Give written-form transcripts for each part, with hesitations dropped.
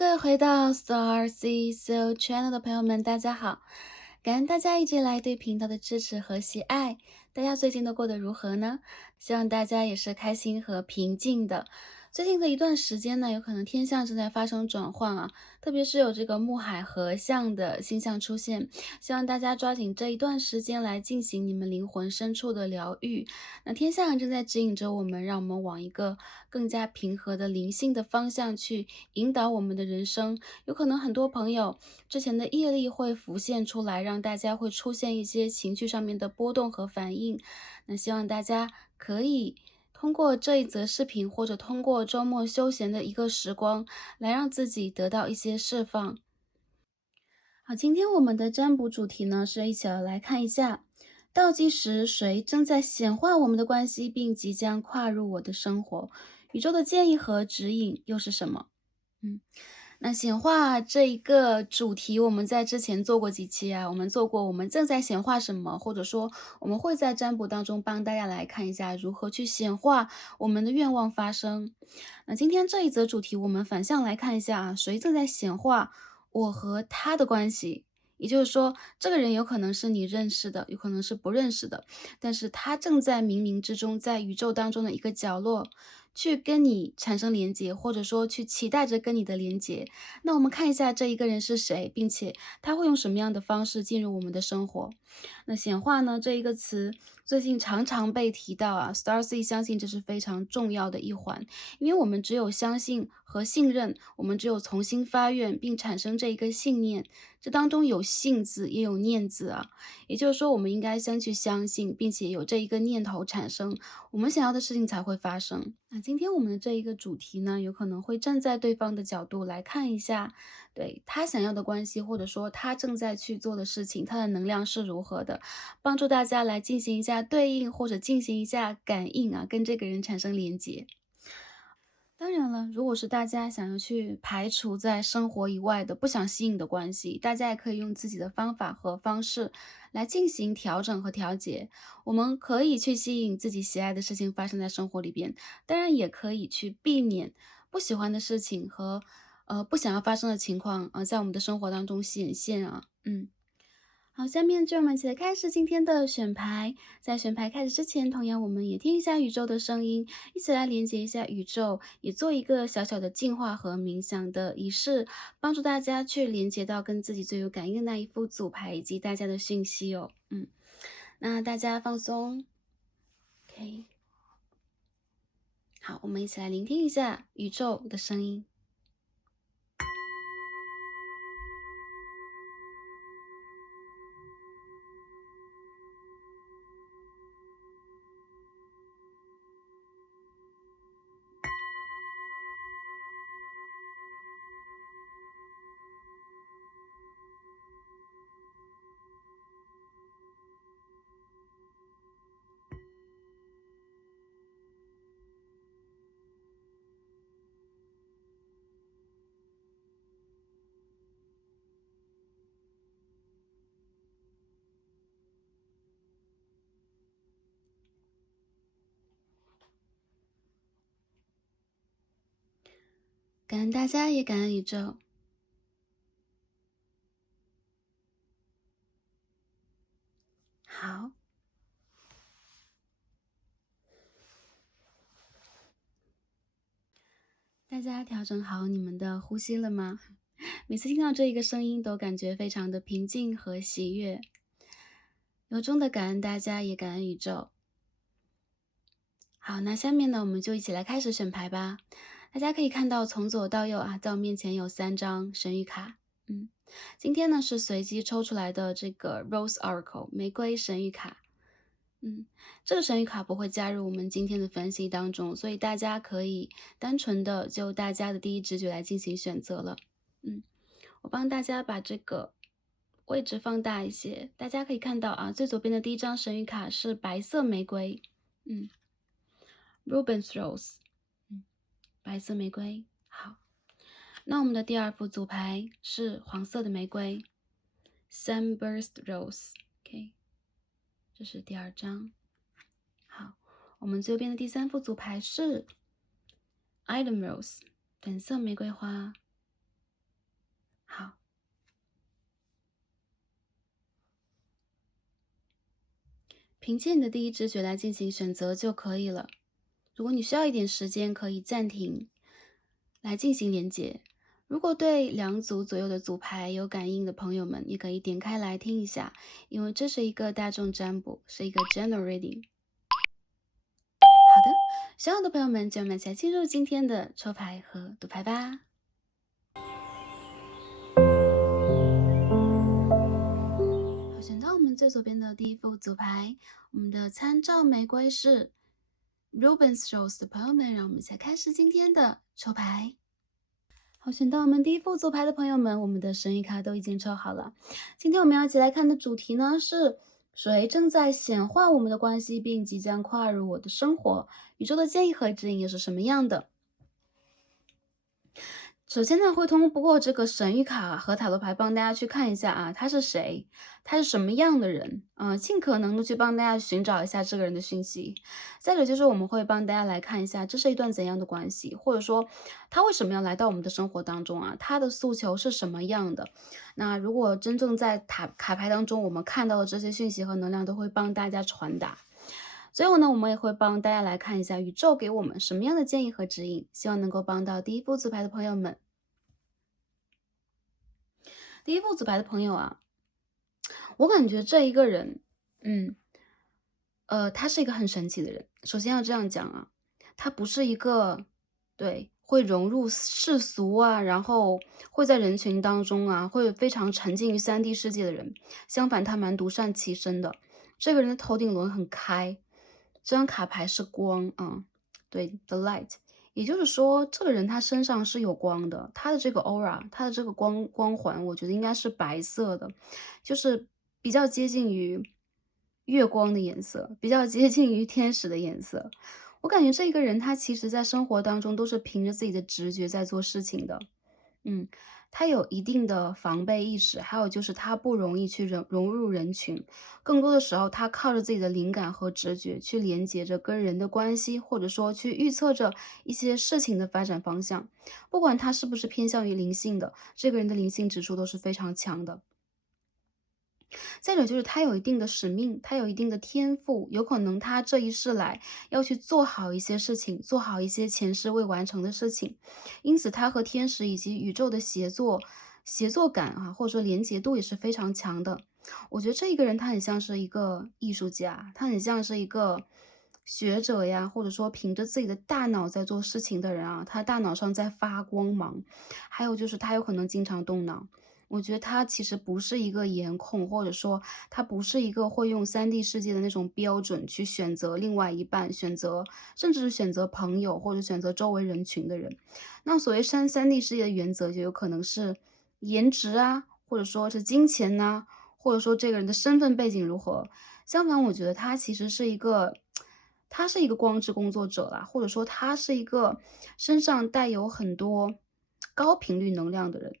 各位回到 Star C So Channel 的朋友们，大家好！感恩大家一直以来对频道的支持和喜爱，大家最近都过得如何呢？希望大家也是开心和平静的。最近的一段时间呢，有可能天象正在发生转换啊，特别是有这个木海合相的星象出现，希望大家抓紧这一段时间来进行你们灵魂深处的疗愈。那天象正在指引着我们，让我们往一个更加平和的灵性的方向去引导我们的人生。有可能很多朋友之前的业力会浮现出来，让大家会出现一些情绪上面的波动和反应。那希望大家可以通过这一则视频，或者通过周末休闲的一个时光，来让自己得到一些释放。好，今天我们的占卜主题呢，是一起来看一下，倒计时谁正在显化我们的关系，并即将跨入我的生活？宇宙的建议和指引又是什么？那显化这一个主题，我们在之前做过几期啊？我们做过我们正在显化什么，或者说我们会在占卜当中帮大家来看一下如何去显化我们的愿望发生。那今天这一则主题，我们反向来看一下啊，谁正在显化我和他的关系？也就是说，这个人有可能是你认识的，有可能是不认识的，但是他正在冥冥之中，在宇宙当中的一个角落，去跟你产生连接，或者说去期待着跟你的连接。那我们看一下这一个人是谁，并且他会用什么样的方式进入我们的生活。那显化呢，这一个词最近常常被提到啊，Starseed 相信这是非常重要的一环，因为我们只有相信和信任，我们只有重新发愿并产生这一个信念，这当中有信字也有念字啊，也就是说我们应该先去相信，并且有这一个念头产生，我们想要的事情才会发生。那今天我们的这一个主题呢，有可能会站在对方的角度来看一下，对他想要的关系，或者说他正在去做的事情，他的能量是如何的，帮助大家来进行一下对应，或者进行一下感应啊，跟这个人产生连接。当然了，如果是大家想要去排除在生活以外的不想吸引的关系，大家也可以用自己的方法和方式来进行调整和调节。我们可以去吸引自己喜爱的事情发生在生活里边，当然也可以去避免不喜欢的事情和不想要发生的情况在我们的生活当中显现啊。好，下面就让我们一起来开始今天的选牌。在选牌开始之前，同样我们也听一下宇宙的声音，一起来连接一下宇宙，也做一个小小的净化和冥想的仪式，帮助大家去连接到跟自己最有感应的那一副组牌以及大家的讯息哦。那大家放松，OK。好，我们一起来聆听一下宇宙的声音。感恩大家，也感恩宇宙。好。大家调整好你们的呼吸了吗？每次听到这一个声音，都感觉非常的平静和喜悦。由衷的感恩大家，也感恩宇宙。好，那下面呢，我们就一起来开始选牌吧。大家可以看到，从左到右啊，在我面前有3张神谕卡。今天呢是随机抽出来的这个 Rose Oracle 玫瑰神谕卡。这个神谕卡不会加入我们今天的分析当中，所以大家可以单纯的就大家的第一直觉来进行选择了。我帮大家把这个位置放大一些，大家可以看到啊，最左边的第一张神谕卡是白色玫瑰，Rubens Rose，白色玫瑰。好，那我们的第二副组牌是黄色的玫瑰，Sunburst Rose，OK，这是第二张。好，我们最右边的第三副组牌是 Item Rose，粉色玫瑰花。好，凭借你的第一直觉来进行选择就可以了。如果你需要一点时间，可以暂停来进行连接。如果对2组左右的组牌有感应的朋友们，也可以点开来听一下，因为这是一个大众占卜，是一个 general reading。好的，需要的朋友们就让我们一起来进入今天的抽牌和读牌吧。好，选到我们最左边的第一副组牌，我们的参照玫瑰是 Rubens Rose 的朋友们，让我们一起来开始今天的抽牌。好，选到我们第一副组牌的朋友们，我们的神谕卡都已经抽好了。今天我们要一起来看的主题呢是谁正在显化我们的关系，并即将跨入我的生活？宇宙的建议和指引又是什么样的？首先呢，会通过这个神谕卡和塔罗牌帮大家去看一下啊，他是谁，他是什么样的人，尽可能的去帮大家寻找一下这个人的讯息。再者就是我们会帮大家来看一下，这是一段怎样的关系，或者说他为什么要来到我们的生活当中啊？他的诉求是什么样的？那如果真正在卡牌当中，我们看到的这些讯息和能量都会帮大家传达。最后呢，我们也会帮大家来看一下宇宙给我们什么样的建议和指引，希望能够帮到第一副组牌的朋友们。第一副组牌的朋友啊，我感觉这一个人，他是一个很神奇的人。首先要这样讲啊，他不是一个会融入世俗啊，然后会在人群当中啊，会非常沉浸于3D 世界的人。相反，他蛮独善其身的。这个人的头顶轮很开，这张卡牌是光啊，对，the light。也就是说，这个人他身上是有光的，他的这个 aura，他的这个光环，我觉得应该是白色的，就是比较接近于月光的颜色，比较接近于天使的颜色。我感觉这个人他其实在生活当中都是凭着自己的直觉在做事情的。嗯，他有一定的防备意识，还有就是他不容易去融入人群，更多的时候他靠着自己的灵感和直觉去连接着跟人的关系，或者说去预测着一些事情的发展方向。不管他是不是偏向于灵性的，这个人的灵性指数都是非常强的。再者就是他有一定的使命，他有一定的天赋，有可能他这一世来要去做好一些事情，做好一些前世未完成的事情，因此他和天使以及宇宙的协作感啊，或者说连结度也是非常强的。我觉得这一个人他很像是一个艺术家，他很像是一个学者呀，或者说凭着自己的大脑在做事情的人啊，他大脑上在发光芒，还有就是他有可能经常动脑。我觉得他其实不是一个颜控，或者说他不是一个会用3D 世界的那种标准去选择另外一半，甚至是选择朋友或者选择周围人群的人。那所谓3D 世界的原则就有可能是颜值啊，或者说是金钱呐、或者说这个人的身份背景如何。相反，我觉得他其实是一个，他是一个光之工作者啦，或者说他是一个身上带有很多高频率能量的人。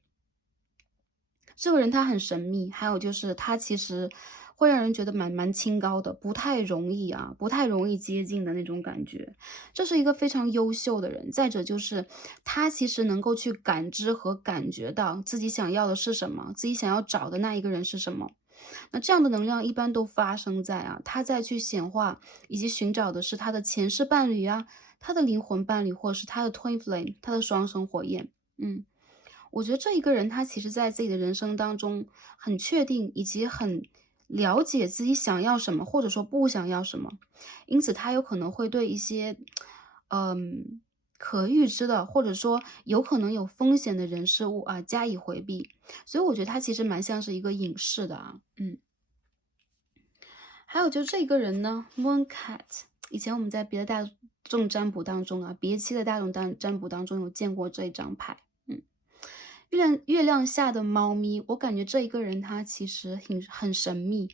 这个人他很神秘，还有就是他其实会让人觉得蛮清高的，不太容易啊，不太容易接近的那种感觉。这是一个非常优秀的人。再者就是他其实能够去感知和感觉到自己想要的是什么，自己想要找的那一个人是什么。那这样的能量一般都发生在他再去显化以及寻找的是他的前世伴侣啊，他的灵魂伴侣，或者是他的 twin flame，他的双生火焰。我觉得这一个人他其实在自己的人生当中很确定，以及很了解自己想要什么，或者说不想要什么，因此他有可能会对一些，可预知的，或者说有可能有风险的人事物啊加以回避。所以我觉得他其实蛮像是一个隐士的啊。还有就这个人呢，Moon Cat，以前我们在别的大众占卜当中啊，别期的大众占卜当中有见过这张牌。月亮下的猫咪，我感觉这一个人他其实很神秘，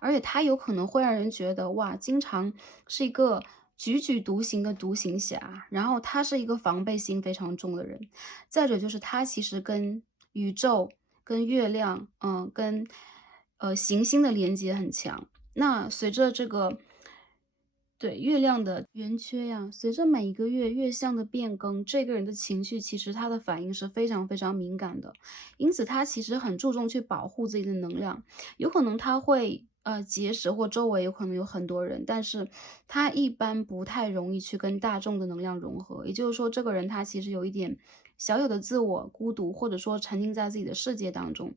而且他有可能会让人觉得哇，经常是一个踽踽独行的独行侠，然后他是一个防备心非常重的人。再者就是他其实跟宇宙、跟月亮，跟行星的连接很强。那随着这个对，月亮的圆缺呀，随着每一个月月相的变更，这个人的情绪其实他的反应是非常非常敏感的，因此他其实很注重去保护自己的能量，有可能他会结识或周围有可能有很多人，但是他一般不太容易去跟大众的能量融合，也就是说，这个人他其实有一点小有的自我孤独，或者说沉浸在自己的世界当中。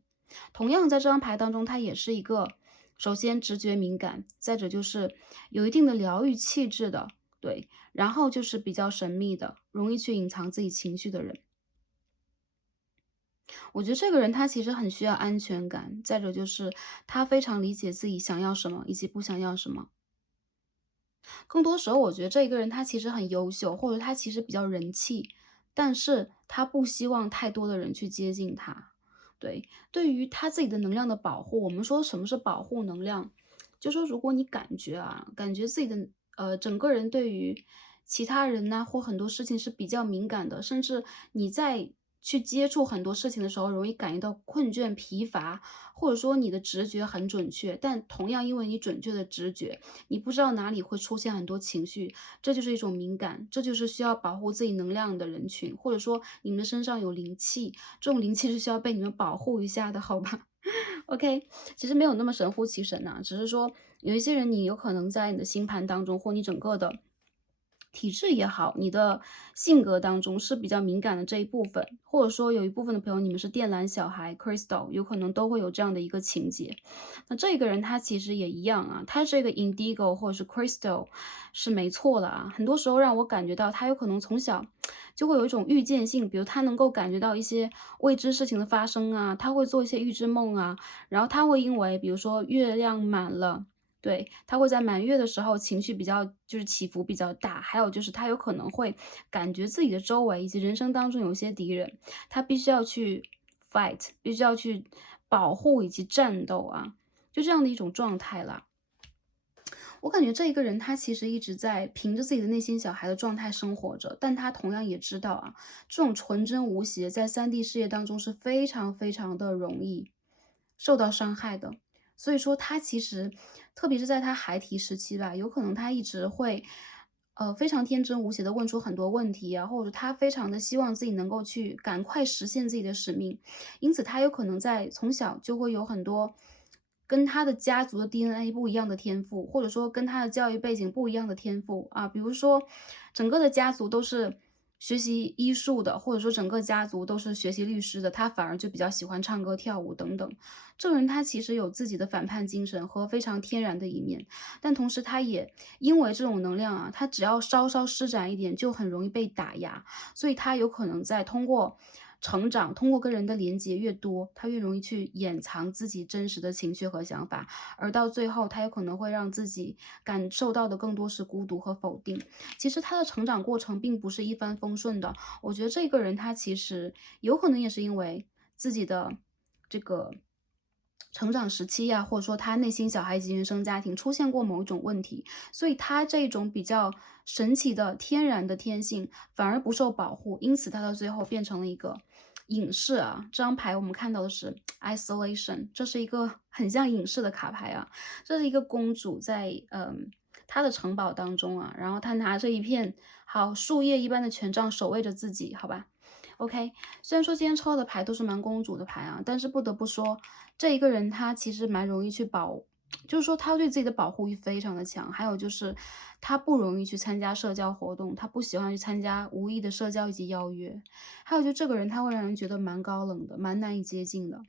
同样在这张牌当中，它也是一个首先直觉敏感，再者就是有一定的疗愈气质的，对，然后就是比较神秘的，容易去隐藏自己情绪的人。我觉得这个人他其实很需要安全感，再者就是他非常理解自己想要什么以及不想要什么。更多时候我觉得这一个人他其实很优秀，或者他其实比较人气，但是他不希望太多的人去接近他。对，对于他自己的能量的保护，我们说什么是保护能量？就说如果你感觉自己的整个人对于其他人呐、或很多事情是比较敏感的，甚至你在去接触很多事情的时候，容易感觉到困倦、疲乏，或者说你的直觉很准确，但同样因为你准确的直觉，你不知道哪里会出现很多情绪，这就是一种敏感，这就是需要保护自己能量的人群，或者说你们的身上有灵气，这种灵气是需要被你们保护一下的，好吧？OK，其实没有那么神乎其神呐、只是说有一些人，你有可能在你的星盘当中，或你整个的体质也好，你的性格当中是比较敏感的这一部分，或者说有一部分的朋友，你们是电缆小孩 Crystal，有可能都会有这样的一个情节。那这个人他其实也一样啊，他这个 Indigo 或者是 Crystal 是没错了啊。很多时候让我感觉到他有可能从小就会有一种预见性，比如他能够感觉到一些未知事情的发生啊，他会做一些预知梦啊，然后他会因为比如说月亮满了。对，他会在满月的时候情绪比较就是起伏比较大，还有就是他有可能会感觉自己的周围以及人生当中有一些敌人，他必须要去 fight，必须要去保护以及战斗啊，就这样的一种状态啦。我感觉这一个人他其实一直在凭着自己的内心小孩的状态生活着，但他同样也知道啊，这种纯真无邪在3D 世界当中是非常非常的容易受到伤害的。所以说他其实特别是在他孩提时期吧，有可能他一直会非常天真无邪的问出很多问题啊，或者他非常的希望自己能够去赶快实现自己的使命，因此他有可能在从小就会有很多跟他的家族的 DNA 不一样的天赋，或者说跟他的教育背景不一样的天赋啊。比如说，整个的家族都是学习医术的，或者说整个家族都是学习律师的，他反而就比较喜欢唱歌跳舞等等。这个人他其实有自己的反叛精神和非常天然的一面，但同时他也因为这种能量啊，他只要稍稍施展一点，就很容易被打压，所以他有可能在通过成长，通过跟人的连接越多，他越容易去掩藏自己真实的情绪和想法，而到最后，他有可能会让自己感受到的更多是孤独和否定。其实他的成长过程并不是一帆风顺的，我觉得这个人他其实有可能也是因为自己的这个成长时期呀，或者说他内心小孩及原生家庭出现过某一种问题，所以他这种比较神奇的天然的天性反而不受保护，因此他到最后变成了一个隐士啊。这张牌我们看到的是 isolation，这是一个很像隐士的卡牌啊。这是一个公主在她的城堡当中啊，然后她拿着一片好树叶一般的权杖守卫着自己，好吧？OK，虽然说今天抽到的牌都是蛮公主的牌啊，但是不得不说，这一个人他其实蛮容易去就是说他对自己的保护欲非常的强，还有就是他不容易去参加社交活动，他不喜欢去参加无意的社交以及邀约，还有就这个人他会让人觉得蛮高冷的，蛮难以接近的。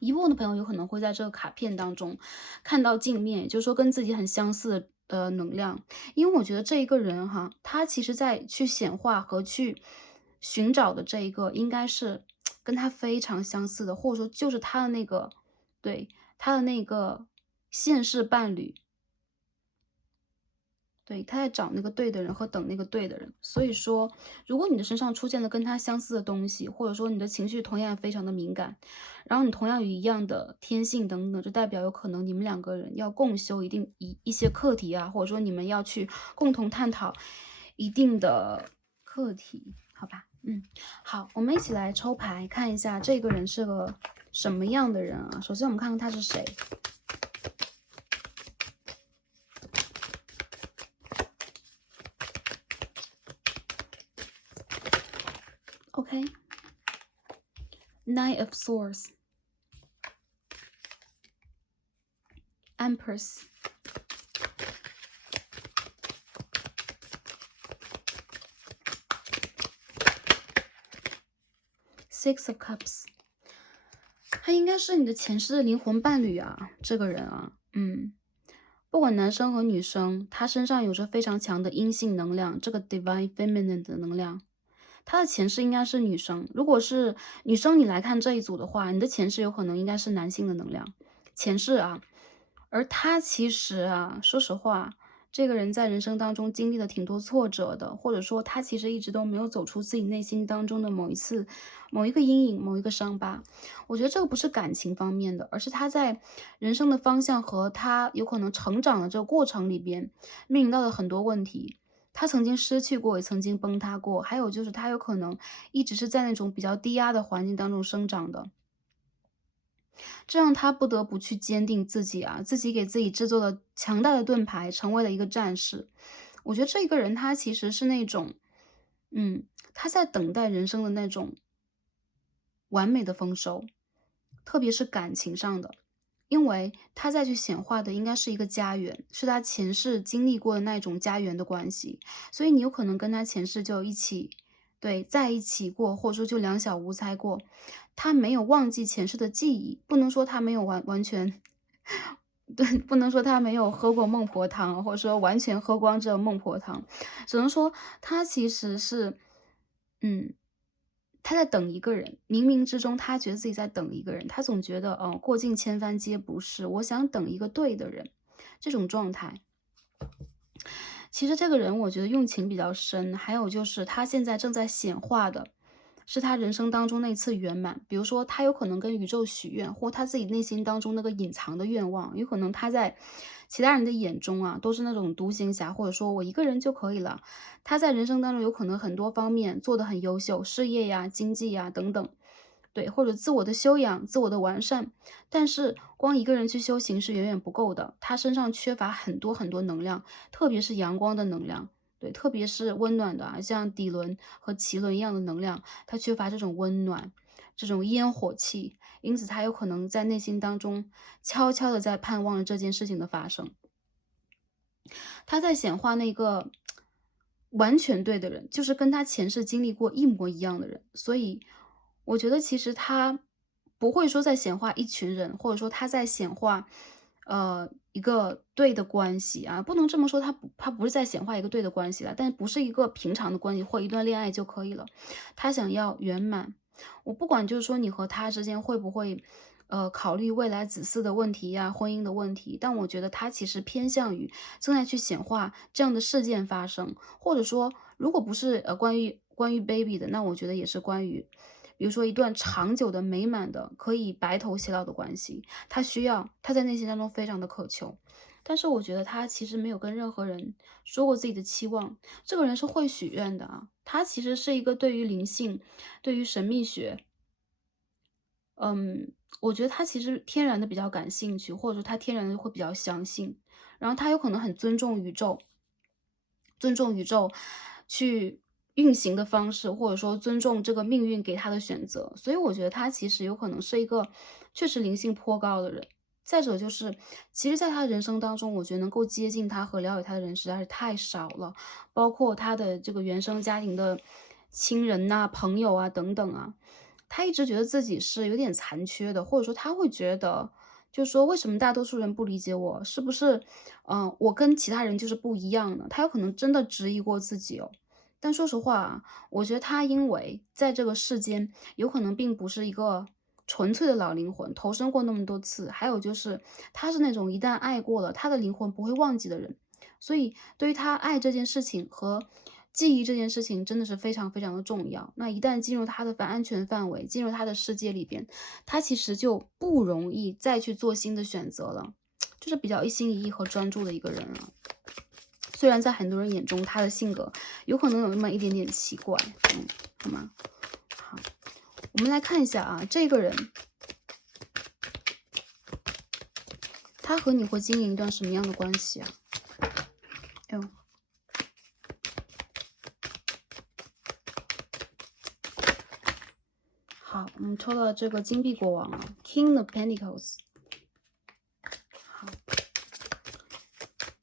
一部分的朋友有可能会在这个卡片当中看到镜面，也就是说跟自己很相似的能量。因为我觉得这一个人哈，他其实在去显化和去寻找的这一个，应该是跟他非常相似的，或者说就是他的那个对，他的那个现世伴侣。对，他在找那个对的人和等那个对的人。所以说，如果你的身上出现了跟他相似的东西，或者说你的情绪同样非常的敏感，然后你同样有一样的天性等等，就代表有可能你们两个人要共修一些课题啊，或者说你们要去共同探讨一定的课题，好吧？好，我们一起来抽牌看一下这个人是个什么样的人啊？首先我们看看他是谁。OK。Nine of Swords, Empress, Six of Cups。他应该是你的前世的灵魂伴侣啊，这个人啊，不管男生和女生，他身上有着非常强的阴性能量，这个 Divine Feminine 的能量。他的前世应该是女生，如果是女生你来看这一组的话，你的前世有可能应该是男性的能量，前世啊。而他其实啊，说实话，这个人在人生当中经历了挺多挫折的，或者说他其实一直都没有走出自己内心当中的某一个阴影、某一个伤疤。我觉得这个不是感情方面的，而是他在人生的方向和他有可能成长的这个过程里边面临到的很多问题。他曾经失去过，也曾经崩塌过，还有就是他有可能一直是在那种比较低压的环境当中生长的。这让他不得不去坚定自己啊，自己给自己制作了强大的盾牌，成为了一个战士。我觉得这个人他其实是那种，他在等待人生的那种完美的丰收，特别是感情上的，因为他再去显化的应该是一个家园，是他前世经历过的那种家园的关系，所以你有可能跟他前世就一起，对，在一起过，或者说就两小无猜过，他没有忘记前世的记忆，不能说他没有完全对，不能说他没有喝过孟婆汤，或者说完全喝光这孟婆汤，只能说他其实是，嗯，他在等一个人，冥冥之中他觉得自己在等一个人，他总觉得，过尽千帆皆不是，我想等一个对的人，这种状态。其实这个人我觉得用情比较深，还有就是他现在正在显化的，是他人生当中那次圆满。比如说他有可能跟宇宙许愿，或他自己内心当中那个隐藏的愿望，有可能他在其他人的眼中啊，都是那种独行侠，或者说我一个人就可以了。他在人生当中有可能很多方面做得很优秀，事业呀、经济呀等等。对，或者自我的修养、自我的完善，但是光一个人去修行是远远不够的，他身上缺乏很多很多能量，特别是阳光的能量，对，特别是温暖的啊，像底轮和脐轮一样的能量，他缺乏这种温暖，这种烟火气，因此他有可能在内心当中悄悄的在盼望着这件事情的发生。他在显化那个完全对的人，就是跟他前世经历过一模一样的人。所以我觉得其实他不会说在显化一群人，或者说他在显化一个对的关系啊，不能这么说，他不是在显化一个对的关系了，但不是一个平常的关系或一段恋爱就可以了，他想要圆满。我不管就是说你和他之间会不会考虑未来子嗣的问题呀、婚姻的问题，但我觉得他其实偏向于正在去显化这样的事件发生，或者说如果不是关于 baby 的，那我觉得也是关于，比如说一段长久的美满的可以白头偕老的关系，他在内心当中非常的渴求。但是我觉得他其实没有跟任何人说过自己的期望，这个人是会许愿的啊，他其实是一个对于灵性、对于神秘学，我觉得他其实天然的比较感兴趣，或者说他天然的会比较相信，然后他有可能很尊重宇宙，尊重宇宙去运行的方式，或者说尊重这个命运给他的选择。所以我觉得他其实有可能是一个确实灵性颇高的人。再者就是，其实在他人生当中，我觉得能够接近他和了解他的人实在是太少了，包括他的这个原生家庭的亲人呐、朋友啊等等啊。他一直觉得自己是有点残缺的，或者说他会觉得，就是说为什么大多数人不理解我？是不是，我跟其他人就是不一样的？他有可能真的质疑过自己哦。但说实话啊，我觉得他因为在这个世间，有可能并不是一个纯粹的老灵魂，投生过那么多次，还有就是他是那种一旦爱过了，他的灵魂不会忘记的人。所以对于他爱这件事情和记忆这件事情真的是非常非常的重要。那一旦进入他的安全范围，进入他的世界里边，他其实就不容易再去做新的选择了，就是比较一心一意和专注的一个人了。虽然在很多人眼中，他的性格有可能有那么一点点奇怪，好吗？好，我们来看一下啊，这个人他和你会经营一段什么样的关系啊？哎呦，好，我们抽到这个金币国王啊 ，King of Pentacles。好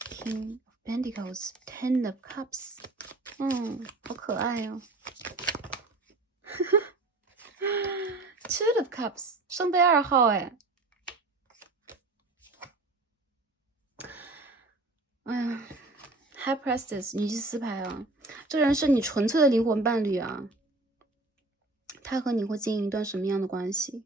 ，King of Pentacles，Ten of Cups。好可爱哦。Two of Cups，圣杯2号哎。High Priestess 女祭司牌啊，这人是你纯粹的灵魂伴侣啊。他和你会经营一段什么样的关系？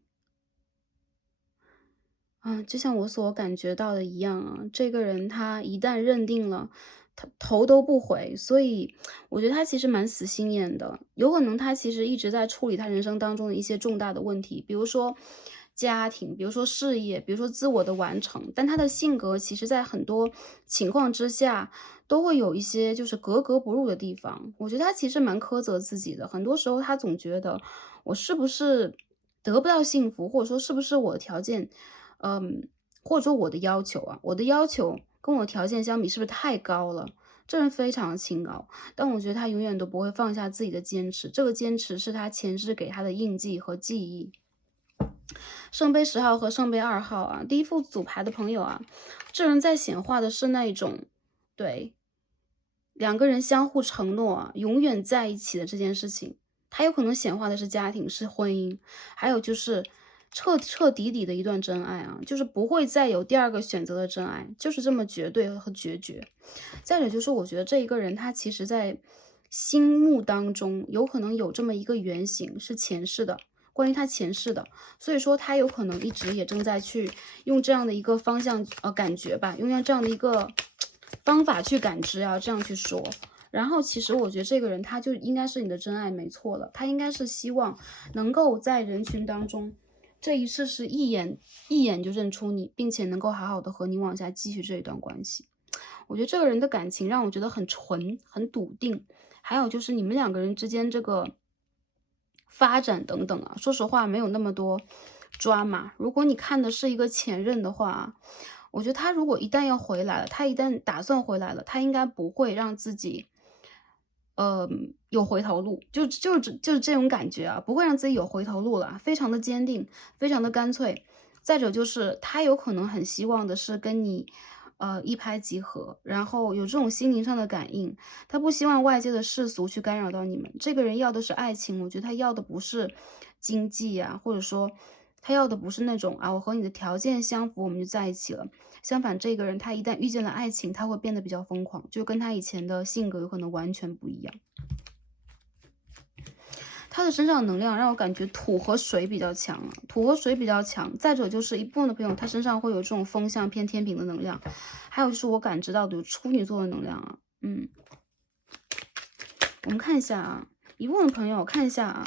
就像我所感觉到的一样啊，这个人他一旦认定了，他头都不回，所以我觉得他其实蛮死心眼的。有可能他其实一直在处理他人生当中的一些重大的问题，比如说家庭，比如说事业，比如说自我的完成，但他的性格其实在很多情况之下都会有一些就是格格不入的地方。我觉得他其实蛮苛责自己的，很多时候他总觉得我是不是得不到幸福，或者说是不是我的条件或者说我的要求啊，我的要求跟我的条件相比是不是太高了？这人非常的清高，但我觉得他永远都不会放下自己的坚持，这个坚持是他前世给他的印记和记忆。圣杯10号和圣杯2号啊，第一副组牌的朋友啊，这人在显化的是那一种，对，两个人相互承诺啊，永远在一起的这件事情。他有可能显化的是家庭，是婚姻，还有就是彻彻底底的一段真爱啊，就是不会再有第二个选择的真爱，就是这么绝对和决绝。再者就是我觉得这一个人他其实在心目当中有可能有这么一个原型是前世的，关于他前世的，所以说他有可能一直也正在去用这样的一个方向感觉吧，用这样的一个方法去感知啊，这样去说。然后其实我觉得这个人他就应该是你的真爱，没错了。他应该是希望能够在人群当中，这一次是一眼就认出你，并且能够好好的和你往下继续这一段关系。我觉得这个人的感情让我觉得很纯、很笃定。还有就是你们两个人之间这个发展等等啊，说实话没有那么多抓马。如果你看的是一个前任的话，我觉得他如果一旦要回来了，他一旦打算回来了，他应该不会让自己有回头路，就是这种感觉啊，不会让自己有回头路了，非常的坚定，非常的干脆。再者就是他有可能很希望的是跟你一拍即合，然后有这种心灵上的感应，他不希望外界的世俗去干扰到你们。这个人要的是爱情，我觉得他要的不是经济啊，或者说他要的不是那种啊，我和你的条件相符，我们就在一起了。相反，这个人他一旦遇见了爱情，他会变得比较疯狂，就跟他以前的性格有可能完全不一样。他的身上的能量让我感觉土和水比较强啊，土和水比较强。再者就是一部分的朋友，他身上会有这种风象偏天平的能量，还有就是我感知到的处女座的能量啊。我们看一下啊，一部分朋友看一下啊，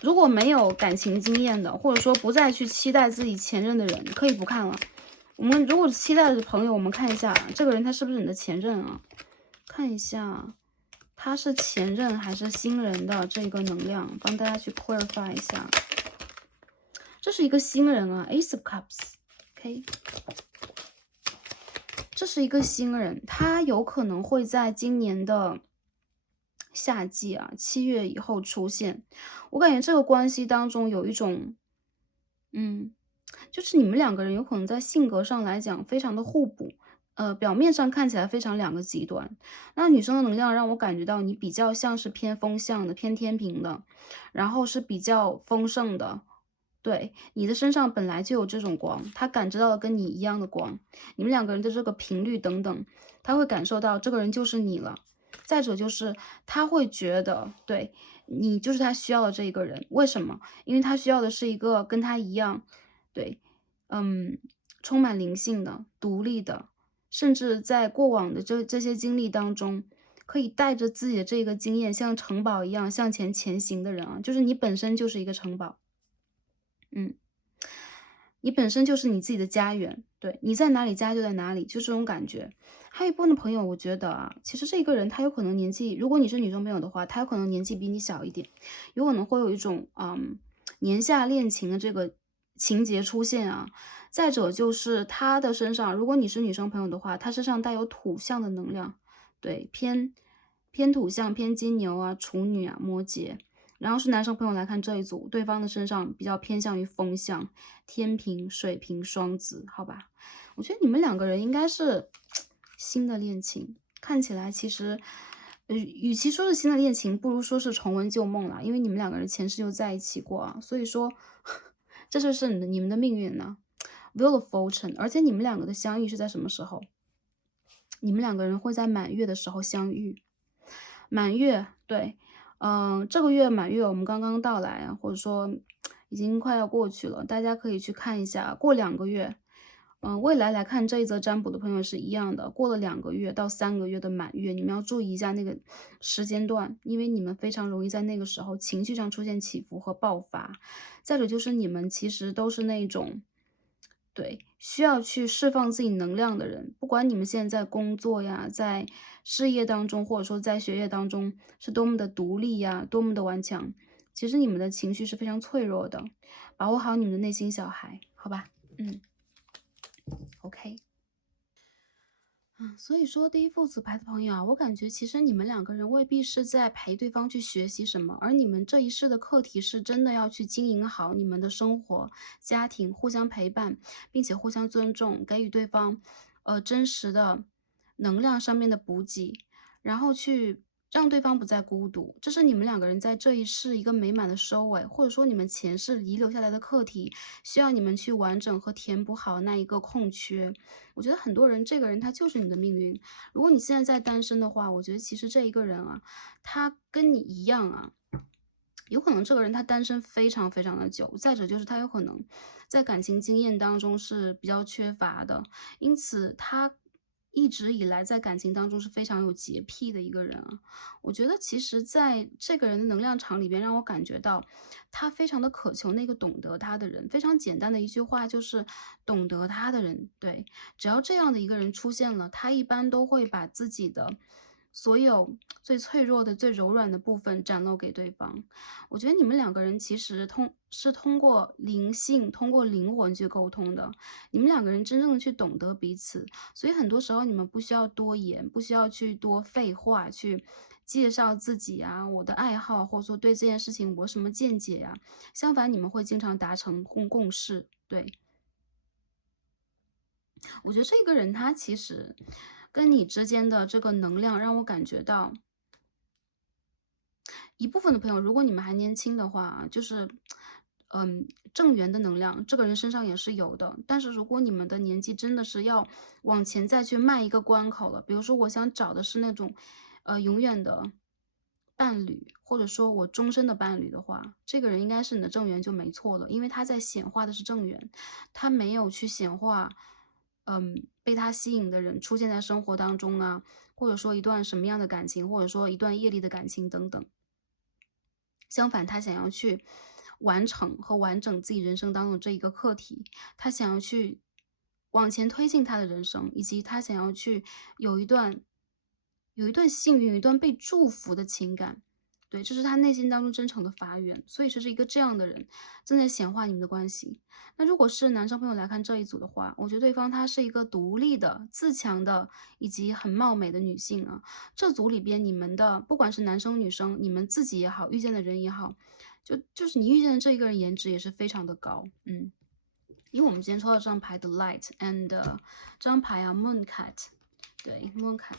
如果没有感情经验的，或者说不再去期待自己前任的人，可以不看了。我们如果期待的朋友，我们看一下这个人他是不是你的前任啊？看一下。他是前任还是新人的这个能量，帮大家去 clarify 一下。这是一个新人啊 ，Ace of Cups，OK，这是一个新人，他有可能会在今年的夏季啊，7月以后出现。我感觉这个关系当中有一种，就是你们两个人有可能在性格上来讲非常的互补。表面上看起来非常两个极端，那女生的能量让我感觉到你比较像是偏风向的、偏天平的，然后是比较丰盛的。对，你的身上本来就有这种光，他感知到了跟你一样的光，你们两个人的这个频率等等，他会感受到这个人就是你了。再者就是他会觉得，对，你就是他需要的这一个人。为什么？因为他需要的是一个跟他一样，对，充满灵性的、独立的。甚至在过往的这些经历当中，可以带着自己的这个经验，像城堡一样向前前行的人啊，就是你本身就是一个城堡，你本身就是你自己的家园，对，你在哪里家就在哪里，就这种感觉。还有一部分的朋友，我觉得啊，其实这个人他有可能年纪，如果你是女生朋友的话，他有可能年纪比你小一点，有可能会有一种年下恋情的这个情节出现啊。再者就是他的身上，如果你是女生朋友的话，他身上带有土象的能量，对，偏土象、偏金牛啊、处女啊、摩羯，然后是男生朋友来看这一组，对方的身上比较偏向于风象，天平、水瓶、双子，好吧？我觉得你们两个人应该是新的恋情，看起来其实，与其说是新的恋情，不如说是重温旧梦啦，因为你们两个人前世就在一起过啊，所以说这就是你们的命运呢，Wheel of Fortune，而且你们两个的相遇是在什么时候？你们两个人会在满月的时候相遇。满月，对，这个月满月我们刚刚到来啊，或者说已经快要过去了，大家可以去看一下，过2个月，未来来看这一则占卜的朋友是一样的，过了2个月到3个月的满月，你们要注意一下那个时间段，因为你们非常容易在那个时候情绪上出现起伏和爆发。再者就是你们其实都是那种对，需要去释放自己能量的人，不管你们现在在工作呀，在事业当中，或者说在学业当中，是多么的独立呀，多么的顽强，其实你们的情绪是非常脆弱的，把握好你们的内心小孩，好吧？OK。所以说第一副组牌的朋友啊，我感觉其实你们两个人未必是在陪对方去学习什么，而你们这一世的课题是真的要去经营好你们的生活、家庭，互相陪伴，并且互相尊重，给予对方，真实的能量上面的补给，然后去让对方不再孤独，这是你们两个人在这一世一个美满的收尾，或者说你们前世遗留下来的课题，需要你们去完整和填补好那一个空缺。我觉得很多人，这个人他就是你的命运。如果你现在在单身的话，我觉得其实这一个人啊，他跟你一样啊，有可能这个人他单身非常非常的久，再者就是他有可能在感情经验当中是比较缺乏的，因此他一直以来在感情当中是非常有洁癖的一个人啊。我觉得其实在这个人的能量场里边，让我感觉到他非常的渴求那个懂得他的人。非常简单的一句话就是懂得他的人，对，只要这样的一个人出现了，他一般都会把自己的所有最脆弱的、最柔软的部分展露给对方。我觉得你们两个人其实通过灵性、通过灵魂去沟通的。你们两个人真正的去懂得彼此，所以很多时候你们不需要多言，不需要去多废话，去介绍自己啊，我的爱好，或者说对这件事情我什么见解呀。相反，你们会经常达成共识。对，我觉得这个人他其实跟你之间的这个能量，让我感觉到一部分的朋友，如果你们还年轻的话啊，就是，正缘的能量，这个人身上也是有的。但是如果你们的年纪真的是要往前再去迈一个关口了，比如说我想找的是那种，永远的伴侣，或者说我终身的伴侣的话，这个人应该是你的正缘就没错了，因为他在显化的是正缘，他没有去显化，被他吸引的人出现在生活当中啊，或者说一段什么样的感情，或者说一段业力的感情等等。相反，他想要去完成和完整自己人生当中的这一个课题，他想要去往前推进他的人生，以及他想要去有一段幸运、有一段被祝福的情感。对，这是他内心当中真诚的发源，所以是一个这样的人正在显化你们的关系。那如果是男生朋友来看这一组的话，我觉得对方她是一个独立的、自强的，以及很貌美的女性啊。这组里边你们的不管是男生女生，你们自己也好，遇见的人也好，就是你遇见的这一个人颜值也是非常的高，因为我们今天抽到这张牌的 Light and 这张牌啊 Mooncat，对 Mooncat，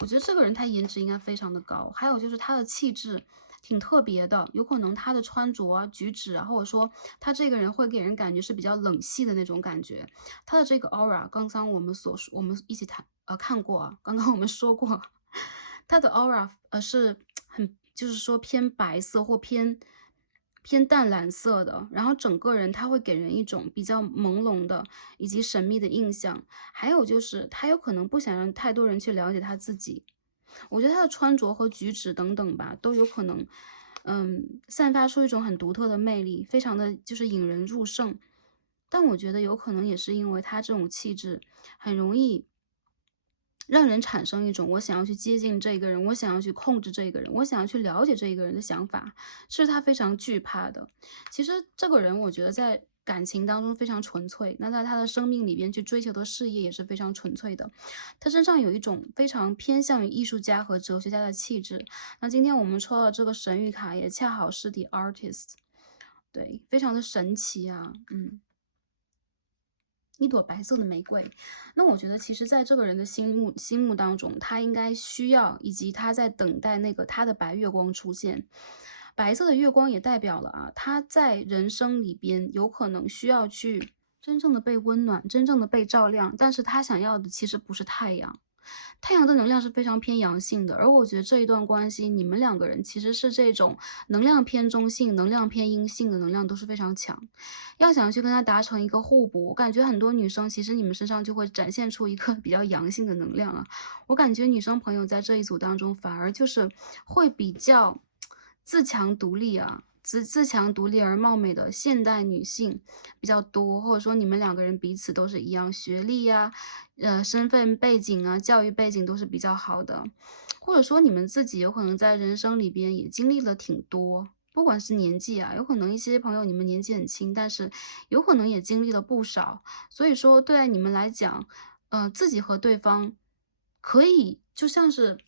我觉得这个人他颜值应该非常的高，还有就是他的气质挺特别的，有可能他的穿着啊、举止啊，或者说他这个人会给人感觉是比较冷系的那种感觉。他的这个 aura，刚刚我们一起看过啊，刚刚我们说过，他的 aura 是很就是说偏白色或偏淡蓝色的，然后整个人他会给人一种比较朦胧的以及神秘的印象。还有就是他有可能不想让太多人去了解他自己，我觉得他的穿着和举止等等吧，都有可能，散发出一种很独特的魅力，非常的就是引人入胜。但我觉得有可能也是因为他这种气质，很容易让人产生一种我想要去接近这个人，我想要去控制这个人，我想要去了解这个人的想法，是他非常惧怕的。其实这个人我觉得在感情当中非常纯粹，那在他的生命里边去追求的事业也是非常纯粹的。他身上有一种非常偏向于艺术家和哲学家的气质。那今天我们抽到这个神谕卡，也恰好是 The Artist，对，非常的神奇啊，一朵白色的玫瑰，那我觉得其实在这个人的心目当中，他应该需要以及他在等待那个他的白月光出现。白色的月光也代表了啊，他在人生里边有可能需要去真正的被温暖，真正的被照亮，但是他想要的其实不是太阳。太阳的能量是非常偏阳性的，而我觉得这一段关系，你们两个人其实是这种能量偏中性、能量偏阴性的能量都是非常强。要想去跟他达成一个互补，我感觉很多女生其实你们身上就会展现出一个比较阳性的能量啊。我感觉女生朋友在这一组当中，反而就是会比较自强独立啊。自强独立而貌美的现代女性比较多，或者说你们两个人彼此都是一样，学历呀、身份背景啊、教育背景都是比较好的，或者说你们自己有可能在人生里边也经历了挺多，不管是年纪啊，有可能一些朋友你们年纪很轻，但是有可能也经历了不少，所以说对你们来讲，自己和对方可以就像是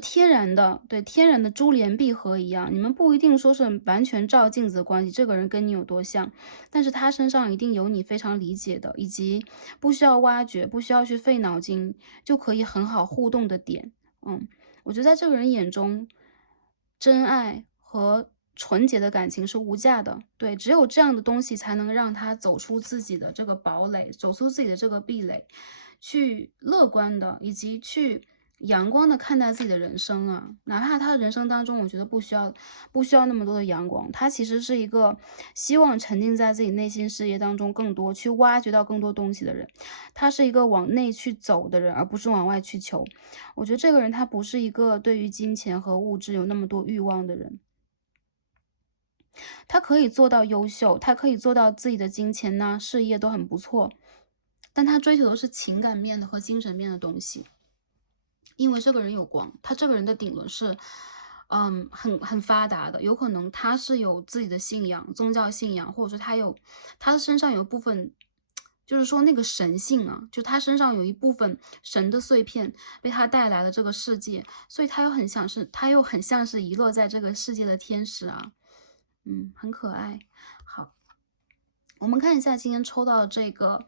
天然的，对，天然的珠联璧合一样，你们不一定说是完全照镜子的关系，这个人跟你有多像，但是他身上一定有你非常理解的，以及不需要挖掘，不需要去费脑筋，就可以很好互动的点。我觉得在这个人眼中，真爱和纯洁的感情是无价的，对，只有这样的东西才能让他走出自己的这个堡垒，走出自己的这个壁垒，去乐观的以及去阳光的看待自己的人生啊。哪怕他的人生当中，我觉得不需要那么多的阳光，他其实是一个希望沉浸在自己内心世界当中更多，去挖掘到更多东西的人。他是一个往内去走的人，而不是往外去求。我觉得这个人他不是一个对于金钱和物质有那么多欲望的人。他可以做到优秀，他可以做到自己的金钱呐、事业都很不错，但他追求的是情感面的和精神面的东西。因为这个人有光，他这个人的顶轮是，很发达的，有可能他是有自己的信仰，宗教信仰，或者说他的身上有部分，就是说那个神性啊，就他身上有一部分神的碎片被他带来了这个世界，所以他又很像是遗落在这个世界的天使啊，很可爱。好，我们看一下今天抽到的这个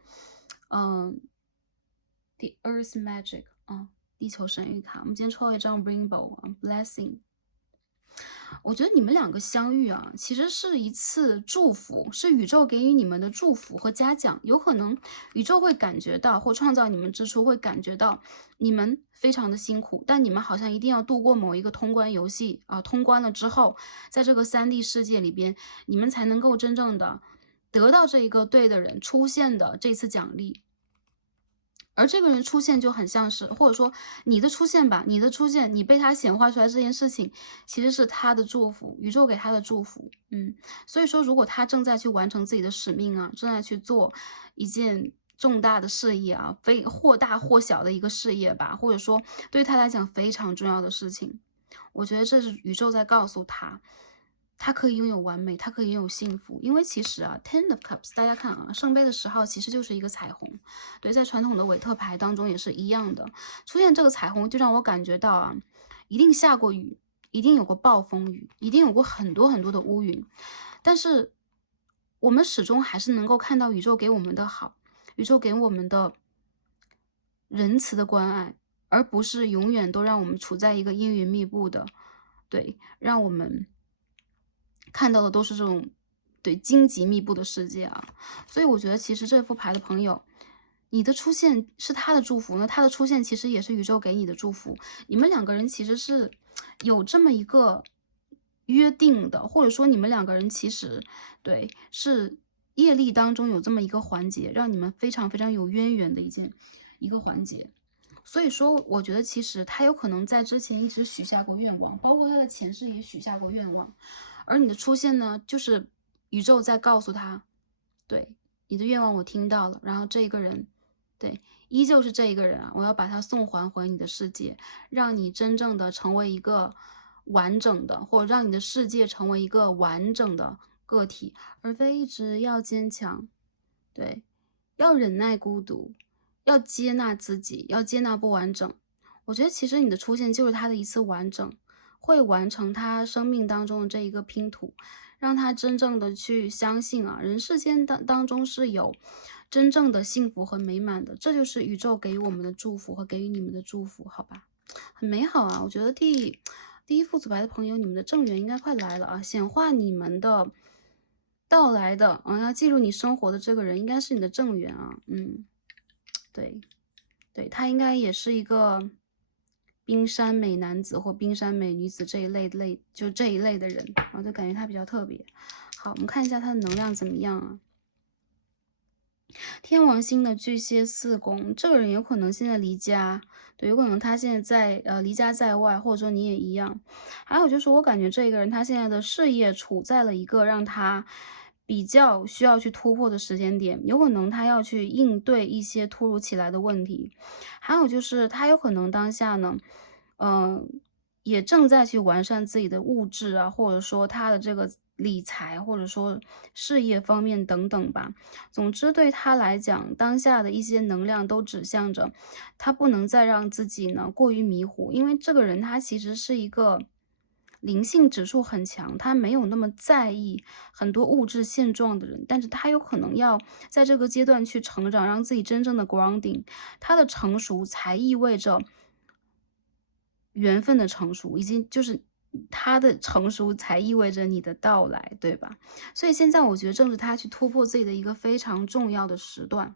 ，The Earth Magic 啊，地球神谕卡。我们今天抽到一张 Rainbow 啊，Blessing。我觉得你们两个相遇啊，其实是一次祝福，是宇宙给予你们的祝福和嘉奖。有可能宇宙会感觉到，或创造你们之初会感觉到你们非常的辛苦，但你们好像一定要度过某一个通关游戏啊，通关了之后，在这个3D 世界里边，你们才能够真正的得到这一个对的人出现的这次奖励。而这个人出现就很像是，或者说你的出现吧，你的出现，你被他显化出来这件事情，其实是他的祝福，宇宙给他的祝福。所以说，如果他正在去完成自己的使命啊，正在去做一件重大的事业啊，非或大或小的一个事业吧，或者说对他来讲非常重要的事情，我觉得这是宇宙在告诉他，他可以拥有完美，他可以拥有幸福。因为其实啊，Ten of Cups，大家看啊，圣杯的10号其实就是一个彩虹。对，在传统的韦特牌当中也是一样的，出现这个彩虹就让我感觉到啊，一定下过雨，一定有过暴风雨，一定有过很多很多的乌云，但是我们始终还是能够看到宇宙给我们的好，宇宙给我们的仁慈的关爱，而不是永远都让我们处在一个阴云密布的，对，让我们看到的都是这种对荆棘密布的世界啊。所以我觉得其实这副牌的朋友，你的出现是他的祝福，那他的出现其实也是宇宙给你的祝福。你们两个人其实是有这么一个约定的，或者说你们两个人其实对是业力当中有这么一个环节，让你们非常非常有渊源的一个环节。所以说，我觉得其实他有可能在之前一直许下过愿望，包括他的前世也许下过愿望，而你的出现呢，就是宇宙在告诉他，对，你的愿望我听到了，然后这个人，对，依旧是这一个人啊，我要把他送还回你的世界，让你真正的成为一个完整的，或者让你的世界成为一个完整的个体，而非一直要坚强。对，要忍耐孤独，要接纳自己，要接纳不完整。我觉得其实你的出现就是他的一次完整，会完成他生命当中的这一个拼图，让他真正的去相信啊，人世间当中是有真正的幸福和美满的，这就是宇宙给予我们的祝福和给予你们的祝福，好吧？很美好啊！我觉得第一副组牌的朋友，你们的正缘应该快来了啊！显化你们的到来的，要进入你生活的这个人，应该是你的正缘啊。对，对，他应该也是一个冰山美男子或冰山美女子这一类，就这一类的人，我就感觉他比较特别。好，我们看一下他的能量怎么样啊？天王星的巨蟹4宫，这个人有可能现在离家，对，有可能他现在离家在外，或者说你也一样。还有就是我感觉这个人他现在的事业处在了一个让他比较需要去突破的时间点，有可能他要去应对一些突如其来的问题。还有就是他有可能当下呢，也正在去完善自己的物质啊，或者说他的这个理财，或者说事业方面等等吧。总之对他来讲，当下的一些能量都指向着他不能再让自己呢过于迷糊，因为这个人他其实是一个灵性指数很强，他没有那么在意很多物质现状的人，但是他有可能要在这个阶段去成长，让自己真正的 grounding。他的成熟才意味着缘分的成熟，以及就是他的成熟才意味着你的到来，对吧？所以现在我觉得正是他去突破自己的一个非常重要的时段。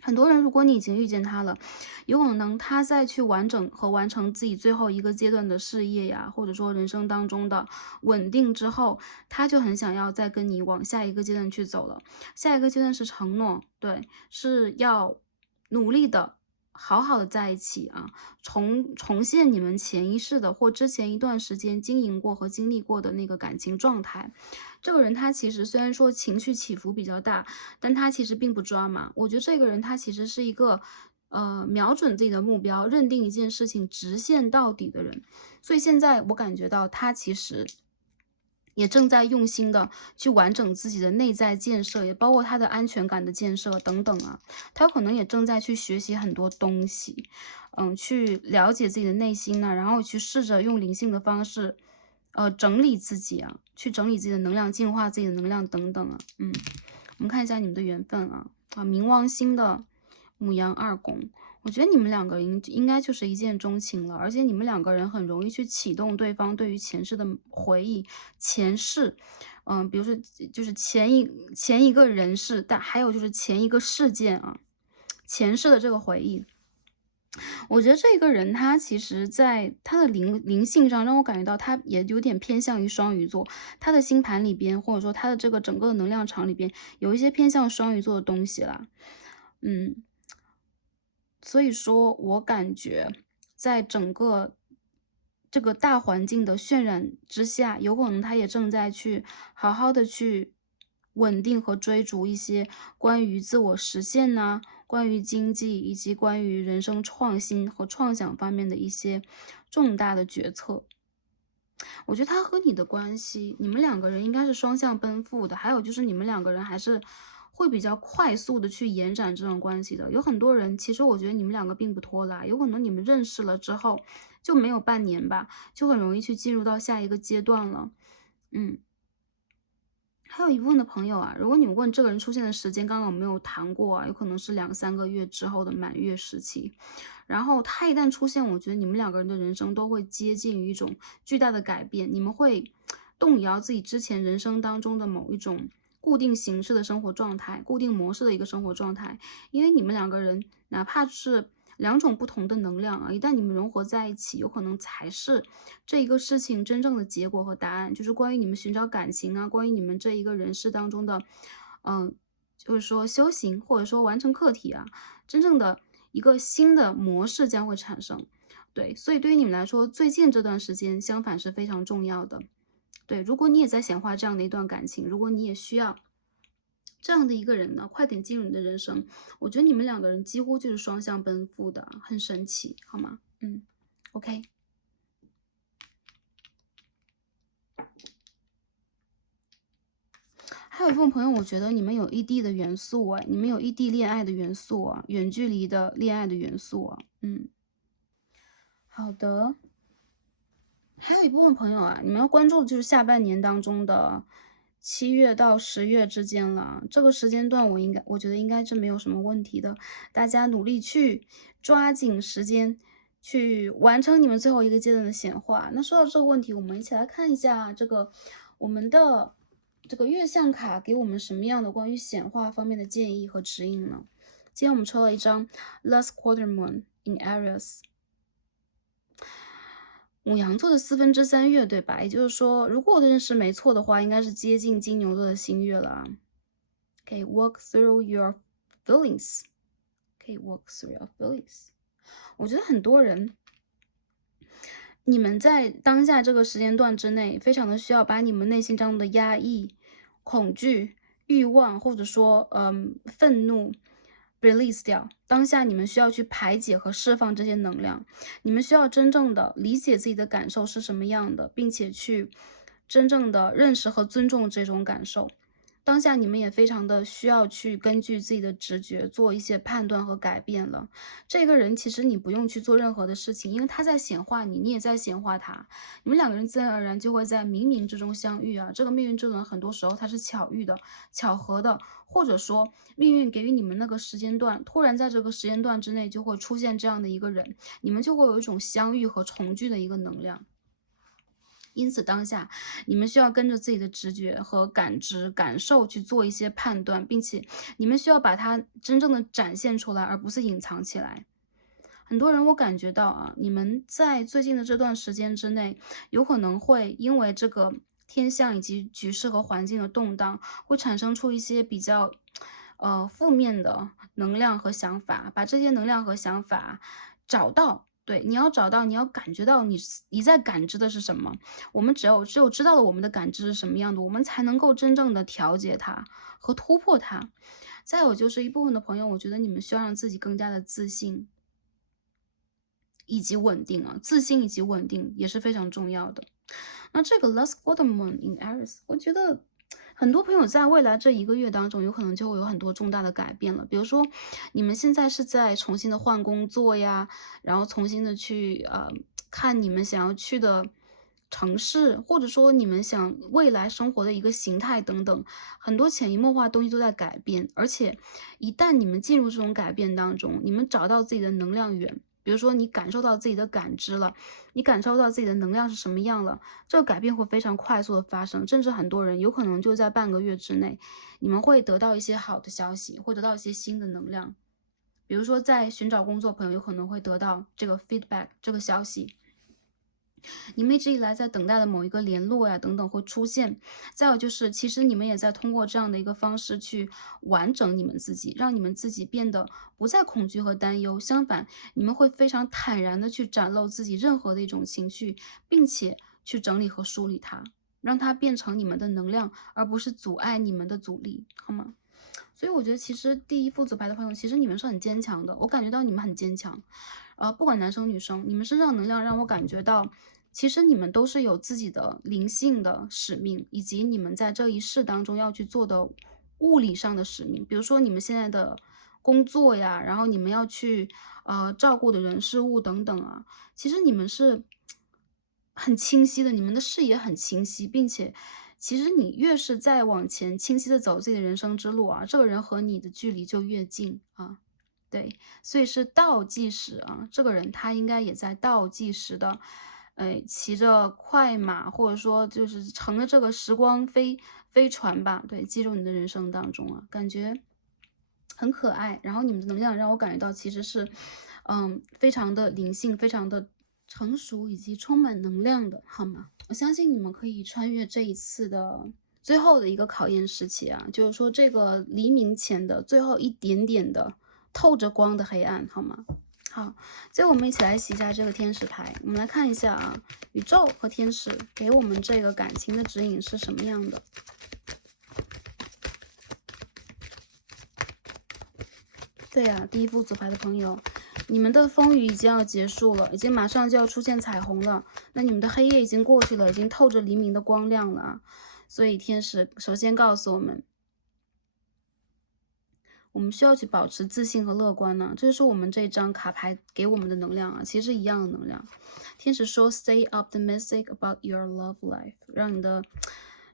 很多人，如果你已经遇见他了，有可能他在去完整和完成自己最后一个阶段的事业呀，或者说人生当中的稳定之后，他就很想要再跟你往下一个阶段去走了。下一个阶段是承诺，对，是要努力的。好好的在一起啊，重现你们前一世的或之前一段时间经营过和经历过的那个感情状态。这个人他其实虽然说情绪起伏比较大，但他其实并不抓马。我觉得这个人他其实是一个，瞄准自己的目标，认定一件事情直线到底的人。所以现在我感觉到他其实也正在用心的去完整自己的内在建设，也包括他的安全感的建设等等啊。他有可能也正在去学习很多东西，去了解自己的内心呢，然后去试着用灵性的方式，整理自己啊，去整理自己的能量，净化自己的能量等等啊。我们看一下你们的缘分啊，冥王星的牡羊2宫，我觉得你们两个人应该就是一见钟情了，而且你们两个人很容易去启动对方对于前世的回忆，前世，比如说就是前一个人世，但还有就是前一个事件啊，前世的这个回忆。我觉得这个人他其实在他的灵性上，让我感觉到他也有点偏向于双鱼座，他的星盘里边，或者说他的这个整个的能量场里边，有一些偏向双鱼座的东西啦。嗯，所以说我感觉在整个这个大环境的渲染之下，有可能他也正在去好好的去稳定和追逐一些关于自我实现呐、关于经济以及关于人生创新和创想方面的一些重大的决策。我觉得他和你的关系，你们两个人应该是双向奔赴的，还有就是你们两个人还是会比较快速的去延展这种关系的。有很多人，其实我觉得你们两个并不拖拉，有可能你们认识了之后就没有半年吧，就很容易去进入到下一个阶段了。嗯。还有一部分的朋友啊，如果你问这个人出现的时间，刚刚我没有谈过啊，有可能是2、3个月之后的满月时期。然后他一旦出现，我觉得你们两个人的人生都会接近于一种巨大的改变，你们会动摇自己之前人生当中的某一种固定形式的生活状态、固定模式的一个生活状态，因为你们两个人哪怕是两种不同的能量啊，一旦你们融合在一起，有可能才是这一个事情真正的结果和答案，就是关于你们寻找感情啊，关于你们这一个人世当中的，就是说修行或者说完成课题啊，真正的一个新的模式将会产生。对，所以对于你们来说，最近这段时间相反是非常重要的。对，如果你也在显化这样的一段感情，如果你也需要这样的一个人呢，快点进入你的人生，我觉得你们两个人几乎就是双向奔赴的，很神奇，好吗？OK。有一部分朋友，我觉得你们有异地的元素你们有异地恋爱的元素远距离的恋爱的元素好的。还有一部分朋友你们要关注的就是下半年当中的7月到10月之间了。这个时间段我觉得应该是没有什么问题的，大家努力去抓紧时间去完成你们最后一个阶段的显化。那说到这个问题，我们一起来看一下我们的这个月相卡给我们什么样的关于显化方面的建议和指引呢？今天我们抽了一张 Last Quarter Moon in Aries。牡羊座的3/4月，对吧？也就是说，如果我的认识没错的话，应该是接近金牛座的新月了Okay, walk through your feelings. Okay, walk through your feelings. 我觉得很多人，你们在当下这个时间段之内，非常的需要把你们内心当中的压抑、恐惧、欲望，或者说愤怒release 掉。当下你们需要去排解和释放这些能量，你们需要真正的理解自己的感受是什么样的，并且去真正的认识和尊重这种感受。当下你们也非常的需要去根据自己的直觉做一些判断和改变了。这个人其实你不用去做任何的事情，因为他在显化你，你也在显化他，你们两个人自然而然就会在冥冥之中相遇这个命运之轮很多时候它是巧遇的、巧合的，或者说命运给予你们那个时间段，突然在这个时间段之内就会出现这样的一个人，你们就会有一种相遇和重聚的一个能量。因此当下你们需要跟着自己的直觉和感知感受去做一些判断，并且你们需要把它真正的展现出来，而不是隐藏起来。很多人我感觉到你们在最近的这段时间之内，有可能会因为这个天象以及局势和环境的动荡，会产生出一些比较负面的能量和想法，把这些能量和想法找到。对，你要找到，你要感觉到你在感知的是什么。我们只有知道了我们的感知是什么样的，我们才能够真正的调节它和突破它。再有就是一部分的朋友，我觉得你们需要让自己更加的自信以及稳定自信以及稳定也是非常重要的。那这个 Last Quarter Moon in Aries， 我觉得很多朋友在未来这1个月当中，有可能就会有很多重大的改变了。比如说，你们现在是在重新的换工作呀，然后重新的去看你们想要去的城市，或者说你们想未来生活的一个形态等等，很多潜移默化的东西都在改变。而且，一旦你们进入这种改变当中，你们找到自己的能量源。比如说你感受到自己的感知了，你感受到自己的能量是什么样了，这个改变会非常快速的发生，甚至很多人有可能就在半个月之内，你们会得到一些好的消息，会得到一些新的能量。比如说在寻找工作朋友有可能会得到这个 feedback 这个消息，你们一直以来在等待的某一个联络呀等等会出现。再有就是其实你们也在通过这样的一个方式去完整你们自己，让你们自己变得不再恐惧和担忧，相反你们会非常坦然的去展露自己任何的一种情绪，并且去整理和梳理它，让它变成你们的能量，而不是阻碍你们的阻力，好吗？所以我觉得其实第一副组牌的朋友，其实你们是很坚强的，我感觉到你们很坚强。不管男生女生，你们身上能量让我感觉到，其实你们都是有自己的灵性的使命，以及你们在这一世当中要去做的物理上的使命。比如说你们现在的工作呀，然后你们要去照顾的人事物等等其实你们是很清晰的，你们的视野很清晰，并且其实你越是在往前清晰的走自己的人生之路这个人和你的距离就越近对，所以是倒计时这个人他应该也在倒计时的，骑着快马，或者说就是乘着这个时光飞船吧，对，进入你的人生当中感觉很可爱。然后你们的能量让我感觉到其实是，非常的灵性，非常的成熟以及充满能量的，好吗？我相信你们可以穿越这一次的最后的一个考验时期就是说这个黎明前的最后一点点的透着光的黑暗，好吗？好，最后我们一起来洗一下这个天使牌，我们来看一下宇宙和天使给我们这个感情的指引是什么样的。对第一副组牌的朋友，你们的风雨已经要结束了，已经马上就要出现彩虹了，那你们的黑夜已经过去了，已经透着黎明的光亮了所以天使首先告诉我们，我们需要去保持自信和乐观呢？这就是我们这一张卡牌给我们的能量啊，其实是一样的能量。天使说 Stay optimistic about your love life， 让你的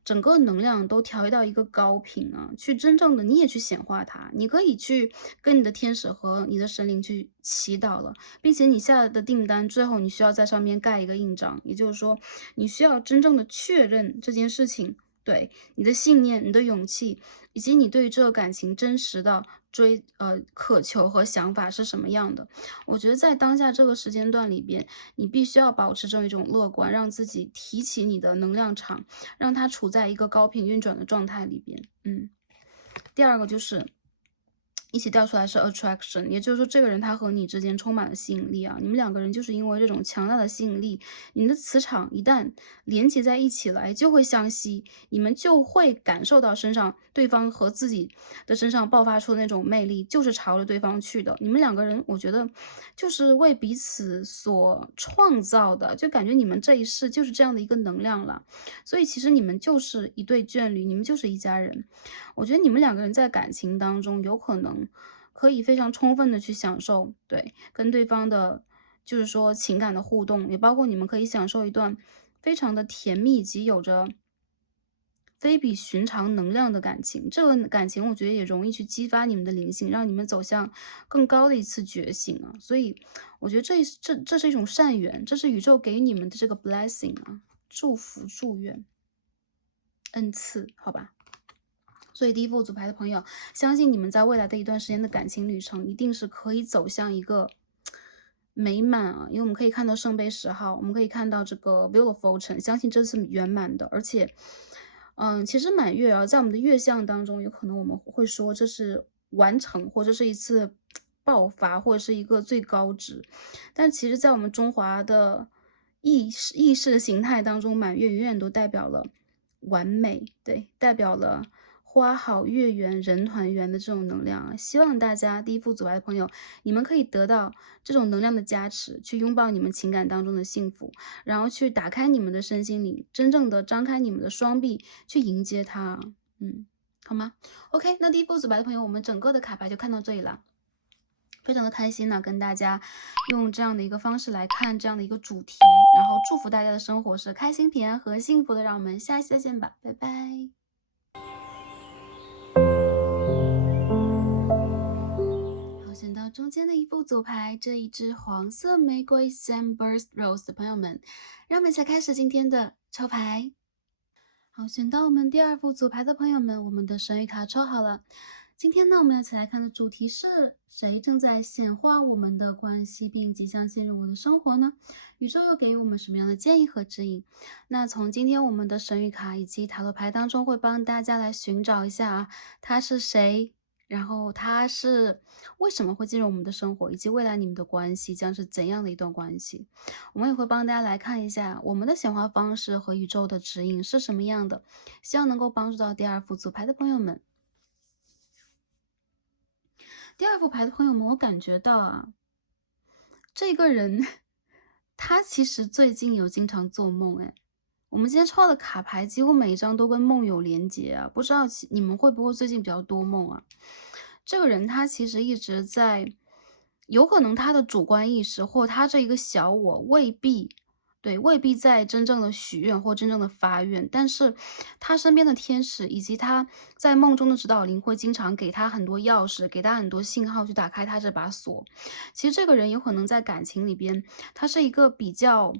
整个能量都调到一个高频啊，去真正的你也去显化它，你可以去跟你的天使和你的神灵去祈祷了，并且你下的订单最后你需要在上面盖一个印章，也就是说你需要真正的确认这件事情，对你的信念、你的勇气，以及你对这个感情真实的渴求和想法是什么样的。我觉得在当下这个时间段里边，你必须要保持这样一种乐观，让自己提起你的能量场，让它处在一个高频运转的状态里边。第二个就是一起调出来是 attraction， 也就是说这个人他和你之间充满了吸引力啊，你们两个人就是因为这种强大的吸引力，你们的磁场一旦连接在一起来，就会相吸，你们就会感受到身上对方和自己的身上爆发出的那种魅力，就是朝着对方去的。你们两个人，我觉得就是为彼此所创造的，就感觉你们这一世就是这样的一个能量了。所以其实你们就是一对眷侣，你们就是一家人。我觉得你们两个人在感情当中有可能可以非常充分的去享受，对，跟对方的就是说情感的互动，也包括你们可以享受一段非常的甜蜜及有着非比寻常能量的感情。这个感情我觉得也容易去激发你们的灵性，让你们走向更高的一次觉醒啊。所以我觉得这是一种善缘，这是宇宙给予你们的这个 blessing 啊，祝福、祝愿、恩赐，好吧。所以第一副组牌的朋友，相信你们在未来的一段时间的感情旅程，一定是可以走向一个美满啊。因为我们可以看到圣杯10号，我们可以看到这个 Wheel of Fortune，相信这是圆满的。而且，其实满月啊，在我们的月相当中，有可能我们会说这是完成，或者是一次爆发，或者是一个最高值。但其实，在我们中华的意识形态当中，满月永远都代表了完美，对，代表了花好月圆人团圆的这种能量啊。希望大家第一副组牌的朋友，你们可以得到这种能量的加持，去拥抱你们情感当中的幸福，然后去打开你们的身心灵，真正的张开你们的双臂去迎接它。好吗？OK，那第一副组牌的朋友，我们整个的卡牌就看到这里了。非常的开心呢，跟大家用这样的一个方式来看这样的一个主题，然后祝福大家的生活是开心、平安和幸福的。让我们下期再见吧，拜拜。好，选到中间的一副组牌，这一支黄色玫瑰 Sunburst Rose 的朋友们，让我们一起开始今天的抽牌。好，选到我们第二副组牌的朋友们，我们的神谕卡抽好了。今天呢，我们一起来看的主题是谁正在显化我们的关系，并即将进入我的生活呢？宇宙又给予我们什么样的建议和指引？那从今天我们的神谕卡以及塔罗牌当中，会帮大家来寻找一下啊，他是谁，然后他是为什么会进入我们的生活，以及未来你们的关系将是怎样的一段关系？我们也会帮大家来看一下我们的显化方式和宇宙的指引是什么样的，希望能够帮助到第二副组牌的朋友们。第二副牌的朋友们，我感觉到啊，这个人他其实最近有经常做梦哎。我们今天抽到的卡牌几乎每一张都跟梦有连结啊，不知道你们会不会最近比较多梦啊？这个人他其实一直在，有可能他的主观意识或他这一个小我未必在真正的许愿或真正的发愿，但是他身边的天使以及他在梦中的指导灵会经常给他很多钥匙，给他很多信号去打开他这把锁。其实这个人有可能在感情里边，他是一个比较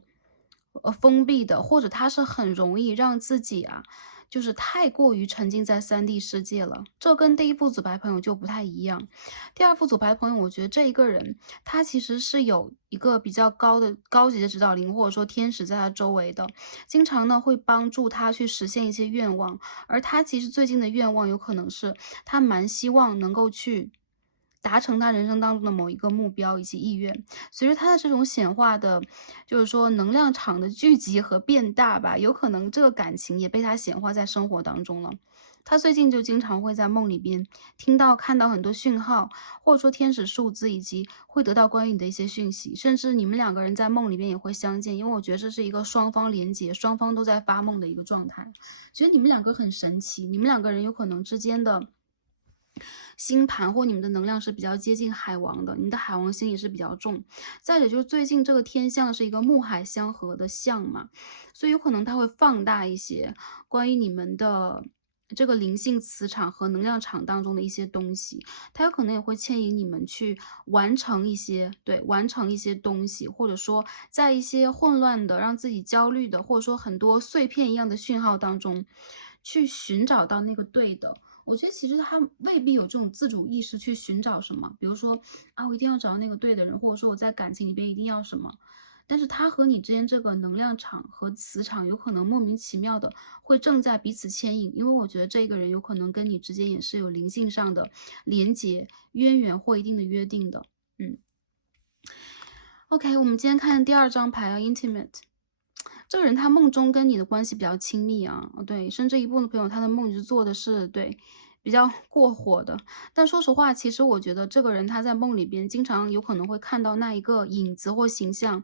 封闭的，或者他是很容易让自己啊，就是太过于沉浸在3D 世界了，这跟第一副组牌朋友就不太一样。第二副组牌朋友，我觉得这一个人他其实是有一个比较高级的指导灵，或者说天使在他周围的，经常呢会帮助他去实现一些愿望。而他其实最近的愿望有可能是他蛮希望能够去达成他人生当中的某一个目标以及意愿。随着他的这种显化的，就是说能量场的聚集和变大吧，有可能这个感情也被他显化在生活当中了。他最近就经常会在梦里边看到很多讯号，或者说天使数字，以及会得到关于你的一些讯息，甚至你们两个人在梦里边也会相见，因为我觉得这是一个双方连接，双方都在发梦的一个状态。觉得你们两个很神奇，你们两个人有可能之间的星盘或你们的能量是比较接近海王的，你们的海王星也是比较重。再者就是最近这个天象是一个木海相合的象嘛，所以有可能它会放大一些关于你们的这个灵性磁场和能量场当中的一些东西，它有可能也会牵引你们去完成一些对，完成一些东西，或者说在一些混乱的、让自己焦虑的，或者说很多碎片一样的讯号当中，去寻找到那个对的。我觉得其实他未必有这种自主意识去寻找什么，比如说啊，我一定要找到那个对的人，或者说我在感情里边一定要什么，但是他和你之间这个能量场和磁场有可能莫名其妙的会正在彼此牵引，因为我觉得这个人有可能跟你之间也是有灵性上的连结、渊源或一定的约定的。嗯，OK，我们今天看第二张牌啊，Intimate。这个人他梦中跟你的关系比较亲密啊，对，甚至一部分朋友他的梦就做的是对比较过火的。但说实话，其实我觉得这个人他在梦里边经常有可能会看到那一个影子或形象，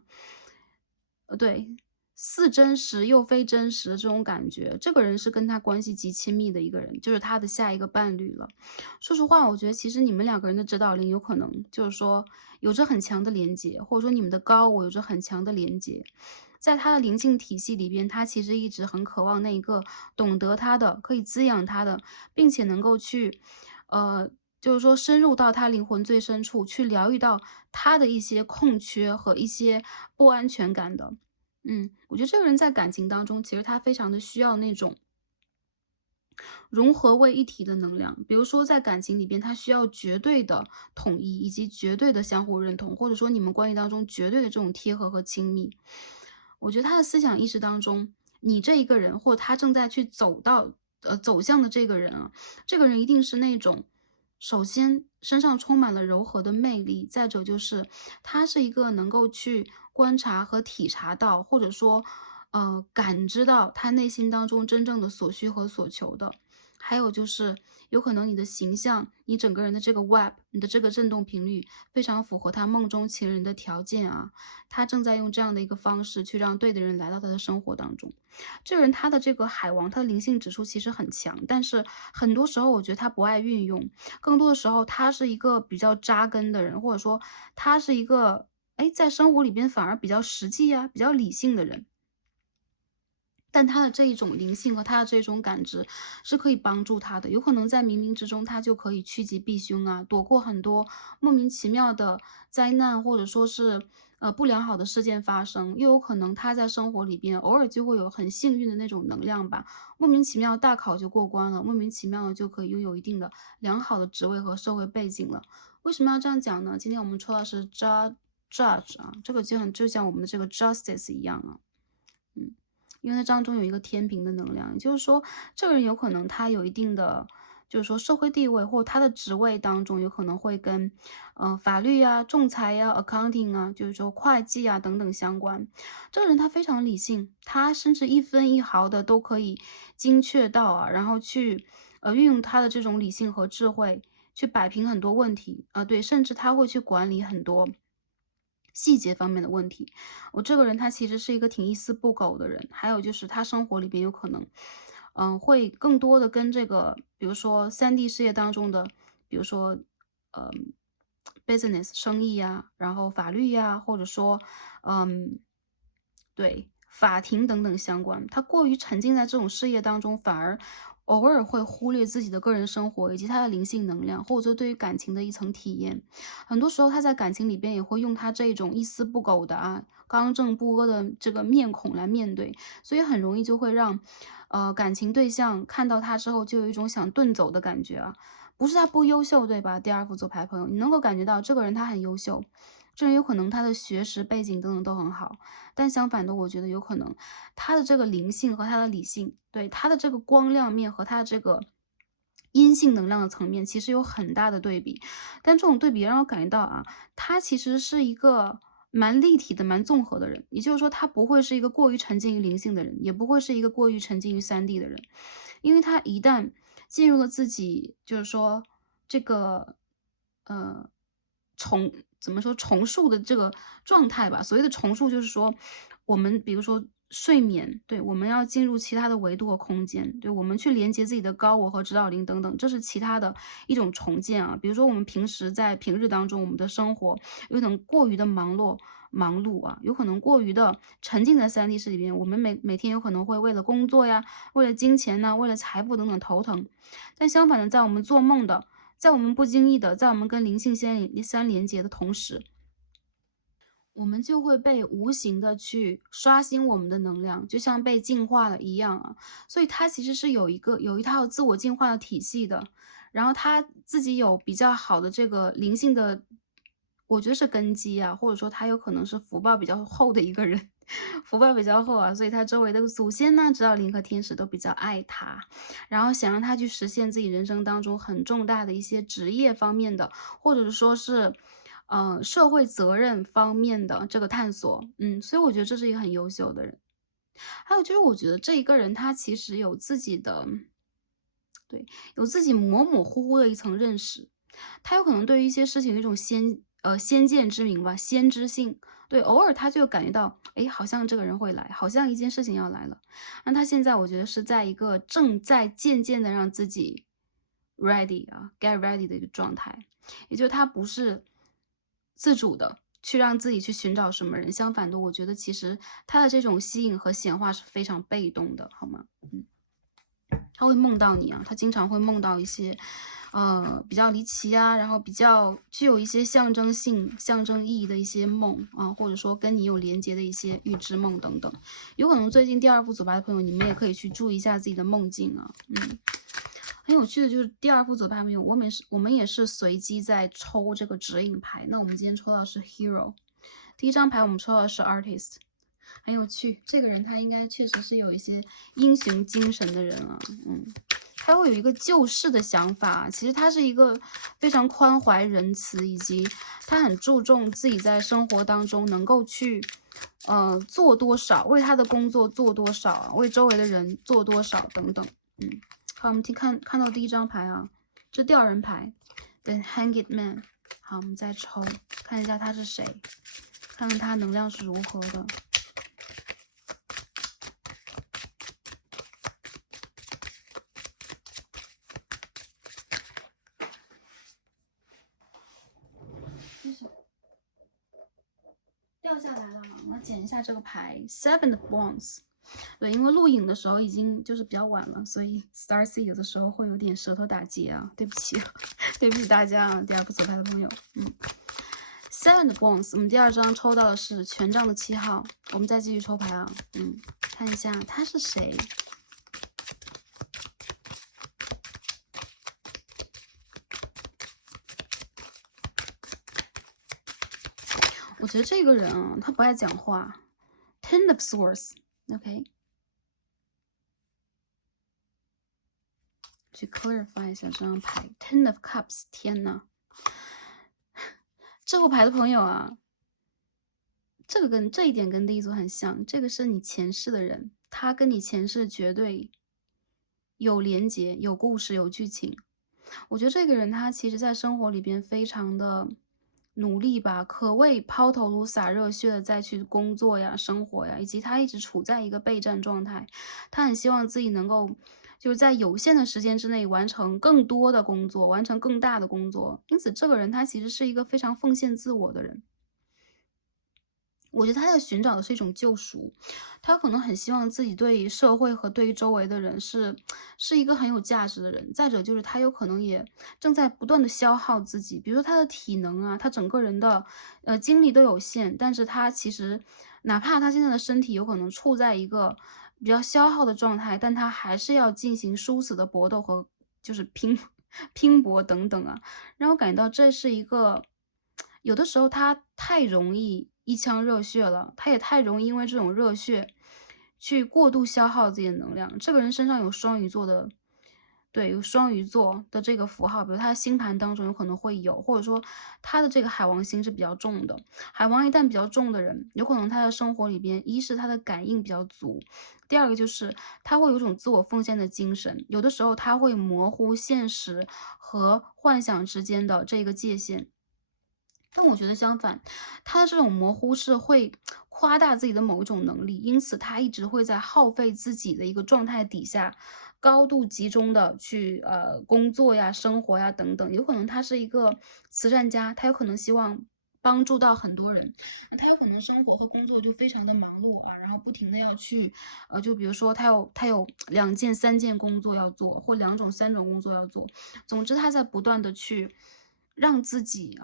对，似真实又非真实的这种感觉。这个人是跟他关系极亲密的一个人，就是他的下一个伴侣了。说实话，我觉得其实你们两个人的指导灵有可能就是说有着很强的连接，或者说你们的高我有着很强的连接。在他的灵性体系里边，他其实一直很渴望那一个懂得他的、可以滋养他的，并且能够去，就是说深入到他灵魂最深处，去疗愈到他的一些空缺和一些不安全感的。我觉得这个人在感情当中，其实他非常的需要那种融合为一体的能量。比如说在感情里边，他需要绝对的统一，以及绝对的相互认同，或者说你们关系当中绝对的这种贴合和亲密。我觉得他的思想意识当中，你这一个人，或者他正在去走向的这个人啊，这个人一定是那种，首先身上充满了柔和的魅力，再者就是他是一个能够去观察和体察到，或者说，感知到他内心当中真正的所需和所求的。还有就是有可能你的形象，你整个人的这个 vibe，你的这个振动频率非常符合他梦中情人的条件啊，他正在用这样的一个方式去让对的人来到他的生活当中。这个人他的这个海王，他的灵性指数其实很强，但是很多时候我觉得他不爱运用，更多的时候他是一个比较扎根的人，或者说他是一个，在生活里边反而比较实际啊，比较理性的人。但他的这一种灵性和他的这种感知是可以帮助他的，有可能在冥冥之中他就可以趋吉避凶啊，躲过很多莫名其妙的灾难，或者说是不良好的事件发生，又有可能他在生活里边偶尔就会有很幸运的那种能量吧，莫名其妙大考就过关了，莫名其妙的就可以拥有一定的良好的职位和社会背景了。为什么要这样讲呢？今天我们抽到是 judge 啊，这个就像我们的这个 justice 一样啊。嗯，因为它当中有一个天平的能量，也就是说，这个人有可能他有一定的，就是说社会地位或他的职位当中有可能会跟，法律啊、仲裁呀、accounting 啊，就是说会计啊等等相关。这个人他非常理性，他甚至一分一毫的都可以精确到啊，然后去运用他的这种理性和智慧去摆平很多问题啊，对，甚至他会去管理很多细节方面的问题。我这个人他其实是一个挺一丝不苟的人，还有就是他生活里边有可能，会更多的跟这个，比如说3D 事业当中的，比如说，呃，business 生意呀，然后法律呀，或者说，嗯，对，法庭等等相关。他过于沉浸在这种事业当中，反而偶尔会忽略自己的个人生活以及他的灵性能量，或者说对于感情的一层体验。很多时候他在感情里边也会用他这种一丝不苟的啊，刚正不阿的这个面孔来面对，所以很容易就会让，感情对象看到他之后就有一种想遁走的感觉啊。不是他不优秀，对吧？第二副座牌朋友，你能够感觉到这个人他很优秀，这人有可能他的学识背景等等都很好，但相反的，我觉得有可能他的这个灵性和他的理性，对，他的这个光亮面和他的这个阴性能量的层面其实有很大的对比。但这种对比让我感觉到啊，他其实是一个蛮立体的、蛮综合的人。也就是说，他不会是一个过于沉浸于灵性的人，也不会是一个过于沉浸于3D 的人。因为他一旦进入了自己，就是说这个，呃，怎么说重塑的这个状态吧。所谓的重塑就是说，我们比如说睡眠，对，我们要进入其他的维度和空间，对，我们去连接自己的高我和指导灵等等，这是其他的一种重建啊。比如说我们平时在平日当中，我们的生活有可能过于的忙碌啊，有可能过于的沉浸在3D 世界里面，我们每天有可能会为了工作呀，为了金钱呐，为了财富等等头疼。但相反的，在我们做梦的，在我们不经意的，在我们跟灵性相连接的同时，我们就会被无形的去刷新我们的能量，就像被净化了一样啊。所以它其实是有一套自我净化的体系的，然后他自己有比较好的这个灵性的，我觉得是根基啊，或者说他有可能是福报比较厚的一个人，福报比较厚啊，所以他周围的祖先呢、指导灵和天使都比较爱他，然后想让他去实现自己人生当中很重大的一些职业方面的，或者是说是社会责任方面的这个探索，所以我觉得这是一个很优秀的人。还有就是我觉得这一个人他其实有自己的对，有自己模模糊糊的一层认识，他有可能对于一些事情有一种先见之明吧，先知性。对，偶尔他就感觉到，哎，好像这个人会来，好像一件事情要来了。那他现在我觉得是在一个正在渐渐的让自己 ready 啊，get ready 的一个状态。也就是他不是自主的去让自己去寻找什么人，相反的，我觉得其实他的这种吸引和显化是非常被动的，好吗？他会梦到你啊，他经常会梦到一些，比较离奇啊，然后比较具有一些象征性、象征意义的一些梦啊，或者说跟你有连接的一些预知梦等等。有可能最近第二副左牌的朋友，你们也可以去注意一下自己的梦境啊，很有趣的就是第二副左牌朋友，我们也是随机在抽这个指引牌。那我们今天抽到是 Hero，第一张牌我们抽到的是 Artist，很有趣。这个人他应该确实是有一些英雄精神的人啊，他会有一个救世的想法。其实他是一个非常宽怀仁慈，以及他很注重自己在生活当中能够去，做多少，为他的工作做多少，为周围的人做多少等等，好，我们看到第一张牌啊，这吊人牌，对 Hanged Man。好，我们再抽，看一下他是谁，看看他能量是如何的。掉下来了，我要捡一下这个牌 Seven of Wands。对，因为录影的时候已经就是比较晚了，所以 Starseed 有的时候会有点舌头打结啊，对不起，对不起大家啊，第二副左牌的朋友，Seven of Wands，我们第二张抽到的是权杖的7号，我们再继续抽牌啊，看一下他是谁。我觉得这个人啊，他不爱讲话。Ten of Swords，OK，去 clarify 一下这张牌。Ten of Cups，天呐，这副牌的朋友啊，这一点跟第一组很像，这个是你前世的人，他跟你前世绝对有连结、有故事、有剧情。我觉得这个人他其实在生活里边非常的努力吧，可谓抛头颅洒热血的再去工作呀、生活呀，以及他一直处在一个备战状态。他很希望自己能够就是在有限的时间之内完成更多的工作，完成更大的工作。因此，这个人他其实是一个非常奉献自我的人。我觉得他在寻找的是一种救赎，他可能很希望自己对于社会和对于周围的人是一个很有价值的人。再者就是他有可能也正在不断的消耗自己，比如说他的体能啊，他整个人的精力都有限，但是他其实哪怕他现在的身体有可能处在一个比较消耗的状态，但他还是要进行殊死的搏斗和就是拼搏等等啊，让我感觉到这是一个。有的时候他太容易一腔热血了，他也太容易因为这种热血去过度消耗自己的能量。这个人身上有双鱼座的，对，有双鱼座的这个符号，比如他的星盘当中有可能会有，或者说他的这个海王星是比较重的。海王一旦比较重的人，有可能他的生活里边，一是他的感应比较足，第二个就是他会有一种自我奉献的精神，有的时候他会模糊现实和幻想之间的这个界限。但我觉得相反，他的这种模糊是会夸大自己的某一种能力，因此他一直会在耗费自己的一个状态底下，高度集中的去工作呀、生活呀等等。有可能他是一个慈善家，他有可能希望帮助到很多人，他有可能生活和工作就非常的忙碌啊，然后不停的要去就比如说他有2件3件工作要做，或2种3种工作要做，总之他在不断的去让自己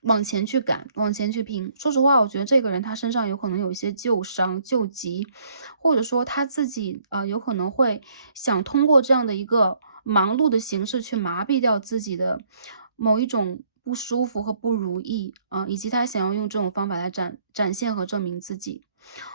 往前去赶，往前去拼。说实话，我觉得这个人他身上有可能有一些旧伤、旧疾，或者说他自己有可能会想通过这样的一个忙碌的形式去麻痹掉自己的某一种不舒服和不如意以及他想要用这种方法来展现和证明自己。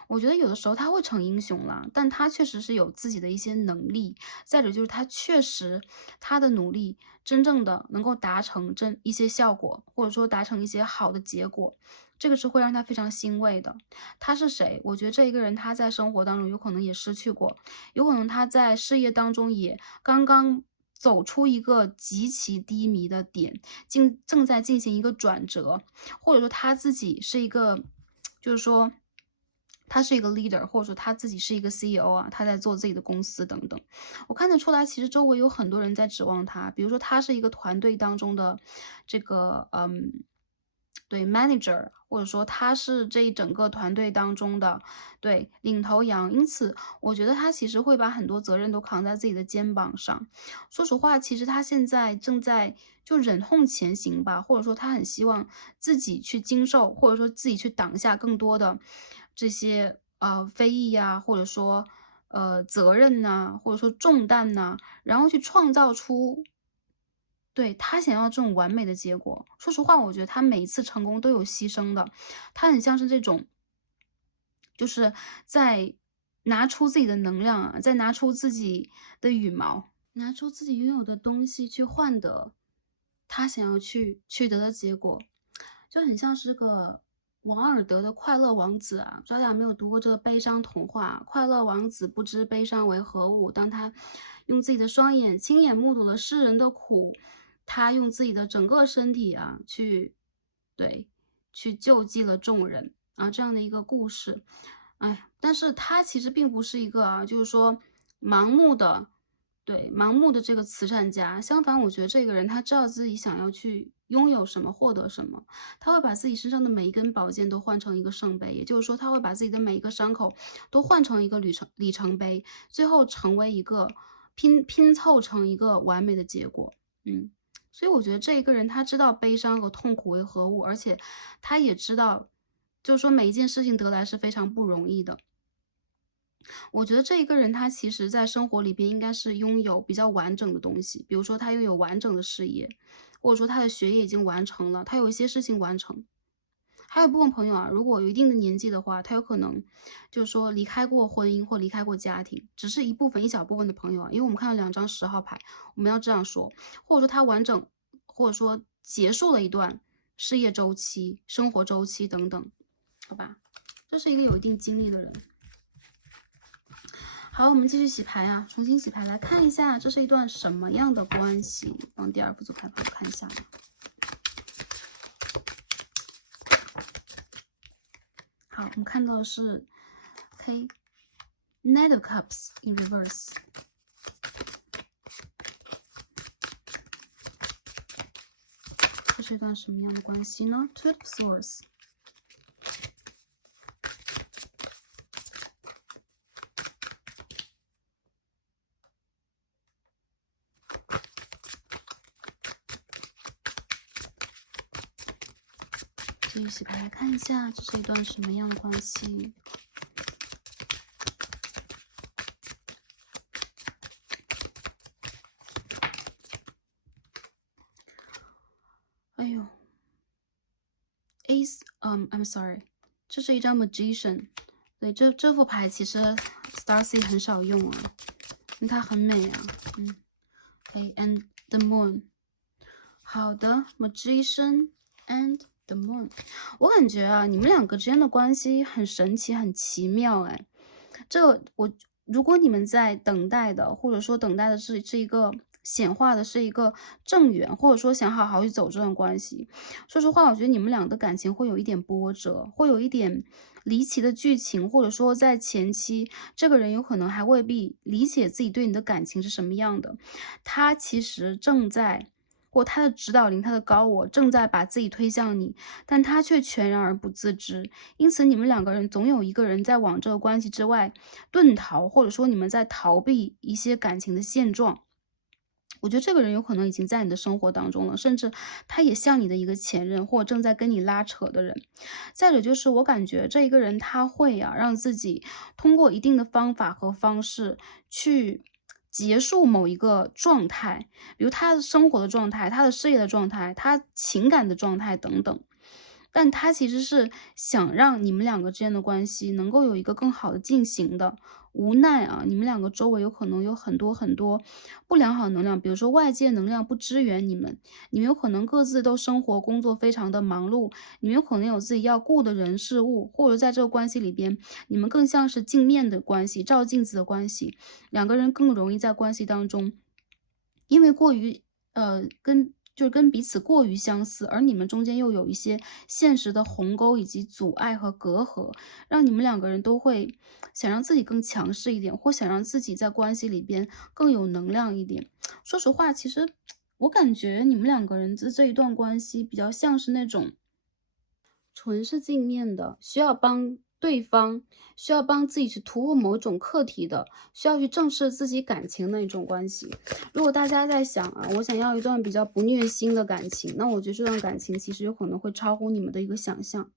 我觉得有的时候他会逞英雄啦，但他确实是有自己的一些能力。再者就是他确实他的努力真正的能够达成一些效果，或者说达成一些好的结果，这个是会让他非常欣慰的。他是谁？我觉得这一个人他在生活当中有可能也失去过，有可能他在事业当中也刚刚走出一个极其低迷的点，正在进行一个转折，或者说他自己是一个，就是说他是一个 leader，或者说他自己是一个 CEO 啊，他在做自己的公司等等。我看得出来，其实周围有很多人在指望他，比如说他是一个团队当中的这个对 manager，或者说他是这一整个团队当中的对领头羊，因此我觉得他其实会把很多责任都扛在自己的肩膀上。说实话，其实他现在正在就忍痛前行吧，或者说他很希望自己去经受，或者说自己去挡下更多的这些非议呀，或者说责任呐、或者说重担呐、然后去创造出对，他想要这种完美的结果。说实话，我觉得他每一次成功都有牺牲的，他很像是这种，就是在拿出自己的能量啊，在拿出自己的羽毛，拿出自己拥有的东西去换得他想要去取得的结果，就很像是个王尔德的《快乐王子》啊，不知道大家有没有读过这个悲伤童话？快乐王子不知悲伤为何物，当他用自己的双眼亲眼目睹了世人的苦，他用自己的整个身体对，去救济了众人啊，这样的一个故事。哎，但是他其实并不是一个就是说盲目的对，盲目的这个慈善家。相反，我觉得这个人他知道自己想要去拥有什么，获得什么，他会把自己身上的每一根宝剑都换成一个圣杯，也就是说，他会把自己的每一个伤口都换成一个里程碑，最后成为一个拼凑成一个完美的结果。所以我觉得这一个人他知道悲伤和痛苦为何物，而且他也知道，就是说每一件事情得来是非常不容易的。我觉得这一个人他其实在生活里边应该是拥有比较完整的东西，比如说他拥有完整的事业，或者说他的学业已经完成了，他有一些事情完成。还有部分朋友如果有一定的年纪的话，他有可能就是说离开过婚姻或离开过家庭，只是一小部分的朋友因为我们看了2张10号牌，我们要这样说，或者说他完整，或者说结束了一段事业周期、生活周期等等，好吧，这是一个有一定经历的人。好，我们继续洗牌重新洗牌来看一下，这是一段什么样的关系？帮第2副组牌帮我看一下。好，我们看到的是 Knight of Cups in reverse。这是一段什么样的关系呢 ？Two of Swords。继续洗牌来看一下，这是一段什么样的关系？哎呦 ，I'm sorry， 这是一张 Magician。对，这副牌其实 Starcy 很少用因为它很美OK，and the Moon。好的 ，Magician and the Moon。我感觉你们2个之间的关系很神奇，很奇妙如果你们在等待的，或者说等待的是一个显化的是一个正缘，或者说想好好去走这段关系。说实话，我觉得你们俩的感情会有一点波折，会有一点离奇的剧情，或者说在前期，这个人有可能还未必理解自己对你的感情是什么样的。他其实正在或他的指导灵、他的高我正在把自己推向你，但他却全然而不自知。因此，你们两个人总有一个人在往这个关系之外遁逃，或者说你们在逃避一些感情的现状。我觉得这个人有可能已经在你的生活当中了，甚至他也像你的一个前任，或者正在跟你拉扯的人。再者就是我感觉这一个人他会让自己通过一定的方法和方式去结束某一个状态，比如他的生活的状态、他的事业的状态、他情感的状态等等。但他其实是想让你们两个之间的关系能够有一个更好的进行的。无奈你们两个周围有可能有很多很多不良好的能量，比如说外界能量不支援你们，你们有可能各自都生活工作非常的忙碌，你们有可能有自己要顾的人事物，或者在这个关系里边，你们更像是镜面的关系，照镜子的关系，两个人更容易在关系当中因为过于跟彼此过于相似，而你们中间又有一些现实的鸿沟以及阻碍和隔阂，让你们两个人都会想让自己更强势一点，或想让自己在关系里边更有能量一点。说实话，其实我感觉你们两个人的这一段关系比较像是那种纯是镜面的，需要帮对方，需要帮自己去突破某种课题的，需要去正视自己感情的一种关系。如果大家在想我想要一段比较不虐心的感情，那我觉得这段感情其实有可能会超乎你们的一个想象。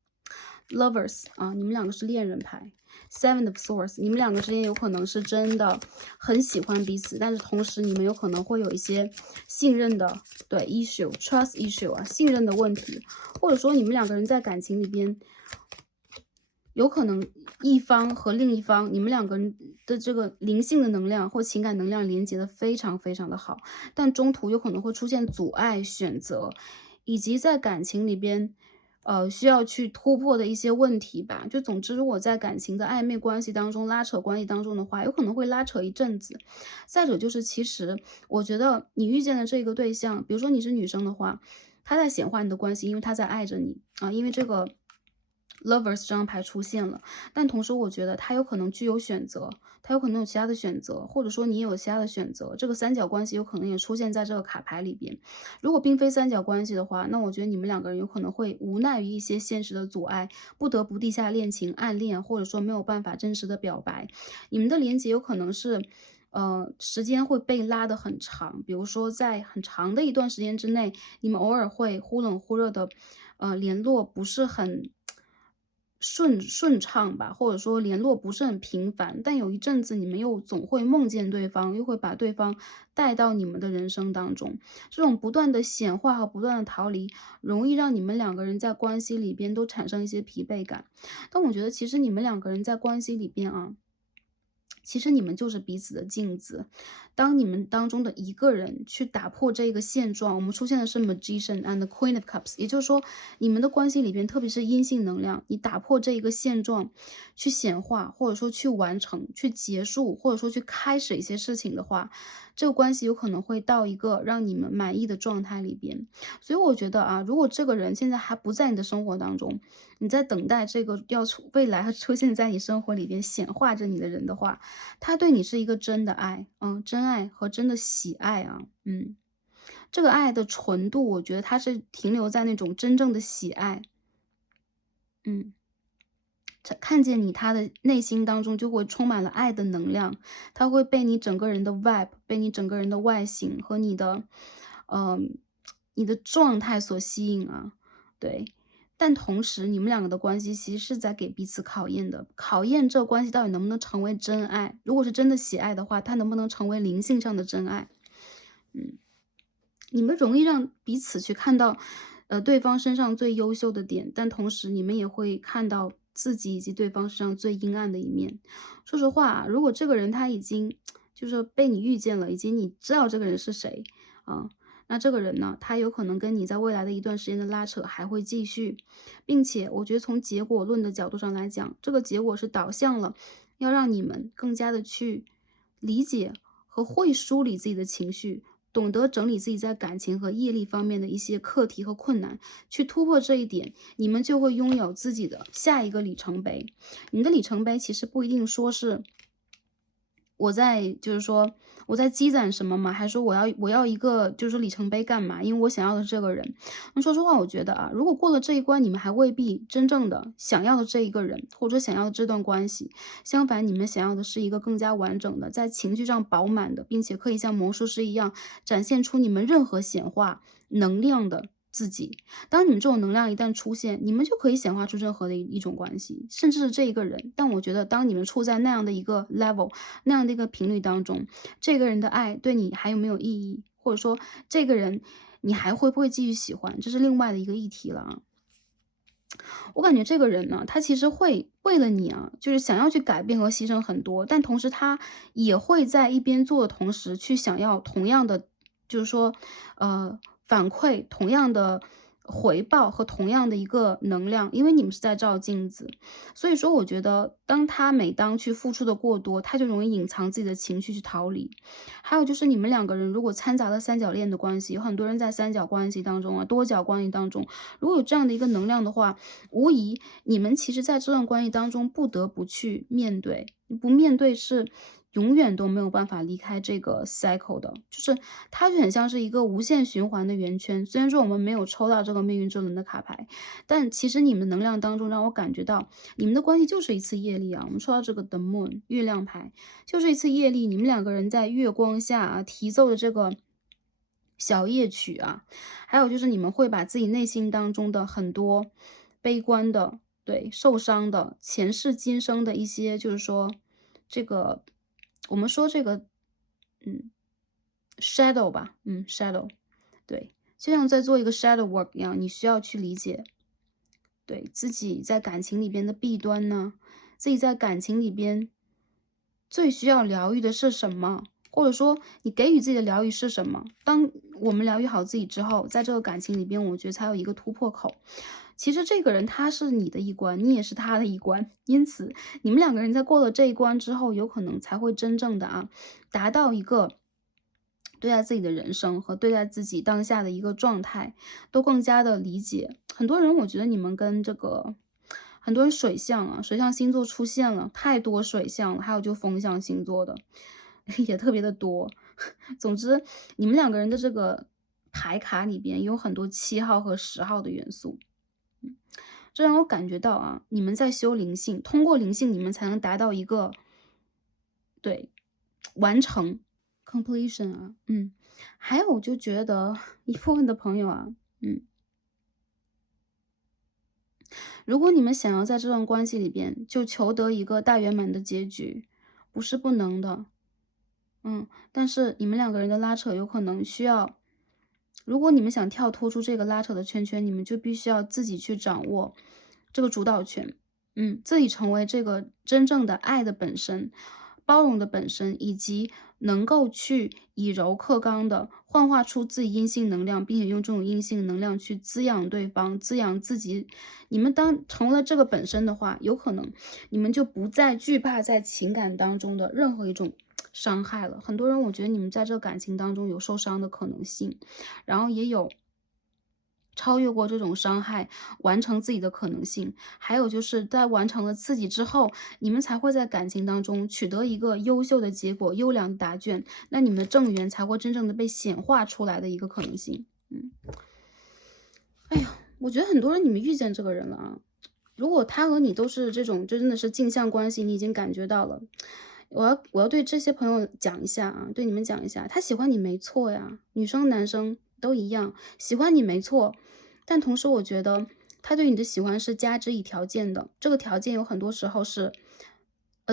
Lovers 你们两个是恋人牌。Seven of Swords，你们两个之间有可能是真的很喜欢彼此，但是同时你们有可能会有一些信任的trust issue信任的问题，或者说你们两个人在感情里边，有可能一方和另一方，你们两个人的这个灵性的能量或情感能量连接的非常非常的好，但中途有可能会出现阻碍选择，以及在感情里边需要去突破的一些问题吧。就总之，如果在感情的暧昧关系当中、拉扯关系当中的话，有可能会拉扯一阵子。再者就是，其实我觉得你遇见的这个对象，比如说你是女生的话，他在显化你的关系，因为他在爱着你因为这个 Lovers 这张牌出现了，但同时我觉得他有可能具有选择，他有可能有其他的选择，或者说你也有其他的选择。这个三角关系有可能也出现在这个卡牌里边。如果并非三角关系的话，那我觉得你们两个人有可能会无奈于一些现实的阻碍，不得不地下恋情、暗恋，或者说没有办法真实的表白。你们的连接有可能是时间会被拉得很长，比如说在很长的一段时间之内，你们偶尔会忽冷忽热的，联络不是很顺畅吧，或者说联络不是很频繁，但有一阵子你们又总会梦见对方，又会把对方带到你们的人生当中。这种不断的显化和不断的逃离，容易让你们两个人在关系里边都产生一些疲惫感。但我觉得其实你们两个人在关系里边其实你们就是彼此的镜子。当你们当中的一个人去打破这个现状，我们出现的是 Magician and the Queen of Cups，也就是说，你们的关系里边，特别是阴性能量，你打破这一个现状，去显化，或者说去完成、去结束，或者说去开始一些事情的话，这个关系有可能会到一个让你们满意的状态里边。所以我觉得如果这个人现在还不在你的生活当中，你在等待这个未来出现在你生活里边显化着你的人的话，他对你是一个真的爱，真爱和真的喜爱这个爱的纯度，我觉得它是停留在那种真正的喜爱，嗯，看见你，他的内心当中就会充满了爱的能量，他会被你整个人的 vibe，被你整个人的外形和呃，你的状态所吸引对。但同时，你们两个的关系其实是在给彼此考验的，考验这关系到底能不能成为真爱。如果是真的喜爱的话，它能不能成为灵性上的真爱？你们容易让彼此去看到，对方身上最优秀的点，但同时你们也会看到自己以及对方身上最阴暗的一面。说实话如果这个人他已经就是被你遇见了，以及你知道这个人是谁那这个人呢，他有可能跟你在未来的一段时间的拉扯还会继续，并且我觉得从结果论的角度上来讲，这个结果是导向了要让你们更加的去理解和会梳理自己的情绪，懂得整理自己在感情和业力方面的一些课题和困难，去突破这一点，你们就会拥有自己的下一个里程碑。你的里程碑其实不一定说是就是说我在积攒什么嘛，还是说我要一个就是说里程碑干嘛？因为我想要的是这个人。那说实话，我觉得啊，如果过了这一关，你们还未必真正的想要的这一个人，或者想要的这段关系。相反，你们想要的是一个更加完整的，在情绪上饱满的，并且可以像魔术师一样展现出你们任何显化能量的自己。当你们这种能量一旦出现，你们就可以显化出任何的一种关系，甚至是这一个人。但我觉得，当你们处在那样的一个 level，那样的一个频率当中，这个人的爱对你还有没有意义，或者说这个人你还会不会继续喜欢，这是另外的一个议题了啊。我感觉这个人呢，他其实会为了你啊，就是想要去改变和牺牲很多，但同时他也会在一边做的同时，去想要同样的，就是说，反馈同样的回报和同样的一个能量，因为你们是在照镜子，所以说我觉得，每当去付出的过多，他就容易隐藏自己的情绪去逃离。还有就是你们两个人如果掺杂了三角恋的关系，有很多人在三角关系当中啊，多角关系当中，如果有这样的一个能量的话，无疑你们其实在这段关系当中不得不去面对，不面对是永远都没有办法离开这个 cycle 的，就是它就很像是一个无限循环的圆圈。虽然说我们没有抽到这个命运之轮的卡牌，但其实你们能量当中让我感觉到，你们的关系就是一次业力啊。我们说到这个 The Moon 月亮牌，就是一次业力，你们两个人在月光下啊提奏的这个小夜曲啊，还有就是你们会把自己内心当中的很多悲观的、对受伤的、前世今生的一些，就是说这个我们说这个嗯 shadow 吧，shadow，对，就像在做一个 shadow work 一样，你需要去理解，对自己在感情里边的弊端呢，自己在感情里边最需要疗愈的是什么？或者说你给予自己的疗愈是什么？当我们疗愈好自己之后，在这个感情里边，我觉得才有一个突破口。其实这个人他是你的一关，你也是他的一关，因此你们两个人在过了这一关之后，有可能才会真正的达到一个对待自己的人生和对待自己当下的一个状态，都更加的理解。很多人我觉得你们跟这个很多人水象啊，水象星座出现了，太多水象了，还有就风象星座的也特别的多。总之，你们两个人的这个牌卡里边有很多7号和10号的元素，这让我感觉到啊，你们在修灵性，通过灵性你们才能达到一个对完成 completion 啊，还有我就觉得一部分的朋友啊，如果你们想要在这段关系里边就求得一个大圆满的结局，不是不能的，但是你们两个人的拉扯有可能需要，如果你们想跳脱出这个拉扯的圈圈，你们就必须要自己去掌握这个主导权，自己成为这个真正的爱的本身，包容的本身，以及能够去以柔克刚的幻化出自己阴性能量，并且用这种阴性能量去滋养对方，滋养自己。你们当成为了这个本身的话，有可能你们就不再惧怕在情感当中的任何一种伤害了。很多人我觉得你们在这个感情当中有受伤的可能性，然后也有超越过这种伤害，完成自己的可能性。还有就是在完成了自己之后，你们才会在感情当中取得一个优秀的结果，优良的答卷，那你们的正缘才会真正的被显化出来的一个可能性。哎呀，我觉得很多人你们遇见这个人了啊，如果他和你都是这种真的是镜像关系，你已经感觉到了。我要对这些朋友讲一下啊，对你们讲一下，他喜欢你没错呀，女生男生都一样，喜欢你没错，但同时我觉得他对你的喜欢是加之以条件的，这个条件有很多时候是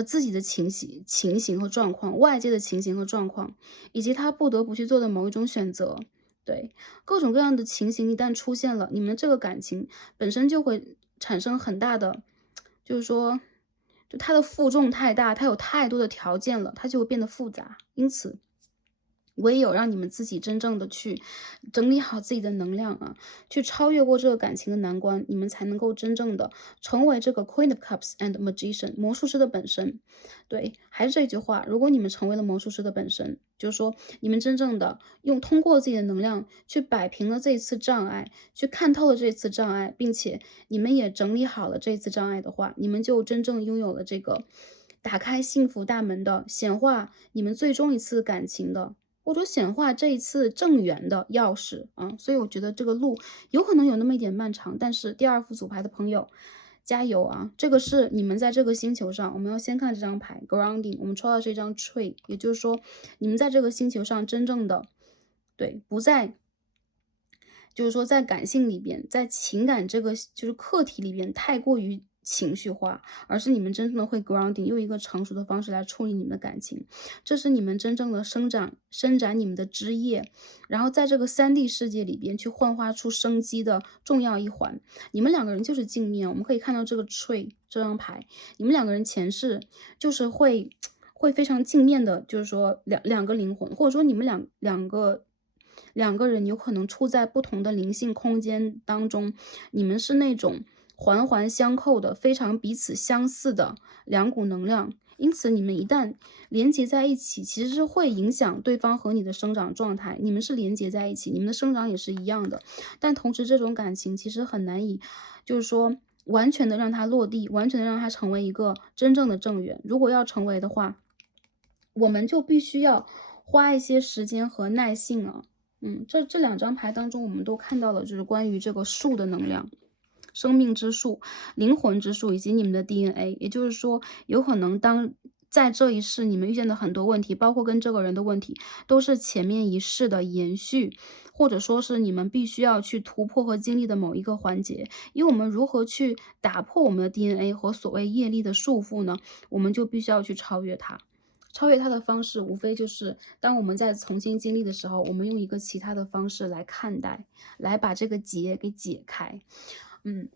自己的情形和状况，外界的情形和状况，以及他不得不去做的某一种选择。对，各种各样的情形一旦出现了，你们这个感情本身就会产生很大的，就是说，就它的负重太大，它有太多的条件了，它就会变得复杂。因此，唯有让你们自己真正的去整理好自己的能量啊，去超越过这个感情的难关，你们才能够真正的成为这个 Queen of Cups and Magician 魔术师的本身。对，还是这句话，如果你们成为了魔术师的本身，就是说你们真正的通过自己的能量去摆平了这一次障碍，去看透了这次障碍，并且你们也整理好了这次障碍的话，你们就真正拥有了这个打开幸福大门的显化你们最终一次感情的或者显化这一次正缘的钥匙啊，所以我觉得这个路有可能有那么一点漫长，但是第二副组牌的朋友，加油啊！这个是你们在这个星球上，我们要先看这张牌 grounding，我们抽到这张 tree，也就是说你们在这个星球上真正的对不在。就是说，在感性里边，在情感这个就是课题里边，太过于情绪化，而是你们真正的会 grounding，用一个成熟的方式来处理你们的感情，这是你们真正的伸展你们的枝叶，然后在这个3D 世界里边去焕发出生机的重要一环。你们两个人就是镜面，我们可以看到这个 tree 这张牌，你们两个人前世就是会非常镜面的，就是说两个灵魂，或者说你们两个人有可能处在不同的灵性空间当中，你们是那种环环相扣的、非常彼此相似的两股能量。因此，你们一旦连接在一起，其实是会影响对方和你的生长状态。你们是连接在一起，你们的生长也是一样的，但同时这种感情其实很难以，就是说完全的让它落地，完全的让它成为一个真正的正缘。如果要成为的话，我们就必须要花一些时间和耐性啊。这两张牌当中，我们都看到了，就是关于这个树的能量，生命之树、灵魂之树以及你们的 DNA。也就是说，有可能在这一世你们遇见的很多问题，包括跟这个人的问题，都是前面一世的延续，或者说是你们必须要去突破和经历的某一个环节。因为我们如何去打破我们的 DNA 和所谓业力的束缚呢？我们就必须要去超越它。超越它的方式，无非就是当我们在重新经历的时候，我们用一个其他的方式来看待，来把这个结给解开。嗯，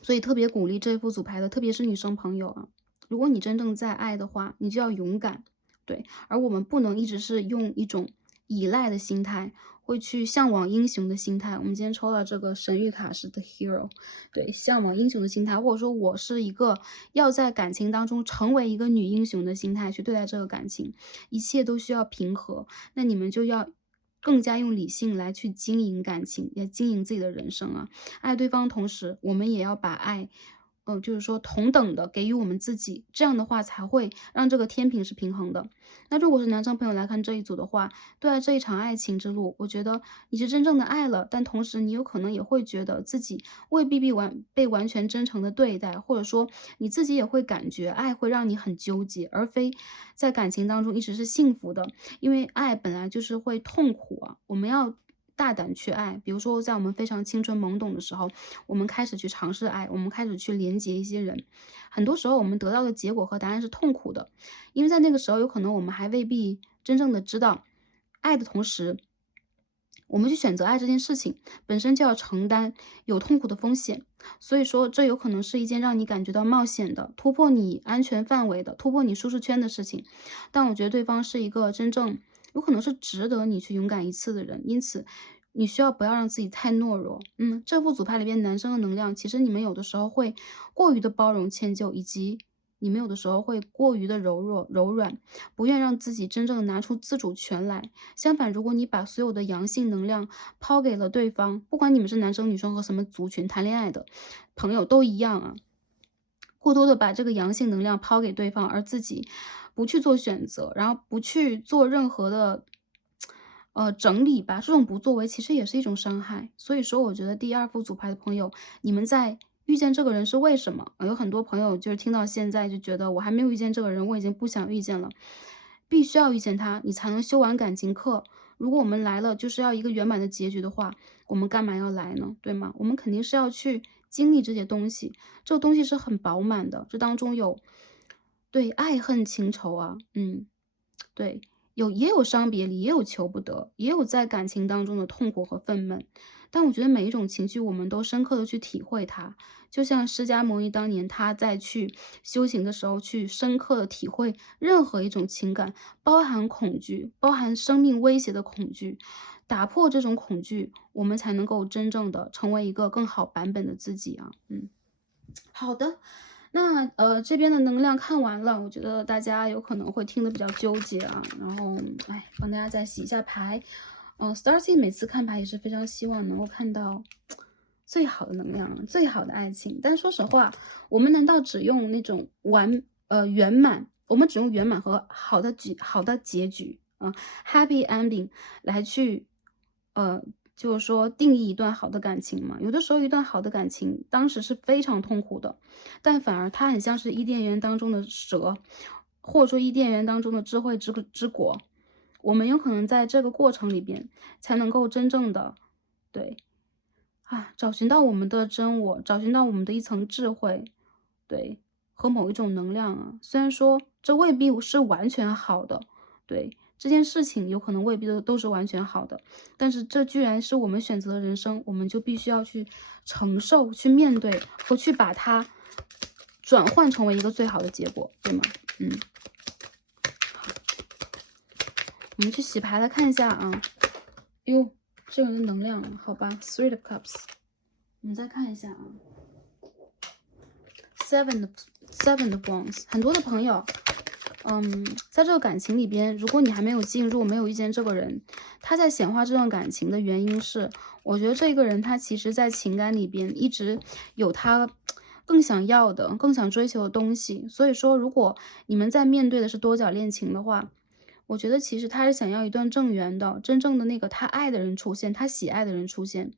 所以特别鼓励这副组牌的，特别是女生朋友啊，如果你真正在爱的话，你就要勇敢，对，而我们不能一直是用一种依赖的心态，会去向往英雄的心态。我们今天抽到这个神谕卡是 The Hero，对，向往英雄的心态，或者说我是一个要在感情当中成为一个女英雄的心态去对待这个感情，一切都需要平和。那你们就要更加用理性来去经营感情，也经营自己的人生啊。爱对方的同时，我们也要把爱就是说同等的给予我们自己，这样的话才会让这个天平是平衡的。那如果是男生朋友来看这一组的话，对待这一场爱情之路，我觉得你是真正的爱了，但同时你有可能也会觉得自己未必被完全真诚的对待，或者说你自己也会感觉爱会让你很纠结，而非在感情当中一直是幸福的。因为爱本来就是会痛苦啊，我们要大胆去爱。比如说在我们非常青春懵懂的时候，我们开始去尝试爱，我们开始去连接一些人，很多时候我们得到的结果和答案是痛苦的，因为在那个时候有可能我们还未必真正的知道爱的同时，我们去选择爱这件事情本身就要承担有痛苦的风险，所以说这有可能是一件让你感觉到冒险的、突破你安全范围的、突破你舒适圈的事情。但我觉得对方是一个真正有可能是值得你去勇敢一次的人，因此你需要不要让自己太懦弱。这副组牌里边男生的能量，其实你们有的时候会过于的包容迁就，以及你们有的时候会过于的柔软，不愿让自己真正的拿出自主权来。相反，如果你把所有的阳性能量抛给了对方，不管你们是男生女生和什么族群谈恋爱的朋友都一样啊，过多的把这个阳性能量抛给对方，而自己不去做选择，然后不去做任何的整理吧，这种不作为其实也是一种伤害。所以说我觉得第二副组牌的朋友，你们在遇见这个人是为什么？有很多朋友就是听到现在就觉得我还没有遇见这个人，我已经不想遇见了。必须要遇见他，你才能修完感情课。如果我们来了就是要一个圆满的结局的话，我们干嘛要来呢？对吗？我们肯定是要去经历这些东西，这个东西是很饱满的，这当中有对爱恨情仇啊，对，也有伤别离，也有求不得，也有在感情当中的痛苦和愤懑。但我觉得每一种情绪我们都深刻的去体会它，就像释迦牟尼当年他在去修行的时候，去深刻的体会任何一种情感，包含恐惧，包含生命威胁的恐惧，打破这种恐惧，我们才能够真正的成为一个更好版本的自己啊。好的，那这边的能量看完了，我觉得大家有可能会听得比较纠结啊，然后帮大家再洗一下牌。Starcy 每次看牌也是非常希望能够看到最好的能量，最好的爱情。但说实话，我们难道只用那种圆满，我们只用圆满和好的结局啊，happy ending 来去呃就是说定义一段好的感情嘛？有的时候一段好的感情当时是非常痛苦的，但反而它很像是伊甸园当中的蛇，或者说伊甸园当中的智慧之果。我们有可能在这个过程里边，才能够真正的对找寻到我们的真我，找寻到我们的一层智慧，对，和某一种能量啊。虽然说这未必是完全好的，对，这件事情有可能未必都是完全好的，但是这居然是我们选择的人生，我们就必须要去承受、去面对和去把它转换成为一个最好的结果，对吗？我们去洗牌来看一下啊。哟，这个人的能量，好吧 ，Three of Cups。我们再看一下啊，Seven of Wands。很多的朋友，在这个感情里边，如果你还没有进入，没有遇见这个人，他在显化这段感情的原因是，我觉得这个人他其实在情感里边一直有他更想要的、更想追求的东西。所以说，如果你们在面对的是多角恋情的话，我觉得其实他是想要一段正缘的，真正的那个他爱的人出现，他喜爱的人出现，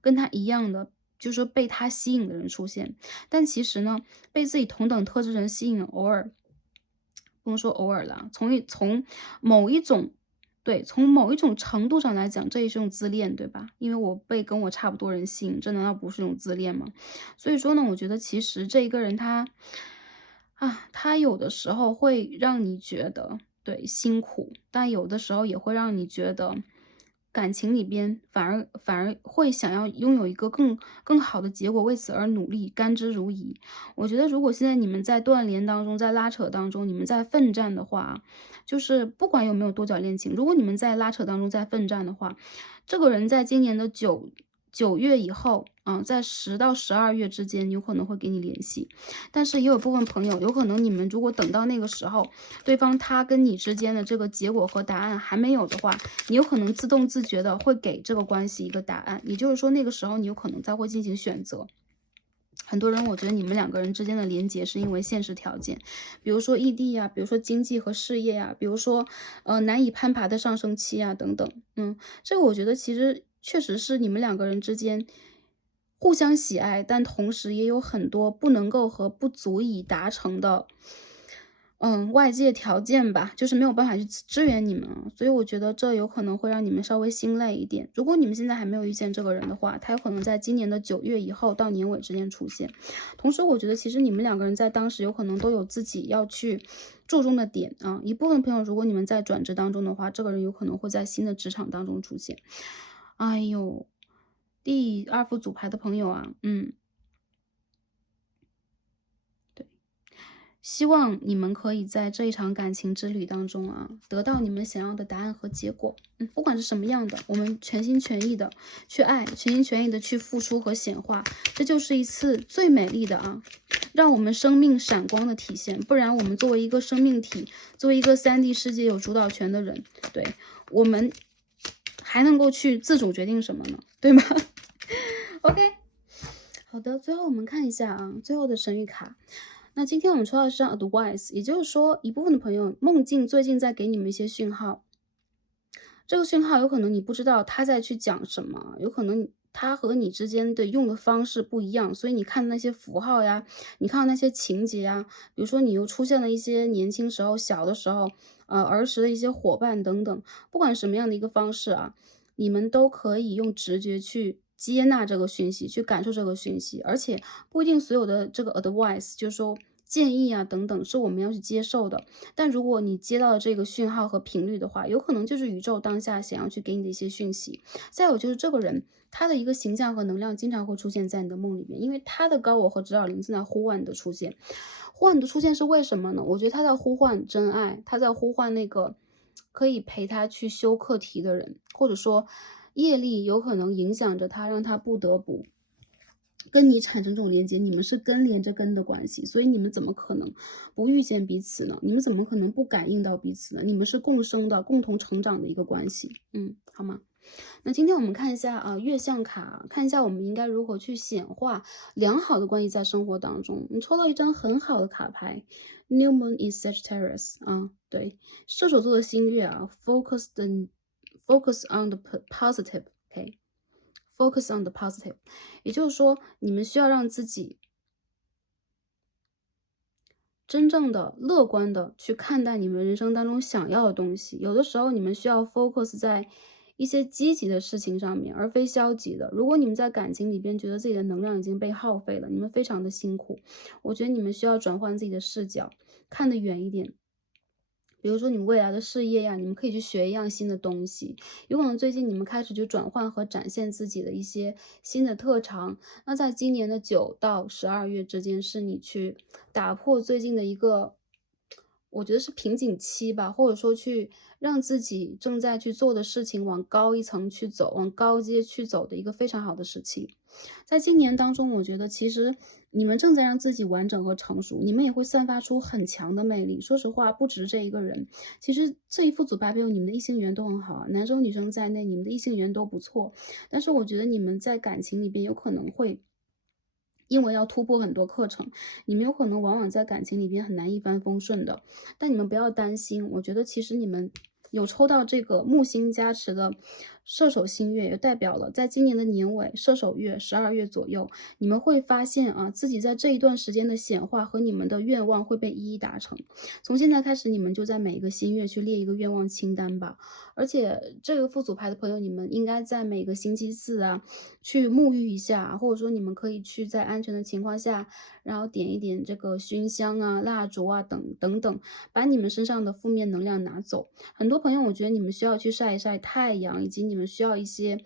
跟他一样的，就是说被他吸引的人出现。但其实呢，被自己同等特质人吸引，偶尔不能说偶尔了，从某一种从某一种程度上来讲，这也是一种自恋，对吧？因为我被跟我差不多人吸引，这难道不是一种自恋吗？所以说呢，我觉得其实这一个人他有的时候会让你觉得对辛苦，但有的时候也会让你觉得感情里边反而会想要拥有一个更好的结果，为此而努力，甘之如饴。我觉得如果现在你们在断联当中，在拉扯当中，你们在奋战的话，就是不管有没有多角恋情，如果你们在拉扯当中在奋战的话，这个人在今年的九月以后，在10到12月之间有可能会给你联系。但是也有部分朋友，有可能你们如果等到那个时候，对方他跟你之间的这个结果和答案还没有的话，你有可能自动自觉的会给这个关系一个答案。也就是说，那个时候你有可能才会进行选择。很多人我觉得你们两个人之间的连结是因为现实条件，比如说异地呀，比如说经济和事业呀，比如说难以攀爬的上升期啊等等。这个我觉得其实确实是你们两个人之间互相喜爱，但同时也有很多不能够和不足以达成的外界条件吧，就是没有办法去支援你们啊，所以我觉得这有可能会让你们稍微心累一点。如果你们现在还没有遇见这个人的话，他有可能在今年的9月以后到年尾之间出现。同时，我觉得其实你们两个人在当时有可能都有自己要去注重的点啊。一部分朋友，如果你们在转职当中的话，这个人有可能会在新的职场当中出现。哎呦，第二副组牌的朋友啊，希望你们可以在这一场感情之旅当中啊，得到你们想要的答案和结果。不管是什么样的，我们全心全意的去爱，全心全意的去付出和显化，这就是一次最美丽的让我们生命闪光的体现。不然，我们作为一个生命体，作为一个3D 世界有主导权的人，对我们还能够去自主决定什么呢？对吗？OK，好的，最后我们看一下最后的神谕卡。那今天我们抽到的是张 Advice， 也就是说，一部分的朋友梦境最近在给你们一些讯号，这个讯号有可能你不知道他在去讲什么，有可能他和你之间的用的方式不一样，所以你看那些符号呀，你看到那些情节呀，比如说你又出现了一些年轻时候、小的时候，儿时的一些伙伴等等，不管什么样的一个方式你们都可以用直觉去接纳这个讯息，去感受这个讯息，而且不一定所有的这个 advice，就是说建议啊等等，是我们要去接受的。但如果你接到了这个讯号和频率的话，有可能就是宇宙当下想要去给你的一些讯息。再有就是这个人他的一个形象和能量经常会出现在你的梦里面，因为他的高我和指导灵正在呼唤你的出现。呼唤你的出现是为什么呢？我觉得他在呼唤真爱，他在呼唤那个可以陪他去修课题的人，或者说业力有可能影响着他，让他不得不跟你产生这种连接，你们是根连着根的关系，所以你们怎么可能不遇见彼此呢？你们怎么可能不感应到彼此呢？你们是共生的、共同成长的一个关系，好吗？那今天我们看一下啊，月相卡，看一下我们应该如何去显化良好的关系在生活当中。你抽到一张很好的卡牌，New Moon in Sagittarius 啊，对，射手座的新月啊，focus on the positive，OK，focus on the positive，也就是说，你们需要让自己真正的乐观的去看待你们人生当中想要的东西。有的时候你们需要 focus 在一些积极的事情上面，而非消极的。如果你们在感情里边觉得自己的能量已经被耗费了，你们非常的辛苦，我觉得你们需要转换自己的视角，看得远一点。比如说你们未来的事业呀，你们可以去学一样新的东西。有可能最近你们开始就转换和展现自己的一些新的特长。那在今年的9到12月之间，是你去打破最近的一个，我觉得是瓶颈期吧，或者说去让自己正在去做的事情往高一层去走，往高阶去走的一个非常好的时期。在今年当中，我觉得其实你们正在让自己完整和成熟，你们也会散发出很强的魅力。说实话，不只是这一个人，其实这一副组牌配你们的异性缘都很好啊，男生女生在内，你们的异性缘都不错。但是我觉得你们在感情里边有可能会因为要突破很多课程，你们有可能往往在感情里边很难一帆风顺的。但你们不要担心，我觉得其实你们有抽到这个木星加持的射手星月，也代表了在今年的年尾，射手月12月左右，你们会发现啊，自己在这一段时间的显化和你们的愿望会被一一达成。从现在开始，你们就在每一个新月去列一个愿望清单吧。而且这个副组牌的朋友，你们应该在每个星期四啊，去沐浴一下，或者说你们可以去在安全的情况下，然后点一点这个熏香啊、蜡烛啊等等，把你们身上的负面能量拿走。很多朋友，我觉得你们需要去晒一晒太阳，以及你们需要一些，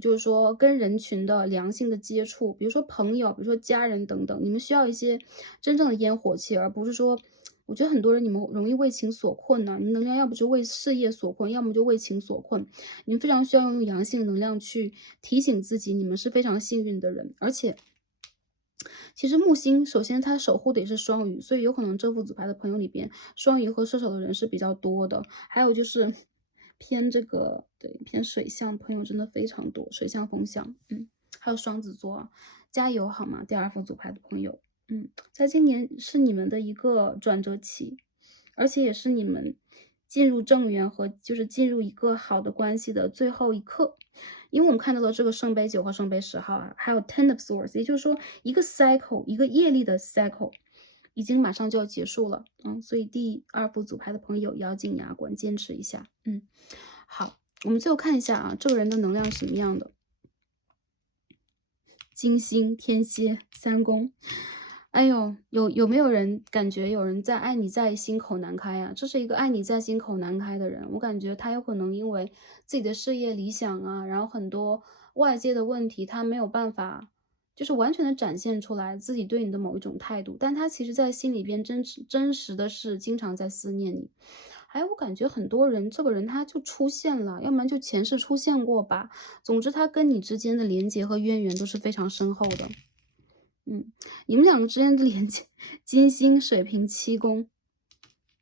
就是说跟人群的良性的接触，比如说朋友，比如说家人等等，你们需要一些真正的烟火气，而不是说。我觉得很多人你们容易为情所困呢、你们能量要不就为事业所困，要么就为情所困。你们非常需要用阳性能量去提醒自己，你们是非常幸运的人。而且，其实木星首先它守护的也是双鱼，所以有可能这副组牌的朋友里边，双鱼和射手的人是比较多的。还有就是偏这个偏水象朋友真的非常多，水象风象，还有双子座啊，加油好吗？第二副组牌的朋友，在今年是你们的一个转折期，而且也是你们进入正缘和就是进入一个好的关系的最后一刻。因为我们看到了这个圣杯9和圣杯10号啊，还有 Ten of Swords，也就是说一个 cycle，一个业力的 cycle 已经马上就要结束了，所以第二副组牌的朋友咬紧牙关，坚持一下，好，我们最后看一下啊，这个人的能量是什么样的？金星、天蝎、三宫。哎呦，有没有人感觉有人在爱你在心口难开啊？这是一个爱你在心口难开的人，我感觉他有可能因为自己的事业理想啊，然后很多外界的问题，他没有办法就是完全的展现出来自己对你的某一种态度，但他其实在心里边真实的是经常在思念你。还有我感觉很多人，这个人他就出现了，要不然就前世出现过吧。总之他跟你之间的连接和渊源都是非常深厚的。你们两个之间的连接，金星、水瓶、7宫，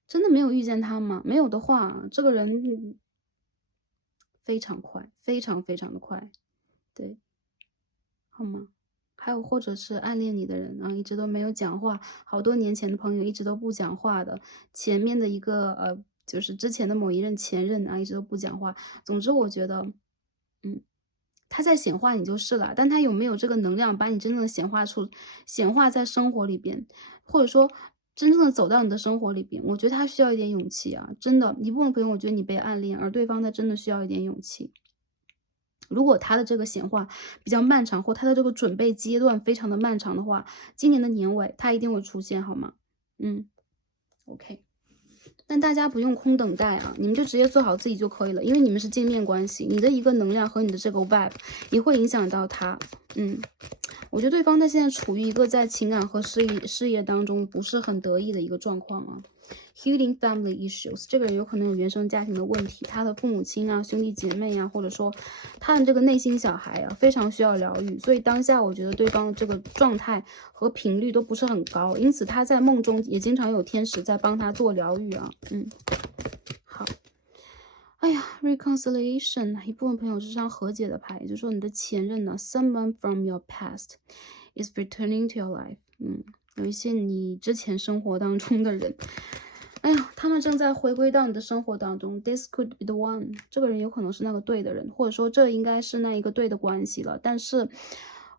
真的没有遇见他吗？没有的话，这个人非常快，非常非常的快，对，好吗？还有或者是暗恋你的人啊，一直都没有讲话，好多年前的朋友一直都不讲话的，前面的一个就是之前的某一任前任啊，一直都不讲话。总之，我觉得，嗯，他在显化你就是了，但他有没有这个能量把你真正的显化在生活里边，或者说真正的走到你的生活里边，我觉得他需要一点勇气啊，真的，一部分朋友我觉得你被暗恋，而对方他真的需要一点勇气。如果他的这个显化比较漫长，或他的这个准备阶段非常的漫长的话，今年的年尾他一定会出现，好吗？ OK。但大家不用空等待啊，你们就直接做好自己就可以了，因为你们是镜面关系，你的一个能量和你的这个 vibe 也会影响到他。我觉得对方他现在处于一个在情感和事业当中不是很得意的一个状况啊。Healing family issues， 这个人有可能有原生家庭的问题，他的父母亲啊、兄弟姐妹啊，或者说他的这个内心小孩啊，非常需要疗愈。所以当下我觉得对方的这个状态和频率都不是很高，因此他在梦中也经常有天使在帮他做疗愈啊。好。哎呀 ，reconciliation， 一部分朋友是张和解的牌，也就是说你的前任呢，someone from your past is returning to your life。有一些你之前生活当中的人，哎呀，他们正在回归到你的生活当中。This could be the one， 这个人有可能是那个对的人，或者说这应该是那一个对的关系了。但是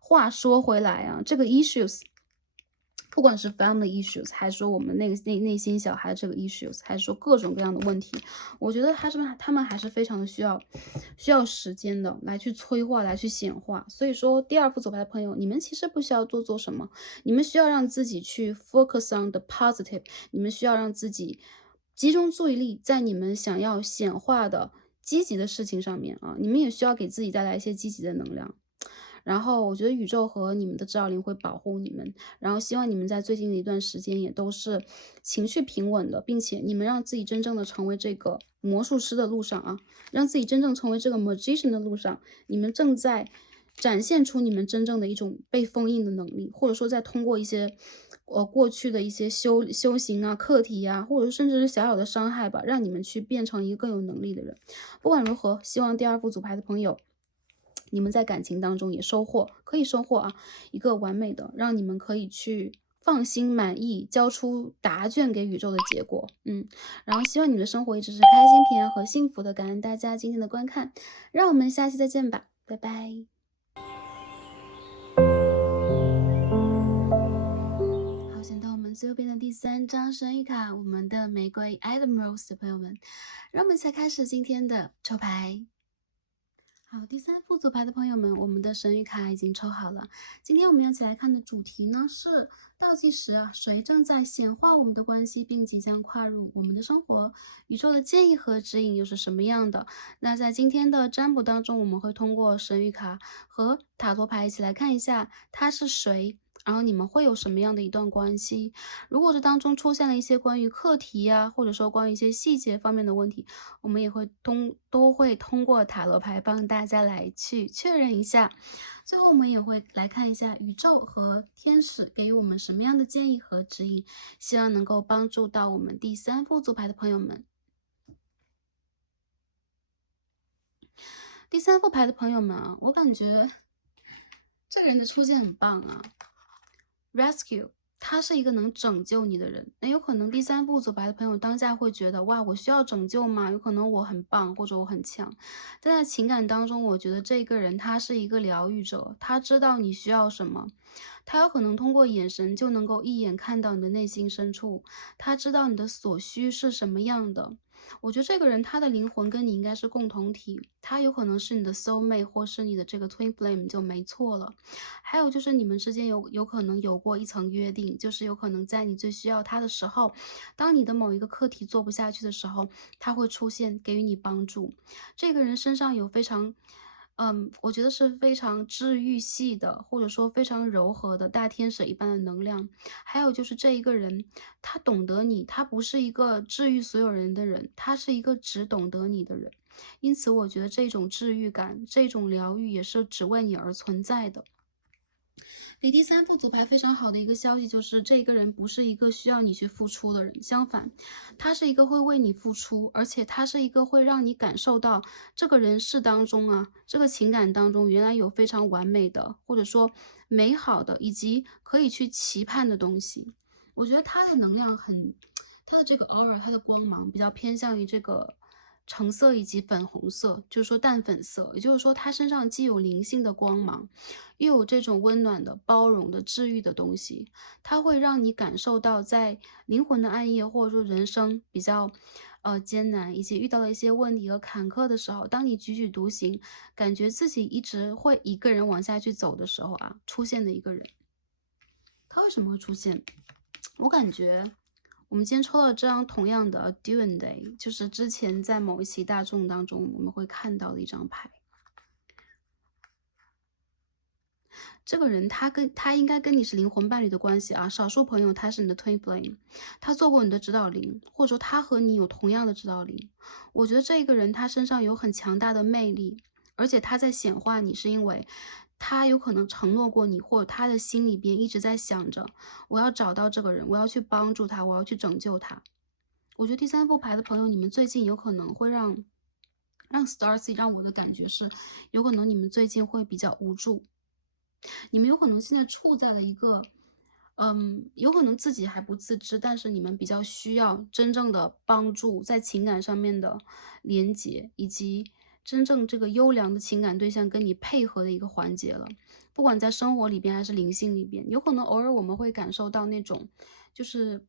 话说回来啊，这个 issues。不管是 family issues，还是说我们那个内心小孩这个 issues，还是说各种各样的问题，我觉得他们还是非常的需要时间的来去催化，来去显化。所以说，第二副组牌的朋友，你们其实不需要做什么，你们需要让自己去 focus on the positive，你们需要让自己集中注意力在你们想要显化的积极的事情上面啊，你们也需要给自己带来一些积极的能量。然后我觉得宇宙和你们的指导灵会保护你们，然后希望你们在最近的一段时间也都是情绪平稳的，并且你们让自己真正的成为这个魔术师的路上啊，让自己真正成为这个 magician 的路上，你们正在展现出你们真正的一种被封印的能力，或者说在通过一些过去的一些修行啊、课题啊，或者说甚至是小小的伤害吧，让你们去变成一个更有能力的人。不管如何，希望第二副组牌的朋友，你们在感情当中也可以收获啊一个完美的，让你们可以去放心满意交出答卷给宇宙的结果。然后希望你们的生活一直是开心、平安和幸福的。感恩大家今天的观看，让我们下期再见吧，拜拜。好，选到我们最右边的第3张神谕卡，我们的玫瑰 Adam Rose 的朋友们，让我们一起来开始今天的抽牌。好，第3副组牌的朋友们，我们的神谕卡已经抽好了。今天我们要一起来看的主题呢是倒计时啊，谁正在显化我们的关系，并即将跨入我们的生活？宇宙的建议和指引又是什么样的？那在今天的占卜当中，我们会通过神谕卡和塔罗牌一起来看一下他是谁。然后你们会有什么样的一段关系？如果这当中出现了一些关于课题呀，或者说关于一些细节方面的问题，我们也都会通过塔罗牌帮大家来去确认一下。最后我们也会来看一下宇宙和天使给予我们什么样的建议和指引，希望能够帮助到我们第3副组牌的朋友们。第3副牌的朋友们啊，我感觉这个人的出现很棒啊。Rescue， 他是一个能拯救你的人。那有可能第3副组牌的朋友当下会觉得，哇，我需要拯救吗？有可能我很棒，或者我很强。但在情感当中，我觉得这个人他是一个疗愈者，他知道你需要什么，他有可能通过眼神就能够一眼看到你的内心深处，他知道你的所需是什么样的。我觉得这个人他的灵魂跟你应该是共同体，他有可能是你的 soul mate 或是你的这个 twin flame 就没错了。还有就是你们之间有可能有过一层约定，就是有可能在你最需要他的时候，当你的某一个课题做不下去的时候，他会出现给予你帮助。这个人身上有非常我觉得是非常治愈系的，或者说非常柔和的大天使一般的能量。还有就是这一个人，他懂得你，他不是一个治愈所有人的人，他是一个只懂得你的人。因此，我觉得这种治愈感，这种疗愈也是只为你而存在的。给第3副组牌非常好的一个消息就是，这个人不是一个需要你去付出的人，相反，他是一个会为你付出，而且他是一个会让你感受到这个人世当中啊，这个情感当中原来有非常完美的，或者说美好的，以及可以去期盼的东西。我觉得他的能量他的这个 aura， 他的光芒比较偏向于这个橙色以及粉红色，就是说淡粉色，也就是说他身上既有灵性的光芒，又有这种温暖的、包容的、治愈的东西，它会让你感受到在灵魂的暗夜，或者说人生比较艰难，以及遇到了一些问题和坎坷的时候，当你踽踽独行，感觉自己一直会一个人往下去走的时候啊，出现的一个人。他为什么会出现？我感觉我们今天抽到这张同样的 Dune Day，就是之前在某一期大众当中我们会看到的一张牌。这个人他应该跟你是灵魂伴侣的关系啊，少数朋友他是你的 twin flame， 他做过你的指导灵，或者说他和你有同样的指导灵。我觉得这个人他身上有很强大的魅力，而且他在显化你是因为他有可能承诺过你，或者他的心里边一直在想着我要找到这个人，我要去帮助他，我要去拯救他。我觉得第三副牌的朋友，你们最近有可能会让 Starcy 让我的感觉是，有可能你们最近会比较无助，你们有可能现在处在了一个，有可能自己还不自知，但是你们比较需要真正的帮助，在情感上面的连接，以及真正这个优良的情感对象跟你配合的一个环节了。不管在生活里边还是灵性里边，有可能偶尔我们会感受到那种，就是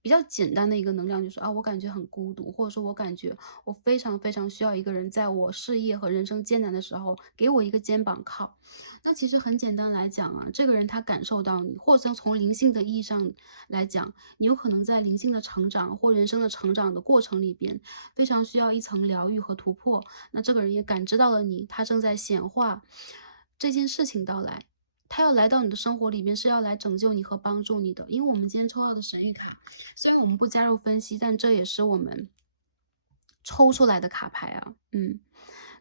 比较简单的一个能量，就是啊，我感觉很孤独，或者说我感觉我非常非常需要一个人，在我事业和人生艰难的时候，给我一个肩膀靠。那其实很简单来讲啊，这个人他感受到你，或者从灵性的意义上来讲，你有可能在灵性的成长或人生的成长的过程里边，非常需要一层疗愈和突破。那这个人也感知到了你，他正在显化这件事情到来。他要来到你的生活里面，是要来拯救你和帮助你的。因为我们今天抽到的神谕卡，虽然我们不加入分析，但这也是我们抽出来的卡牌啊。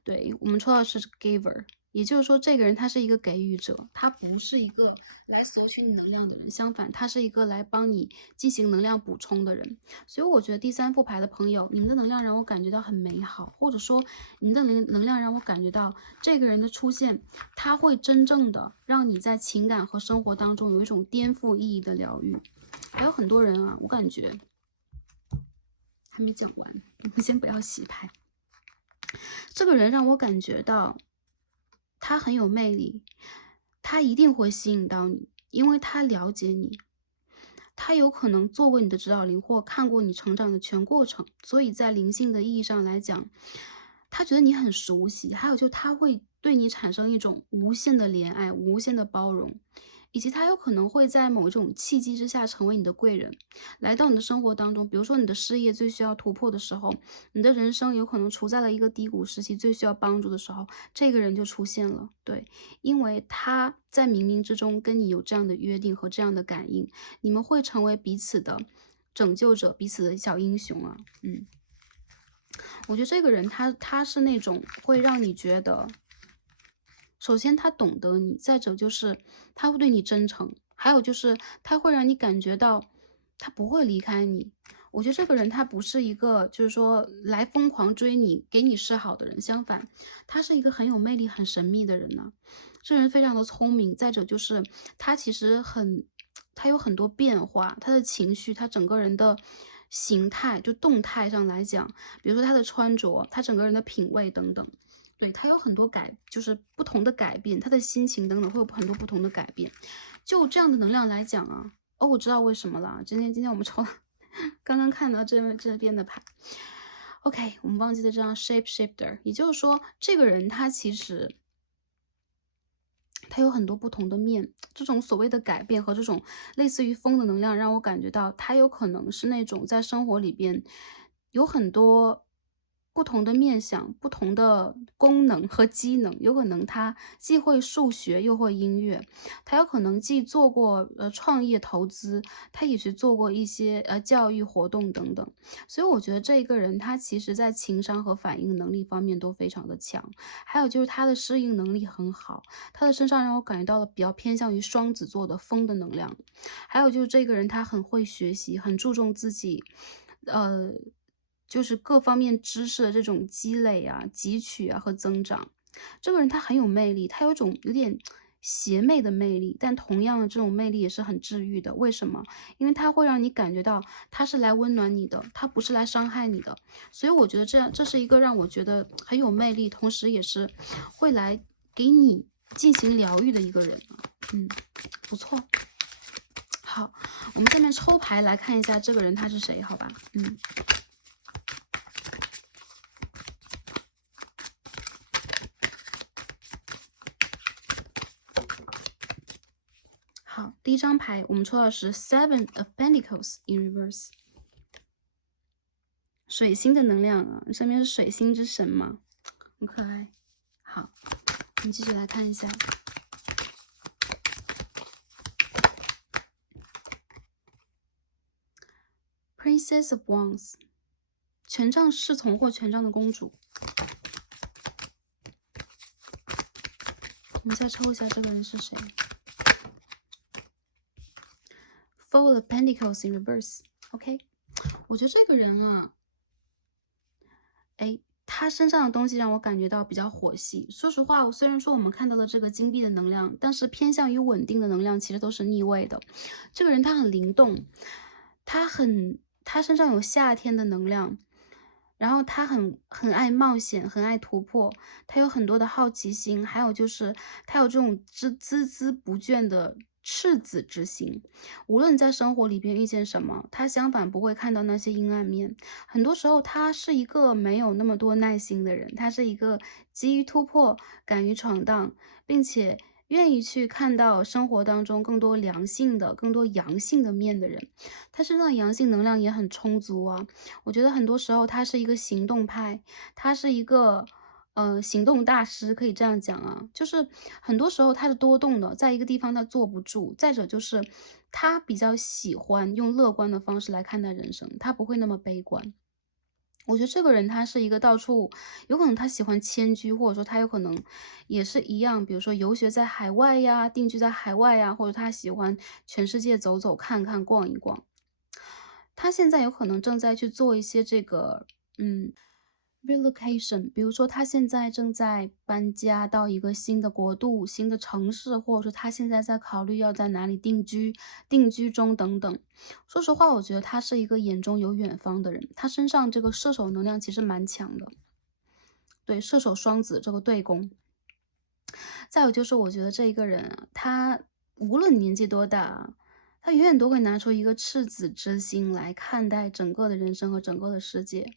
对，我们抽到的是 Giver， 也就是说，这个人他是一个给予者，他不是一个来索取你能量的人，相反，他是一个来帮你进行能量补充的人。所以我觉得第三副牌的朋友，你们的能量让我感觉到很美好，或者说你的能量让我感觉到这个人的出现，他会真正的让你在情感和生活当中有一种颠覆意义的疗愈。还有很多人啊，我感觉还没讲完，我们先不要洗牌。这个人让我感觉到他很有魅力，他一定会吸引到你，因为他了解你，他有可能做过你的指导灵或看过你成长的全过程，所以在灵性的意义上来讲，他觉得你很熟悉，还有就他会对你产生一种无限的怜爱、无限的包容，以及他有可能会在某一种契机之下成为你的贵人，来到你的生活当中。比如说你的事业最需要突破的时候，你的人生有可能处在了一个低谷时期，最需要帮助的时候，这个人就出现了。对，因为他在冥冥之中跟你有这样的约定和这样的感应，你们会成为彼此的拯救者，彼此的小英雄啊。我觉得这个人他是那种会让你觉得，首先他懂得你，再者就是他会对你真诚，还有就是他会让你感觉到他不会离开你。我觉得这个人他不是一个就是说来疯狂追你、给你示好的人，相反，他是一个很有魅力、很神秘的人呢。这人非常的聪明，再者就是他其实他有很多变化，他的情绪，他整个人的形态，就动态上来讲，比如说他的穿着，他整个人的品味等等。对，他有很多就是不同的改变，他的心情等等会有很多不同的改变。就这样的能量来讲啊，哦，我知道为什么了。今天我们抽了，刚刚看到这边的牌。OK，我们忘记了这张 Shape Shifter， 也就是说，这个人他其实他有很多不同的面，这种所谓的改变和这种类似于风的能量，让我感觉到他有可能是那种在生活里边有很多不同的面相、不同的功能和机能。有可能他既会数学又会音乐，他有可能既做过创业投资，他也是做过一些教育活动等等。所以我觉得这个人他其实在情商和反应能力方面都非常的强，还有就是他的适应能力很好。他的身上让我感觉到了比较偏向于双子座的风的能量，还有就是这个人他很会学习，很注重自己，呃，就是各方面知识的这种积累啊、汲取啊和增长。这个人他很有魅力，他有种有点邪魅的魅力，但同样的这种魅力也是很治愈的。为什么？因为他会让你感觉到他是来温暖你的，他不是来伤害你的。所以我觉得这是一个让我觉得很有魅力，同时也是会来给你进行疗愈的一个人啊。不错。好，我们下面抽牌来看一下这个人他是谁，好吧？好，第一张牌我们抽到是 Seven of Pentacles in reverse。水星的能量啊，上面是水星之神嘛，很可爱。好，我们继续来看一下。Princess of Wands， 权杖侍从或权杖的公主。我们再抽一下这个人是谁。Four of Pentacles in reverse。OK， 我觉得这个人啊，他身上的东西让我感觉到比较火系。说实话，虽然说我们看到了这个金币的能量，但是偏向于稳定的能量其实都是逆位的。这个人他很灵动，他身上有夏天的能量，然后他很爱冒险，很爱突破，他有很多的好奇心，还有就是他有这种孜孜不倦的赤子之心。无论在生活里边遇见什么，他相反不会看到那些阴暗面。很多时候他是一个没有那么多耐心的人，他是一个急于突破、敢于闯荡，并且愿意去看到生活当中更多良性的、更多阳性的面的人。他身上的阳性能量也很充足啊。我觉得很多时候他是一个行动派，他是一个行动大师，可以这样讲啊。就是很多时候他是多动的，在一个地方他坐不住。再者就是他比较喜欢用乐观的方式来看待人生，他不会那么悲观。我觉得这个人他是一个到处，有可能他喜欢迁居，或者说他有可能也是一样，比如说游学在海外呀，定居在海外呀，或者他喜欢全世界走走看看、逛一逛。他现在有可能正在去做一些这个，relocation，比如说他现在正在搬家到一个新的国度、新的城市，或者说他现在在考虑要在哪里定居中等等。说实话，我觉得他是一个眼中有远方的人，他身上这个射手能量其实蛮强的，对，射手双子这个对宫。再有就是我觉得这一个人啊，他无论年纪多大，他永远都会拿出一个赤子之心来看待整个的人生和整个的世界，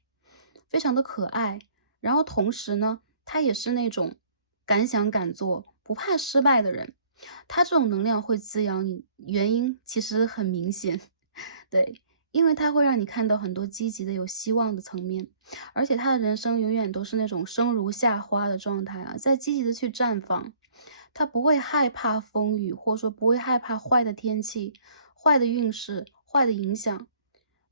非常的可爱。然后同时呢，他也是那种敢想敢做、不怕失败的人。他这种能量会滋养你，原因其实很明显，对，因为他会让你看到很多积极的、有希望的层面，而且他的人生永远都是那种生如夏花的状态啊，在积极的去绽放。他不会害怕风雨，或者说不会害怕坏的天气、坏的运势、坏的影响，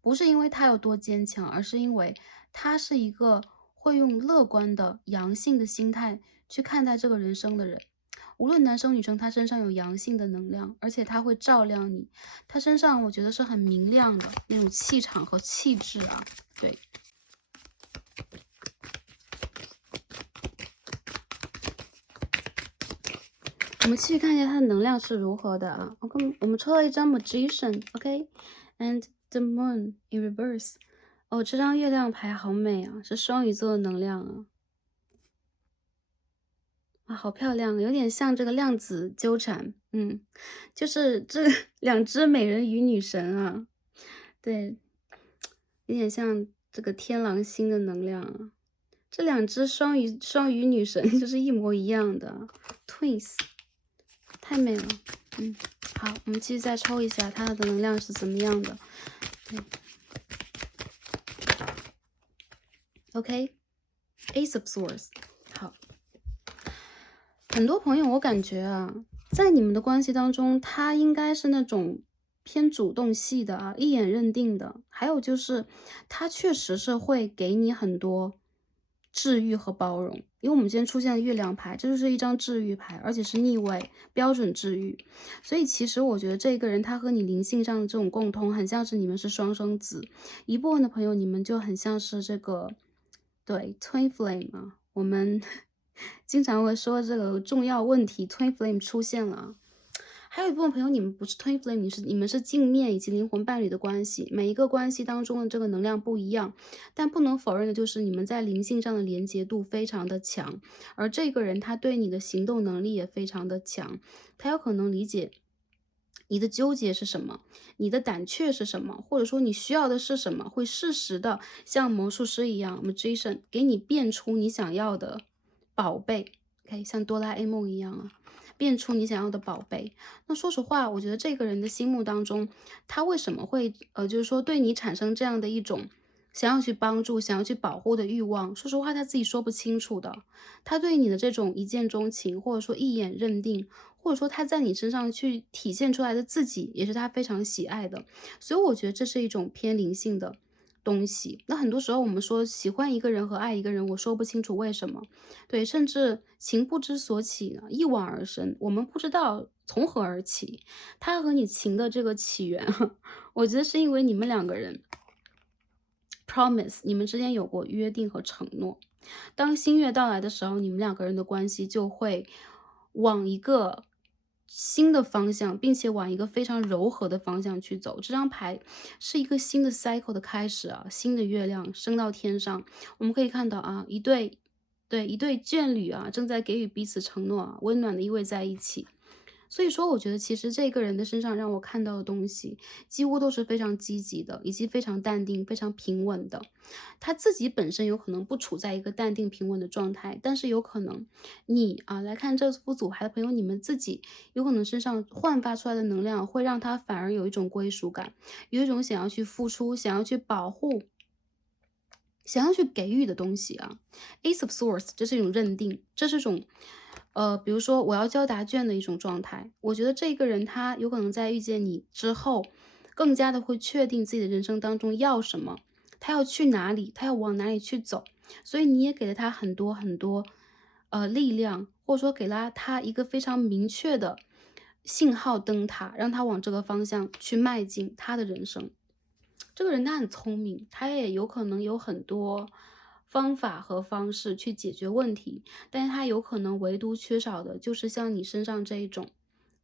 不是因为他有多坚强，而是因为他是一个会用乐观的阳性的心态去看待这个人生的人。无论男生女生，他身上有阳性的能量，而且他会照亮你。他身上我觉得是很明亮的那种气场和气质啊，对。我们继续看一下它的能量是如何的啊。我们抽到一张 Magician，OK，and the Moon in reverse。哦，这张月亮牌好美啊，是双鱼座的能量啊。啊，好漂亮，有点像这个量子纠缠，就是这两只美人鱼女神啊，对，有点像这个天狼星的能量啊。这两只双鱼女神就是一模一样的 twins。太美了，好，我们继续再抽一下它的能量是怎么样的。对 ，OK，Ace of Swords，好，很多朋友我感觉啊，在你们的关系当中，他应该是那种偏主动系的啊，一眼认定的，还有就是他确实是会给你很多治愈和包容，因为我们今天出现了月亮牌，这就是一张治愈牌，而且是逆位，标准治愈。所以其实我觉得这个人他和你灵性上的这种共通，很像是你们是双生子。一部分的朋友，你们就很像是这个，对 twin flame 啊，我们经常会说这个重要问题 twin flame 出现了啊。还有一部分朋友，你们不是 twin flame，你们是镜面以及灵魂伴侣的关系。每一个关系当中的这个能量不一样，但不能否认的就是你们在灵性上的连接度非常的强，而这个人他对你的行动能力也非常的强，他有可能理解你的纠结是什么，你的胆怯是什么，或者说你需要的是什么，会适时的像魔术师一样 magician 给你变出你想要的宝贝，OK，像哆啦 A 梦一样啊。变出你想要的宝贝。那说实话，我觉得这个人的心目当中，他为什么会就是说对你产生这样的一种想要去帮助、想要去保护的欲望，说实话他自己说不清楚的。他对你的这种一见钟情，或者说一眼认定，或者说他在你身上去体现出来的自己，也是他非常喜爱的。所以我觉得这是一种偏灵性的东西。那很多时候我们说喜欢一个人和爱一个人，我说不清楚为什么，对，甚至情不知所起呢，一往而深，我们不知道从何而起。他和你情的这个起源，我觉得是因为你们两个人 promise，你们之间有过约定和承诺。当新月到来的时候，你们两个人的关系就会往一个新的方向，并且往一个非常柔和的方向去走。这张牌是一个新的 cycle 的开始啊，新的月亮升到天上，我们可以看到啊，一对眷侣啊，正在给予彼此承诺啊，温暖的依偎在一起。所以说我觉得其实这个人的身上让我看到的东西，几乎都是非常积极的，以及非常淡定、非常平稳的。他自己本身有可能不处在一个淡定平稳的状态，但是有可能你啊来看这副组牌的朋友，你们自己有可能身上焕发出来的能量，会让他反而有一种归属感，有一种想要去付出、想要去保护、想要去给予的东西啊。Ace of Swords，这是一种认定，这是一种，比如说我要交答卷的一种状态。我觉得这个人他有可能在遇见你之后，更加的会确定自己的人生当中要什么，他要去哪里，他要往哪里去走。所以你也给了他很多很多，力量，或者说给了他一个非常明确的信号灯塔，让他往这个方向去迈进他的人生。这个人他很聪明，他也有可能有很多方法和方式去解决问题，但是他有可能唯独缺少的就是像你身上这一种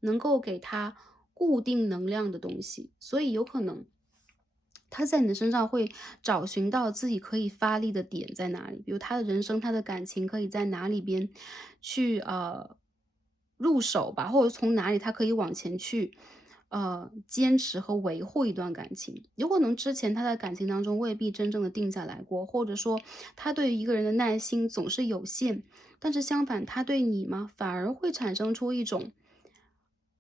能够给他固定能量的东西，所以有可能他在你的身上会找寻到自己可以发力的点在哪里，比如他的人生、他的感情可以在哪里边去入手吧，或者从哪里他可以往前去坚持和维护一段感情。有可能之前他在感情当中未必真正的定下来过，或者说他对于一个人的耐心总是有限，但是相反他对你嘛，反而会产生出一种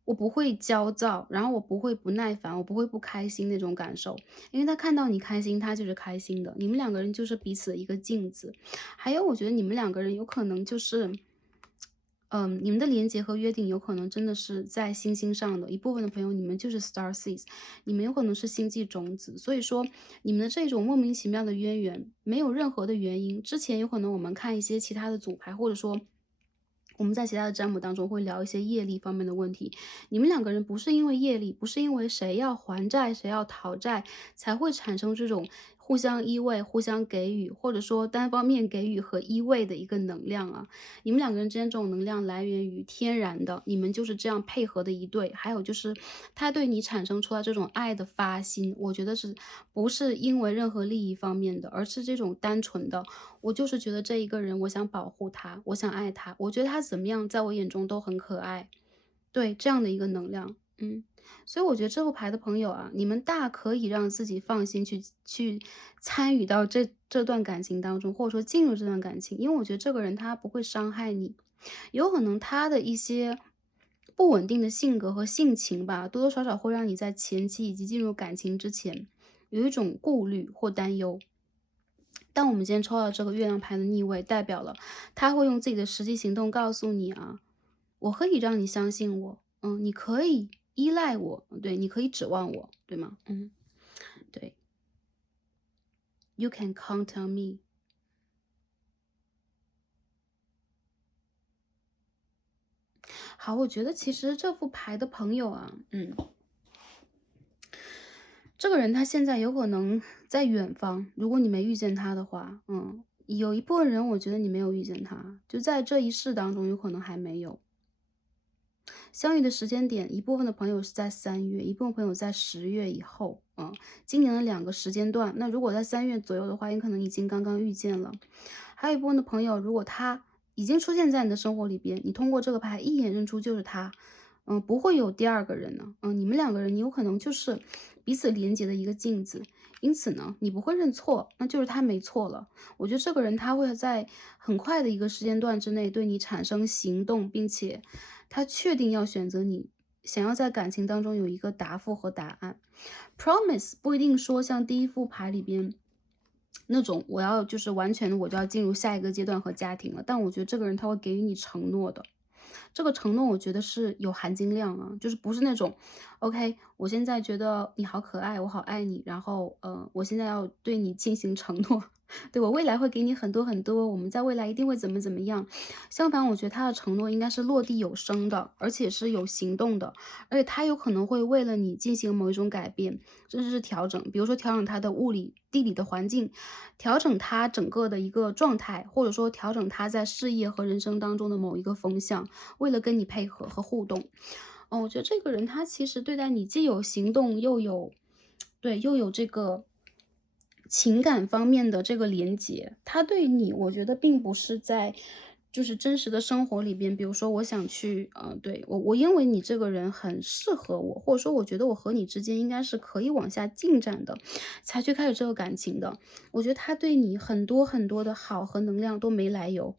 我不会焦躁，然后我不会不耐烦，我不会不开心那种感受。因为他看到你开心，他就是开心的，你们两个人就是彼此的一个镜子。还有我觉得你们两个人有可能就是你们的连接和约定有可能真的是在星星上的，一部分的朋友你们就是 star seeds，你们有可能是星际种子。所以说你们的这种莫名其妙的渊源，没有任何的原因。之前有可能我们看一些其他的组牌，或者说我们在其他的占卜当中会聊一些业力方面的问题。你们两个人不是因为业力，不是因为谁要还债，谁要讨债，才会产生这种互相依偎、互相给予，或者说单方面给予和依偎的一个能量啊。你们两个人之间这种能量来源于天然的，你们就是这样配合的一对。还有就是他对你产生出来这种爱的发心，我觉得是不是因为任何利益方面的，而是这种单纯的，我就是觉得这一个人，我想保护他，我想爱他，我觉得他怎么样，在我眼中都很可爱。对，这样的一个能量，所以我觉得这副牌的朋友啊，你们大可以让自己放心去参与到这段感情当中，或者说进入这段感情，因为我觉得这个人他不会伤害你，有可能他的一些不稳定的性格和性情吧，多多少少会让你在前期以及进入感情之前有一种顾虑或担忧。但我们今天抽到这个月亮牌的逆位，代表了他会用自己的实际行动告诉你啊，我可以让你相信我，你可以依赖我，对，你可以指望我，对吗？对，You can count on me。好，我觉得其实这副牌的朋友啊，这个人他现在有可能在远方，如果你没遇见他的话，有一部分人我觉得你没有遇见他，就在这一世当中有可能还没有。相遇的时间点，一部分的朋友是在3月，一部分朋友在10月以后，今年的2个时间段。那如果在3月左右的话，你可能已经刚刚遇见了。还有一部分的朋友，如果他已经出现在你的生活里边，你通过这个牌一眼认出就是他，不会有第二个人呢。你们两个人，你有可能就是彼此连接的一个镜子。因此呢，你不会认错，那就是他没错了。我觉得这个人他会在很快的一个时间段之内对你产生行动，并且他确定要选择你，想要在感情当中有一个答复和答案。Promise 不一定说像第一副牌里边那种我要就是完全我就要进入下一个阶段和家庭了，但我觉得这个人他会给予你承诺的。这个承诺我觉得是有含金量啊，就是不是那种，OK，我现在觉得你好可爱，我好爱你，然后我现在要对你进行承诺，对我未来会给你很多很多，我们在未来一定会怎么怎么样。相反，我觉得他的承诺应该是落地有声的，而且是有行动的，而且他有可能会为了你进行某一种改变，甚至是调整，比如说调整他的物理、地理的环境，调整他整个的一个状态，或者说调整他在事业和人生当中的某一个风向，为了跟你配合和互动。我觉得这个人他其实对待你既有行动，又有对，又有这个情感方面的这个连接。他对你，我觉得并不是在就是真实的生活里边，比如说我想去，对，我因为你这个人很适合我，或者说我觉得我和你之间应该是可以往下进展的，才去开始这个感情的。我觉得他对你很多很多的好和能量都没来由。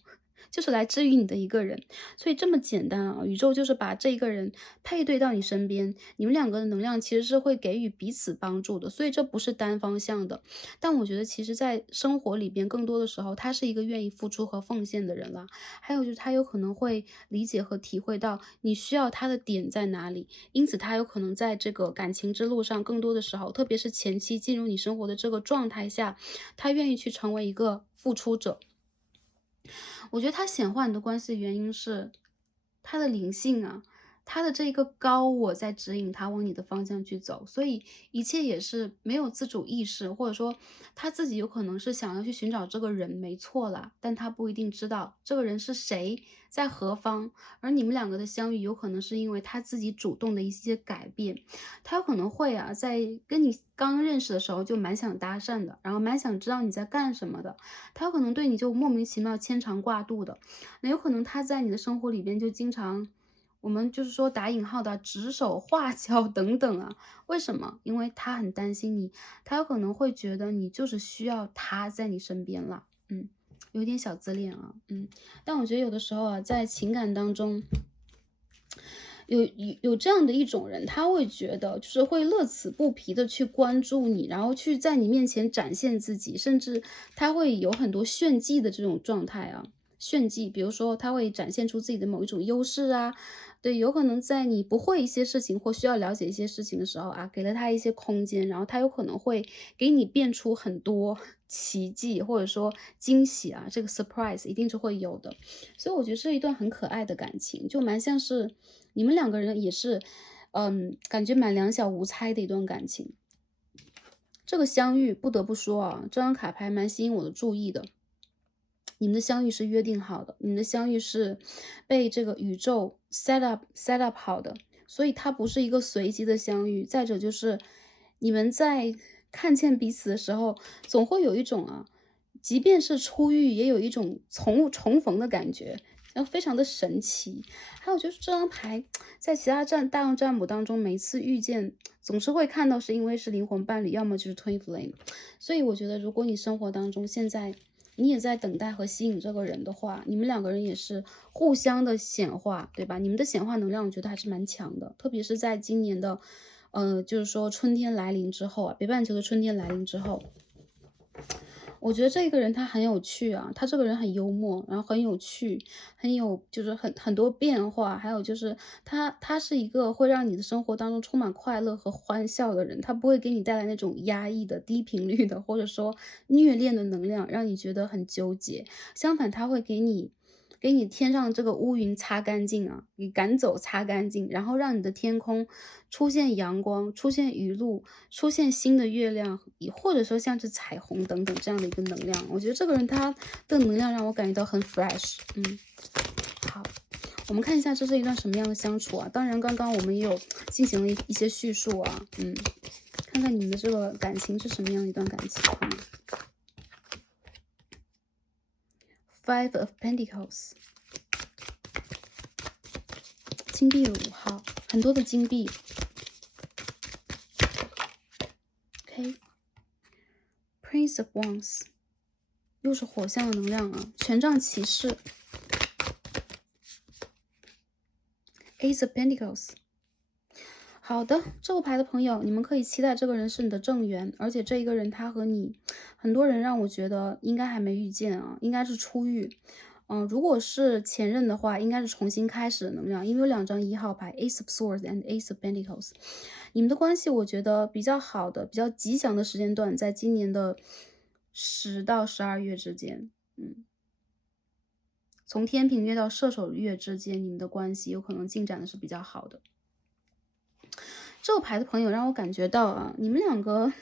就是来治愈你的一个人，所以这么简单啊，宇宙就是把这一个人配对到你身边，你们两个的能量其实是会给予彼此帮助的，所以这不是单方向的。但我觉得其实在生活里边，更多的时候，他是一个愿意付出和奉献的人啦。还有就是他有可能会理解和体会到你需要他的点在哪里，因此他有可能在这个感情之路上，更多的时候，特别是前期进入你生活的这个状态下，他愿意去成为一个付出者。我觉得他显化你的关系的原因是，他的灵性啊，他的这个高我在指引他往你的方向去走，所以一切也是没有自主意识，或者说他自己有可能是想要去寻找这个人，没错啦，但他不一定知道这个人是谁，在何方，而你们两个的相遇，有可能是因为他自己主动的一些改变，他有可能会啊，在跟你刚认识的时候就蛮想搭讪的，然后蛮想知道你在干什么的，他有可能对你就莫名其妙牵肠挂肚的，那有可能他在你的生活里边就经常，我们就是说打引号的指手画脚等等啊。为什么？因为他很担心你，他有可能会觉得你就是需要他在你身边了。有点小自恋啊。但我觉得有的时候啊，在情感当中。有这样的一种人，他会觉得就是会乐此不疲的去关注你，然后去在你面前展现自己，甚至他会有很多炫技的这种状态啊。炫技，比如说他会展现出自己的某一种优势啊，对，有可能在你不会一些事情或需要了解一些事情的时候啊，给了他一些空间，然后他有可能会给你变出很多奇迹或者说惊喜啊，这个 surprise 一定是会有的。所以我觉得是一段很可爱的感情，就蛮像是你们两个人也是，感觉蛮两小无猜的一段感情。这个相遇不得不说啊，这张卡牌蛮吸引我的注意的。你们的相遇是约定好的，你们的相遇是被这个宇宙 set up 好的，所以它不是一个随机的相遇。再者就是你们在看见彼此的时候，总会有一种啊，即便是初遇，也有一种重逢的感觉，然后非常的神奇。还有就是这张牌在其他大众占卜当中，每一次遇见总是会看到是因为是灵魂伴侣，要么就是 twin flame。所以我觉得，如果你生活当中现在你也在等待和吸引这个人的话，你们两个人也是互相的显化，对吧？你们的显化能量，我觉得还是蛮强的，特别是在今年的，就是说春天来临之后啊，北半球的春天来临之后，我觉得这个人他很有趣啊，他这个人很幽默，然后很有趣，很有就是很多变化，还有就是他是一个会让你的生活当中充满快乐和欢笑的人，他不会给你带来那种压抑的低频率的，或者说虐恋的能量，让你觉得很纠结。相反，他会给你天上这个乌云擦干净啊，你赶走擦干净，然后让你的天空出现阳光，出现雨露，出现新的月亮，也或者说像是彩虹等等这样的一个能量。我觉得这个人他的能量让我感觉到很 fresh。好，我们看一下这是一段什么样的相处啊？当然，刚刚我们也有进行了一些叙述啊。看看你们的这个感情是什么样的一段感情。Five of Pentacles， 金币5号，很多的金币。Prince of Wands， 又是火象的能量啊，权杖骑士。Ace of Pentacles。好的，这个牌的朋友，你们可以期待这个人是你的正缘，而且这一个人他和你很多人让我觉得应该还没遇见啊，应该是初遇。如果是前任的话，应该是重新开始的能量，因为有2张1号牌，Ace of Swords and Ace of Pentacles。你们的关系我觉得比较好的、比较吉祥的时间段，在今年的10到12月之间。从天平月到射手月之间，你们的关系有可能进展的是比较好的。这个牌的朋友让我感觉到啊，你们两个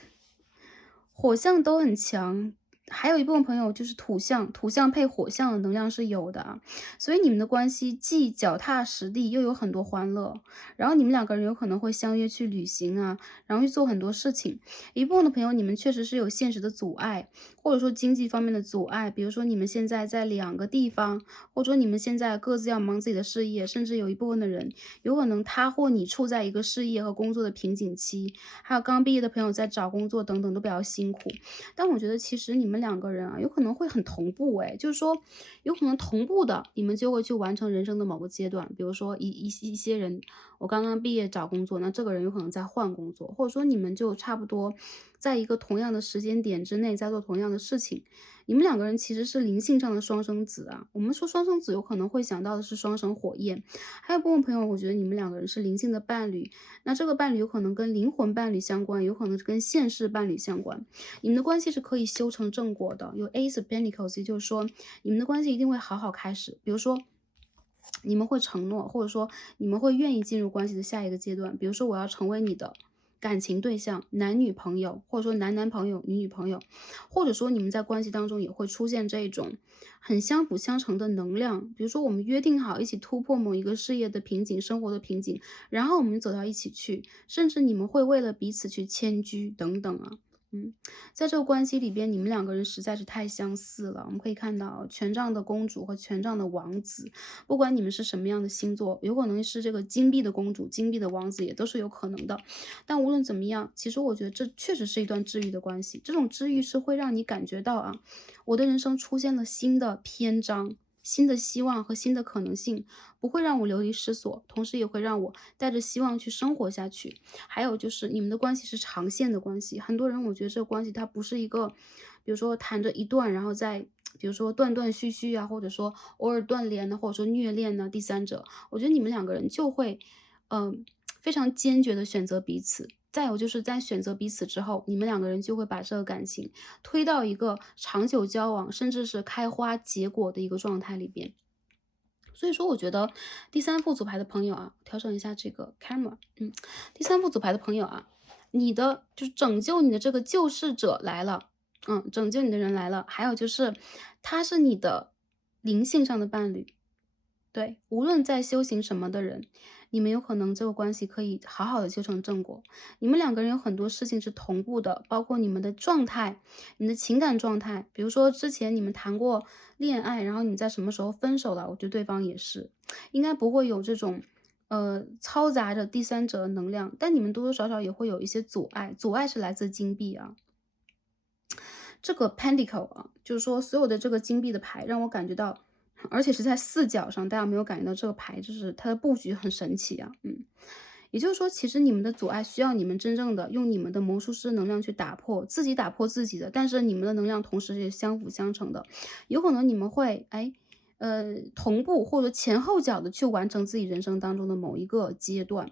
火象都很强，还有一部分朋友就是土象，土象配火象的能量是有的啊，所以你们的关系既脚踏实地，又有很多欢乐。然后你们两个人有可能会相约去旅行啊，然后去做很多事情。一部分的朋友，你们确实是有现实的阻碍，或者说经济方面的阻碍，比如说你们现在在2个地方，或者说你们现在各自要忙自己的事业，甚至有一部分的人有可能他或你处在一个事业和工作的瓶颈期，还有刚毕业的朋友在找工作等等都比较辛苦。但我觉得其实你们两个人啊，有可能会很同步就是说有可能同步的，你们就会去完成人生的某个阶段。比如说一些人，我刚刚毕业找工作，那这个人有可能在换工作，或者说你们就差不多在一个同样的时间点之内在做同样的事情。你们两个人其实是灵性上的双生子啊。我们说双生子有可能会想到的是双生火焰，还有部分朋友，我觉得你们两个人是灵性的伴侣。那这个伴侣有可能跟灵魂伴侣相关，有可能是跟现世伴侣相关。你们的关系是可以修成正果的，有 Ace of Pentacles， 也就是说你们的关系一定会好好开始。比如说你们会承诺，或者说你们会愿意进入关系的下一个阶段。比如说我要成为你的感情对象，男女朋友，或者说男朋友、女朋友，或者说你们在关系当中也会出现这种很相辅相成的能量。比如说我们约定好一起突破某一个事业的瓶颈、生活的瓶颈，然后我们走到一起去，甚至你们会为了彼此去迁居等等啊。在这个关系里边，你们两个人实在是太相似了。我们可以看到权杖的公主和权杖的王子，不管你们是什么样的星座，有可能是这个金币的公主、金币的王子，也都是有可能的。但无论怎么样，其实我觉得这确实是一段治愈的关系。这种治愈是会让你感觉到啊，我的人生出现了新的篇章。新的希望和新的可能性，不会让我流离失所，同时也会让我带着希望去生活下去。还有就是你们的关系是长线的关系，很多人我觉得这个关系它不是一个，比如说谈着一段，然后再比如说断断续续啊，或者说偶尔断联呢，或者说虐恋呢，第三者，我觉得你们两个人就会，非常坚决的选择彼此。再有就是在选择彼此之后，你们两个人就会把这个感情推到一个长久交往，甚至是开花结果的一个状态里边。所以说我觉得第三副组牌的朋友啊，调整一下这个 camera，第三副组牌的朋友啊，你的就是拯救你的这个救世者来了，拯救你的人来了，还有就是他是你的灵性上的伴侣，对，无论在修行什么的人，你们有可能这个关系可以好好的修成正果。你们两个人有很多事情是同步的，包括你们的状态，你的情感状态。比如说之前你们谈过恋爱，然后你们在什么时候分手了，我觉得对方也是，应该不会有这种嘈杂着第三者的能量，但你们多多少少也会有一些阻碍，阻碍是来自金币啊。这个 Pentacle 啊，就是说所有的这个金币的牌让我感觉到，而且是在四角上，大家有没有感觉到这个牌就是它的布局很神奇啊？也就是说，其实你们的阻碍需要你们真正的用你们的魔术师能量去打破，自己打破自己的，但是你们的能量同时也相辅相成的，有可能你们会同步或者前后脚的去完成自己人生当中的某一个阶段。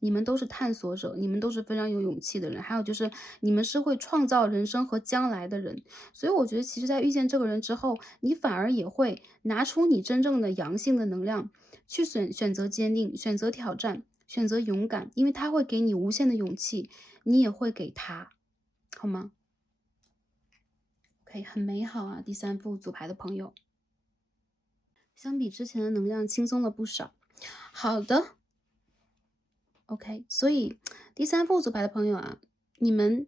你们都是探索者，你们都是非常有勇气的人，还有就是你们是会创造人生和将来的人。所以我觉得其实在遇见这个人之后，你反而也会拿出你真正的阳性的能量，去选择坚定，选择挑战，选择勇敢，因为他会给你无限的勇气，你也会给他，好吗？可以，很美好啊，第三副组牌的朋友，相比之前的能量轻松了不少。好的，OK，所以第三副组牌的朋友啊，你们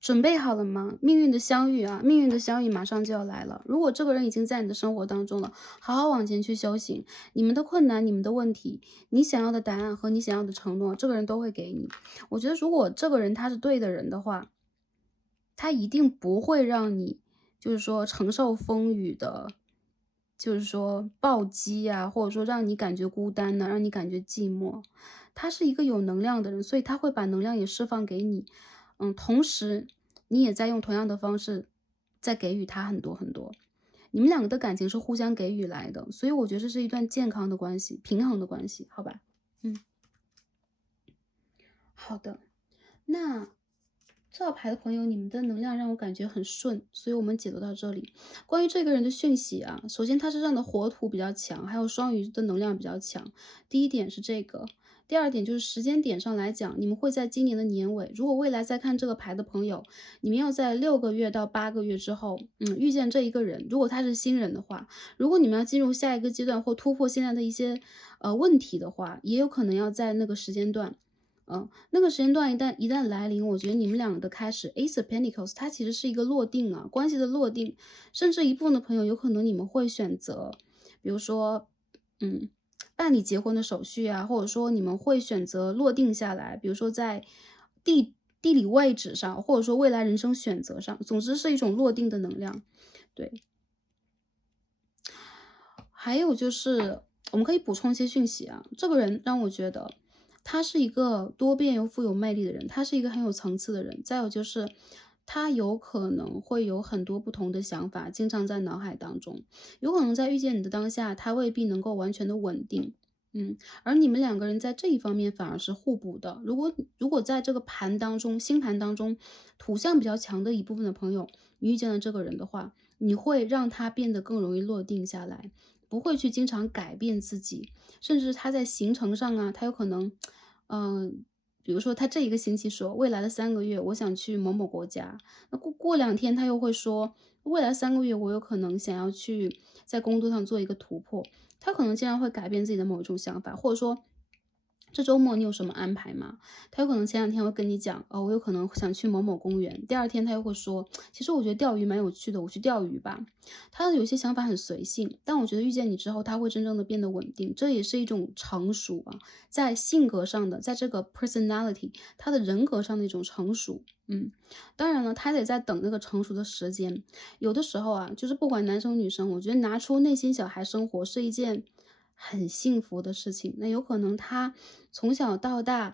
准备好了吗？命运的相遇啊，命运的相遇马上就要来了。如果这个人已经在你的生活当中了，好好往前去修行。你们的困难、你们的问题、你想要的答案和你想要的承诺，这个人都会给你。我觉得，如果这个人他是对的人的话，他一定不会让你就是说承受风雨的，就是说暴击啊，或者说让你感觉孤单呢，让你感觉寂寞。他是一个有能量的人，所以他会把能量也释放给你。同时你也在用同样的方式在给予他很多很多。你们两个的感情是互相给予来的，所以我觉得这是一段健康的关系，平衡的关系，好吧？嗯，好的。那这号牌的朋友，你们的能量让我感觉很顺，所以我们解读到这里。关于这个人的讯息啊，首先他身上的火土比较强，还有双鱼的能量比较强。第一点是这个，第二点就是时间点上来讲，你们会在今年的年尾。如果未来再看这个牌的朋友，你们要在6个月到8个月之后，遇见这一个人。如果他是新人的话，如果你们要进入下一个阶段或突破现在的一些问题的话，也有可能要在那个时间段。那个时间段一旦来临，我觉得你们两个的开始，Ace of Pentacles，它其实是一个落定啊，关系的落定，甚至一部分的朋友有可能你们会选择，比如说，嗯，办理结婚的手续啊，或者说你们会选择落定下来，比如说在地理位置上，或者说未来人生选择上，总之是一种落定的能量，对。还有就是我们可以补充一些讯息啊，这个人让我觉得他是一个多变又富有魅力的人，他是一个很有层次的人。再有就是他有可能会有很多不同的想法，经常在脑海当中，有可能在遇见你的当下，他未必能够完全的稳定。而你们两个人在这一方面反而是互补的。如果在这个盘当中，星盘当中，土象比较强的一部分的朋友，你遇见了这个人的话，你会让他变得更容易落定下来。不会去经常改变自己，甚至他在行程上啊，他有可能，比如说他这一个星期说未来的3个月我想去某某国家，那过2天他又会说未来3个月我有可能想要去在工作上做一个突破，他可能经常会改变自己的某一种想法，或者说这周末你有什么安排吗？他有可能前2天会跟你讲，我有可能想去某某公园，第二天他又会说，其实我觉得钓鱼蛮有趣的，我去钓鱼吧。他有些想法很随性，但我觉得遇见你之后，他会真正的变得稳定，这也是一种成熟啊，在性格上的，在这个 personality，他的人格上的一种成熟。当然了，他得在等那个成熟的时间。有的时候啊，就是不管男生女生，我觉得拿出内心小孩生活是一件很幸福的事情。那有可能他从小到大，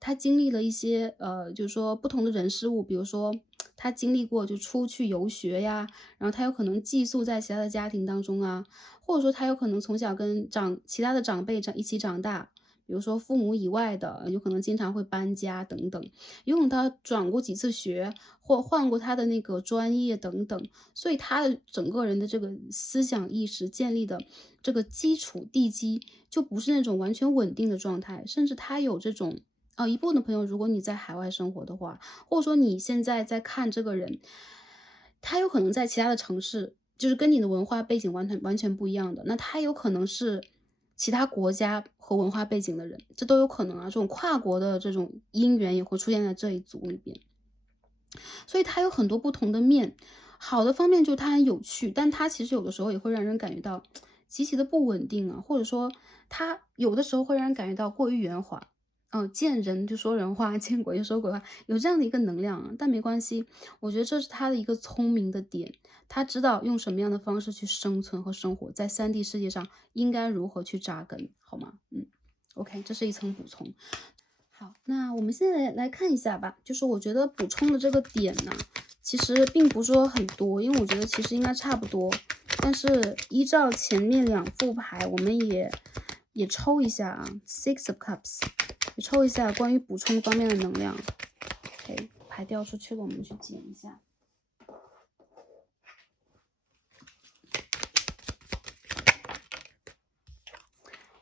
他经历了一些就是说不同的人事物，比如说他经历过就出去游学呀，然后他有可能寄宿在其他的家庭当中啊，或者说他有可能从小跟其他的长辈一起长大，比如说父母以外的，有可能经常会搬家等等，有可能他转过几次学，或换过他的那个专业等等，所以他的整个人的这个思想意识建立的这个基础地基，就不是那种完全稳定的状态，甚至他有这种一部分的朋友，如果你在海外生活的话，或者说你现在在看这个人，他有可能在其他的城市，就是跟你的文化背景完全不一样的，那他有可能是其他国家和文化背景的人，这都有可能啊，这种跨国的这种姻缘也会出现在这一组里边。所以它有很多不同的面。好的方面就是它很有趣，但它其实有的时候也会让人感觉到极其的不稳定啊，或者说它有的时候会让人感觉到过于圆滑。见人就说人话，见鬼就说鬼话，有这样的一个能量啊，但没关系，我觉得这是他的一个聪明的点，他知道用什么样的方式去生存和生活，在3D 世界上应该如何去扎根，好吗？OK，这是一层补充。好，那我们现在来看一下吧，就是我觉得补充的这个点呢，其实并不是说很多，因为我觉得其实应该差不多。但是依照前面2副牌，我们也抽一下啊，Six of Cups，也抽一下关于补充方面的能量。OK，牌掉出去了，我们去捡一下。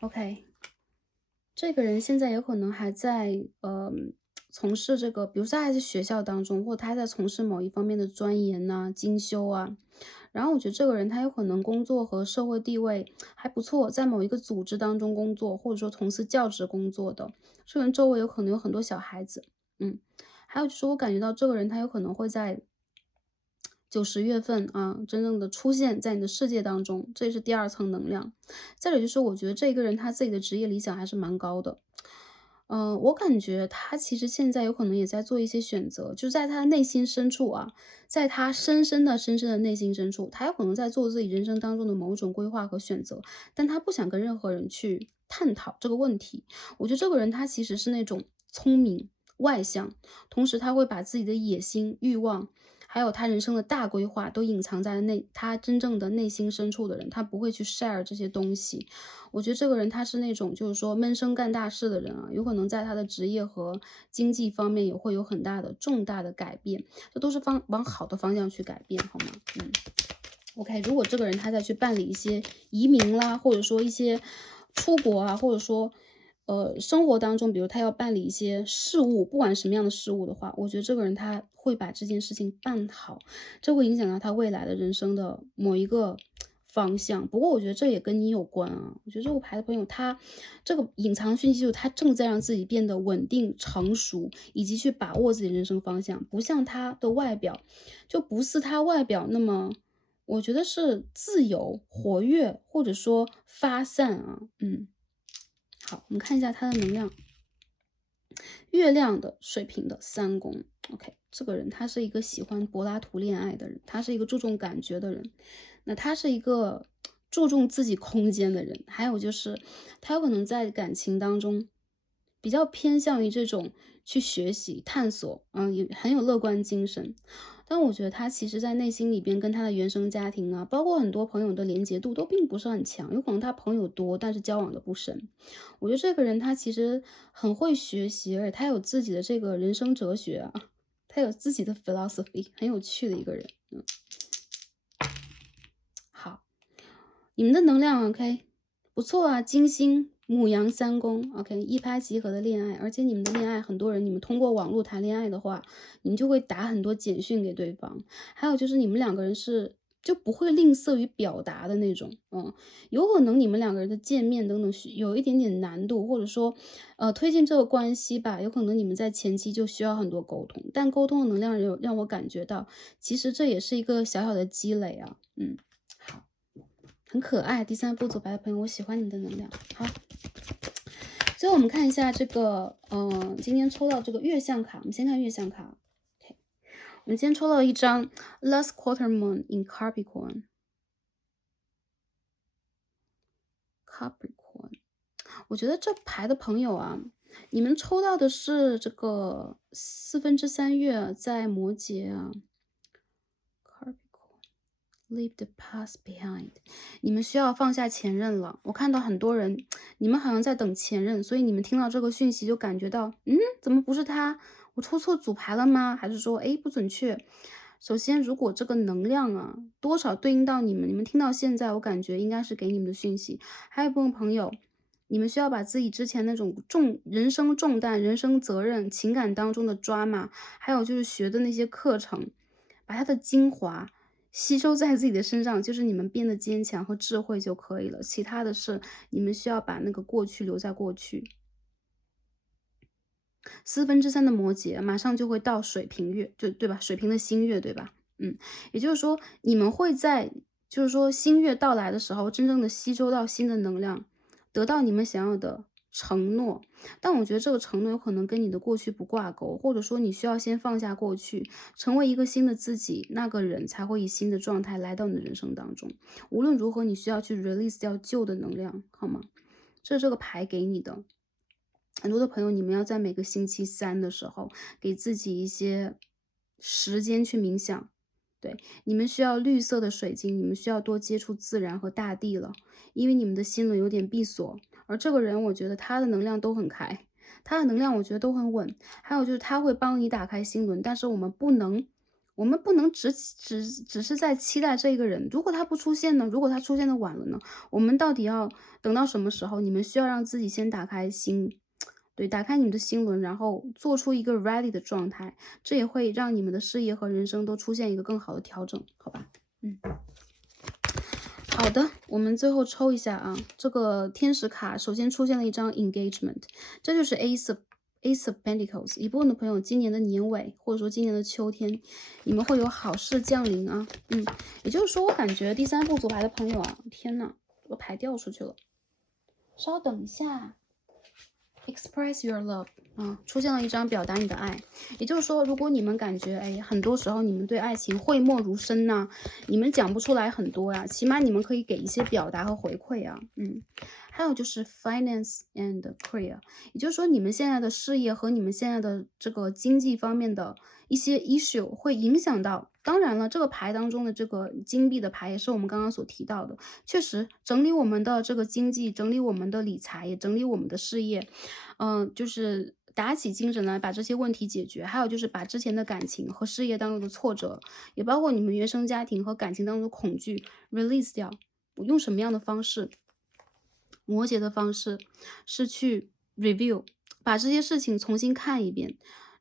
OK，这个人现在有可能还在从事这个，比如说他还在学校当中，或者他还在从事某一方面的钻研呐、精修啊。然后我觉得这个人他有可能工作和社会地位还不错，在某一个组织当中工作，或者说从事教职工作的。这个人周围有可能有很多小孩子，还有就是我感觉到这个人他有可能会在9、10月份啊，真正的出现在你的世界当中，这也是第2层能量。再者就是我觉得这个人他自己的职业理想还是蛮高的。我感觉他其实现在有可能也在做一些选择，就在他内心深处啊，在他深深的内心深处，他有可能在做自己人生当中的某种规划和选择，但他不想跟任何人去探讨这个问题。我觉得这个人他其实是那种聪明、外向，同时他会把自己的野心、欲望，还有他人生的大规划都隐藏在他真正的内心深处的人，他不会去 share 这些东西。我觉得这个人他是那种就是说闷声干大事的人啊，有可能在他的职业和经济方面也会有很大的重大的改变，这都是往好的方向去改变，好吗？OK，如果这个人他再去办理一些移民啦，或者说一些出国啊，或者说生活当中，比如他要办理一些事务，不管什么样的事务的话，我觉得这个人他会把这件事情办好，这会影响到他未来的人生的某一个方向。不过我觉得这也跟你有关啊，我觉得这个牌的朋友他这个隐藏讯息就是他正在让自己变得稳定、成熟，以及去把握自己的人生方向，不像他的外表，就不是他外表那么。我觉得是自由、活跃，或者说发散啊，好，我们看一下他的能量。月亮的水瓶的3宫 ，OK， 这个人他是一个喜欢柏拉图恋爱的人，他是一个注重感觉的人，那他是一个注重自己空间的人，还有就是他有可能在感情当中比较偏向于这种去学习、探索，也很有乐观精神。但我觉得他其实在内心里边跟他的原生家庭啊，包括很多朋友的连结度都并不是很强，有可能他朋友多，但是交往的不深。我觉得这个人他其实很会学习，而且他有自己的这个人生哲学啊，他有自己的 philosophy， 很有趣的一个人。好，你们的能量 OK， 不错啊，金星、母羊3宫 OK， 一拍即合的恋爱，而且你们的恋爱，很多人你们通过网络谈恋爱的话，你们就会打很多简讯给对方，还有就是你们两个人是就不会吝啬于表达的那种，有可能你们两个人的见面等等有一点点难度，或者说，推进这个关系吧，有可能你们在前期就需要很多沟通，但沟通的能量让我感觉到，其实这也是一个小小的积累啊，好，很可爱。第3副左牌的朋友，我喜欢你的能量。好，最后我们看一下这个，今天抽到这个月相卡，我们先看月相卡。OK，我们今天抽到一张 Last Quarter Moon in Capricorn。我觉得这牌的朋友啊，你们抽到的是这个3/4月在摩羯啊。Leave the past behind， 你们需要放下前任了。我看到很多人，你们好像在等前任，所以你们听到这个讯息就感觉到，怎么不是他？我抽错组牌了吗？还是说，不准确？首先，如果这个能量啊，多少对应到你们，你们听到现在，我感觉应该是给你们的讯息。还有一部分朋友，你们需要把自己之前那种人生重担、人生责任、情感当中的drama，还有就是学的那些课程，把它的精华吸收在自己的身上，就是你们变得坚强和智慧就可以了。其他的是你们需要把那个过去留在过去。3/4的摩羯马上就会到水瓶月，对吧？水瓶的新月，对吧？也就是说你们会在就是说新月到来的时候，真正的吸收到新的能量，得到你们想要的承诺。但我觉得这个承诺有可能跟你的过去不挂钩，或者说你需要先放下过去，成为一个新的自己，那个人才会以新的状态来到你的人生当中。无论如何，你需要去 release 掉旧的能量，好吗？这是这个牌给你的。很多的朋友，你们要在每个星期3的时候，给自己一些时间去冥想。对，你们需要绿色的水晶，你们需要多接触自然和大地了，因为你们的心轮有点闭锁。而这个人，我觉得他的能量都很开，他的能量我觉得都很稳。还有就是他会帮你打开心轮，但是我们不能只是在期待这个人，如果他不出现呢？如果他出现的晚了呢？我们到底要等到什么时候？你们需要让自己先打开心，对，打开你们的心轮，然后做出一个 ready 的状态，这也会让你们的事业和人生都出现一个更好的调整，好吧？好的，我们最后抽一下啊，这个天使卡首先出现了一张 engagement， 这就是 Ace of Pentacles。一部分的朋友，今年的年尾或者说今年的秋天，你们会有好事降临啊。也就是说，我感觉第3副组牌的朋友啊，天呐，这个牌掉出去了，稍等一下。Express your love，出现了一张表达你的爱，也就是说，如果你们感觉，哎，很多时候你们对爱情讳莫如深呐、你们讲不出来很多呀，起码你们可以给一些表达和回馈啊，还有就是 finance and career，也就是说，你们现在的事业和你们现在的这个经济方面的一些 issue 会影响到。当然了，这个牌当中的这个金币的牌也是我们刚刚所提到的，确实整理我们的这个经济，整理我们的理财，也整理我们的事业，就是打起精神来把这些问题解决。还有就是把之前的感情和事业当中的挫折，也包括你们原生家庭和感情当中的恐惧 release 掉。我用什么样的方式？摩羯的方式是去 review，把这些事情重新看一遍，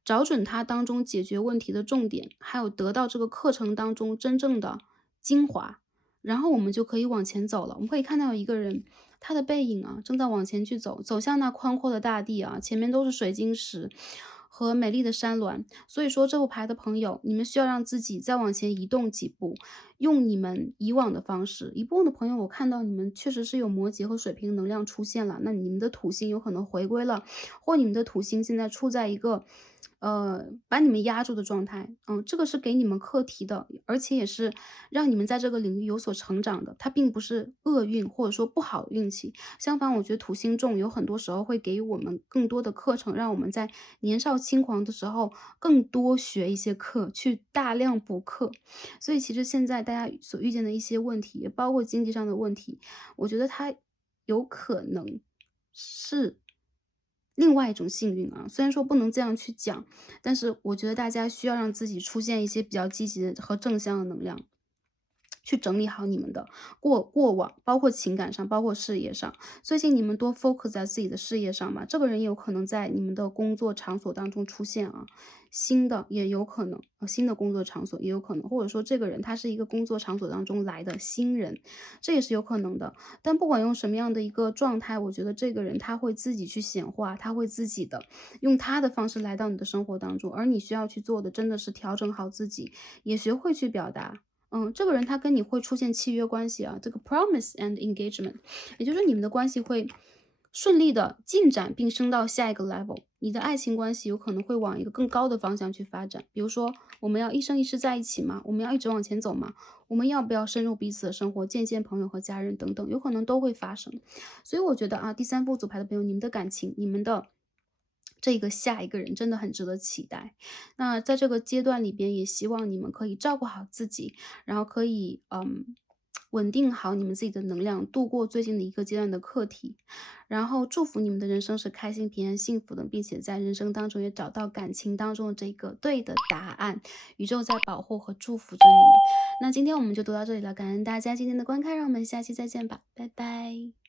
找准它当中解决问题的重点，还有得到这个课程当中真正的精华，然后我们就可以往前走了。我们可以看到一个人，他的背影啊，正在往前去走，走向那宽阔的大地啊，前面都是水晶石和美丽的山峦。所以说，这副牌的朋友，你们需要让自己再往前移动几步，用你们以往的方式。一部分的朋友，我看到你们确实是有摩羯和水瓶能量出现了，那你们的土星有可能回归了，或你们的土星现在处在一个把你们压住的状态。这个是给你们课题的，而且也是让你们在这个领域有所成长的。它并不是厄运或者说不好的运气，相反，我觉得土星重有很多时候会给予我们更多的课程，让我们在年少轻狂的时候更多学一些课，去大量补课。所以其实现在大家所遇见的一些问题，也包括经济上的问题，我觉得它有可能是另外一种幸运啊。虽然说不能这样去讲，但是我觉得大家需要让自己出现一些比较积极的和正向的能量。去整理好你们的过往，包括情感上，包括事业上。最近你们多 focus 在自己的事业上吧，这个人有可能在你们的工作场所当中出现啊，新的也有可能，新的工作场所也有可能，或者说这个人他是一个工作场所当中来的新人，这也是有可能的。但不管用什么样的一个状态，我觉得这个人他会自己去显化，他会自己的用他的方式来到你的生活当中，而你需要去做的真的是调整好自己，也学会去表达。这个人他跟你会出现契约关系啊，这个 promise and engagement，也就是你们的关系会顺利的进展并升到下一个 level，你的爱情关系有可能会往一个更高的方向去发展。比如说，我们要一生一世在一起吗？我们要一直往前走吗？我们要不要深入彼此的生活，见见朋友和家人等等，有可能都会发生。所以我觉得啊，第三副组牌的朋友，你们的感情，你们的这个下一个人真的很值得期待。那在这个阶段里边，也希望你们可以照顾好自己，然后可以稳定好你们自己的能量，度过最近的一个阶段的课题。然后祝福你们的人生是开心、平安、幸福的，并且在人生当中也找到感情当中的这个对的答案。宇宙在保护和祝福着你们。那今天我们就读到这里了，感恩大家今天的观看，让我们下期再见吧，拜拜。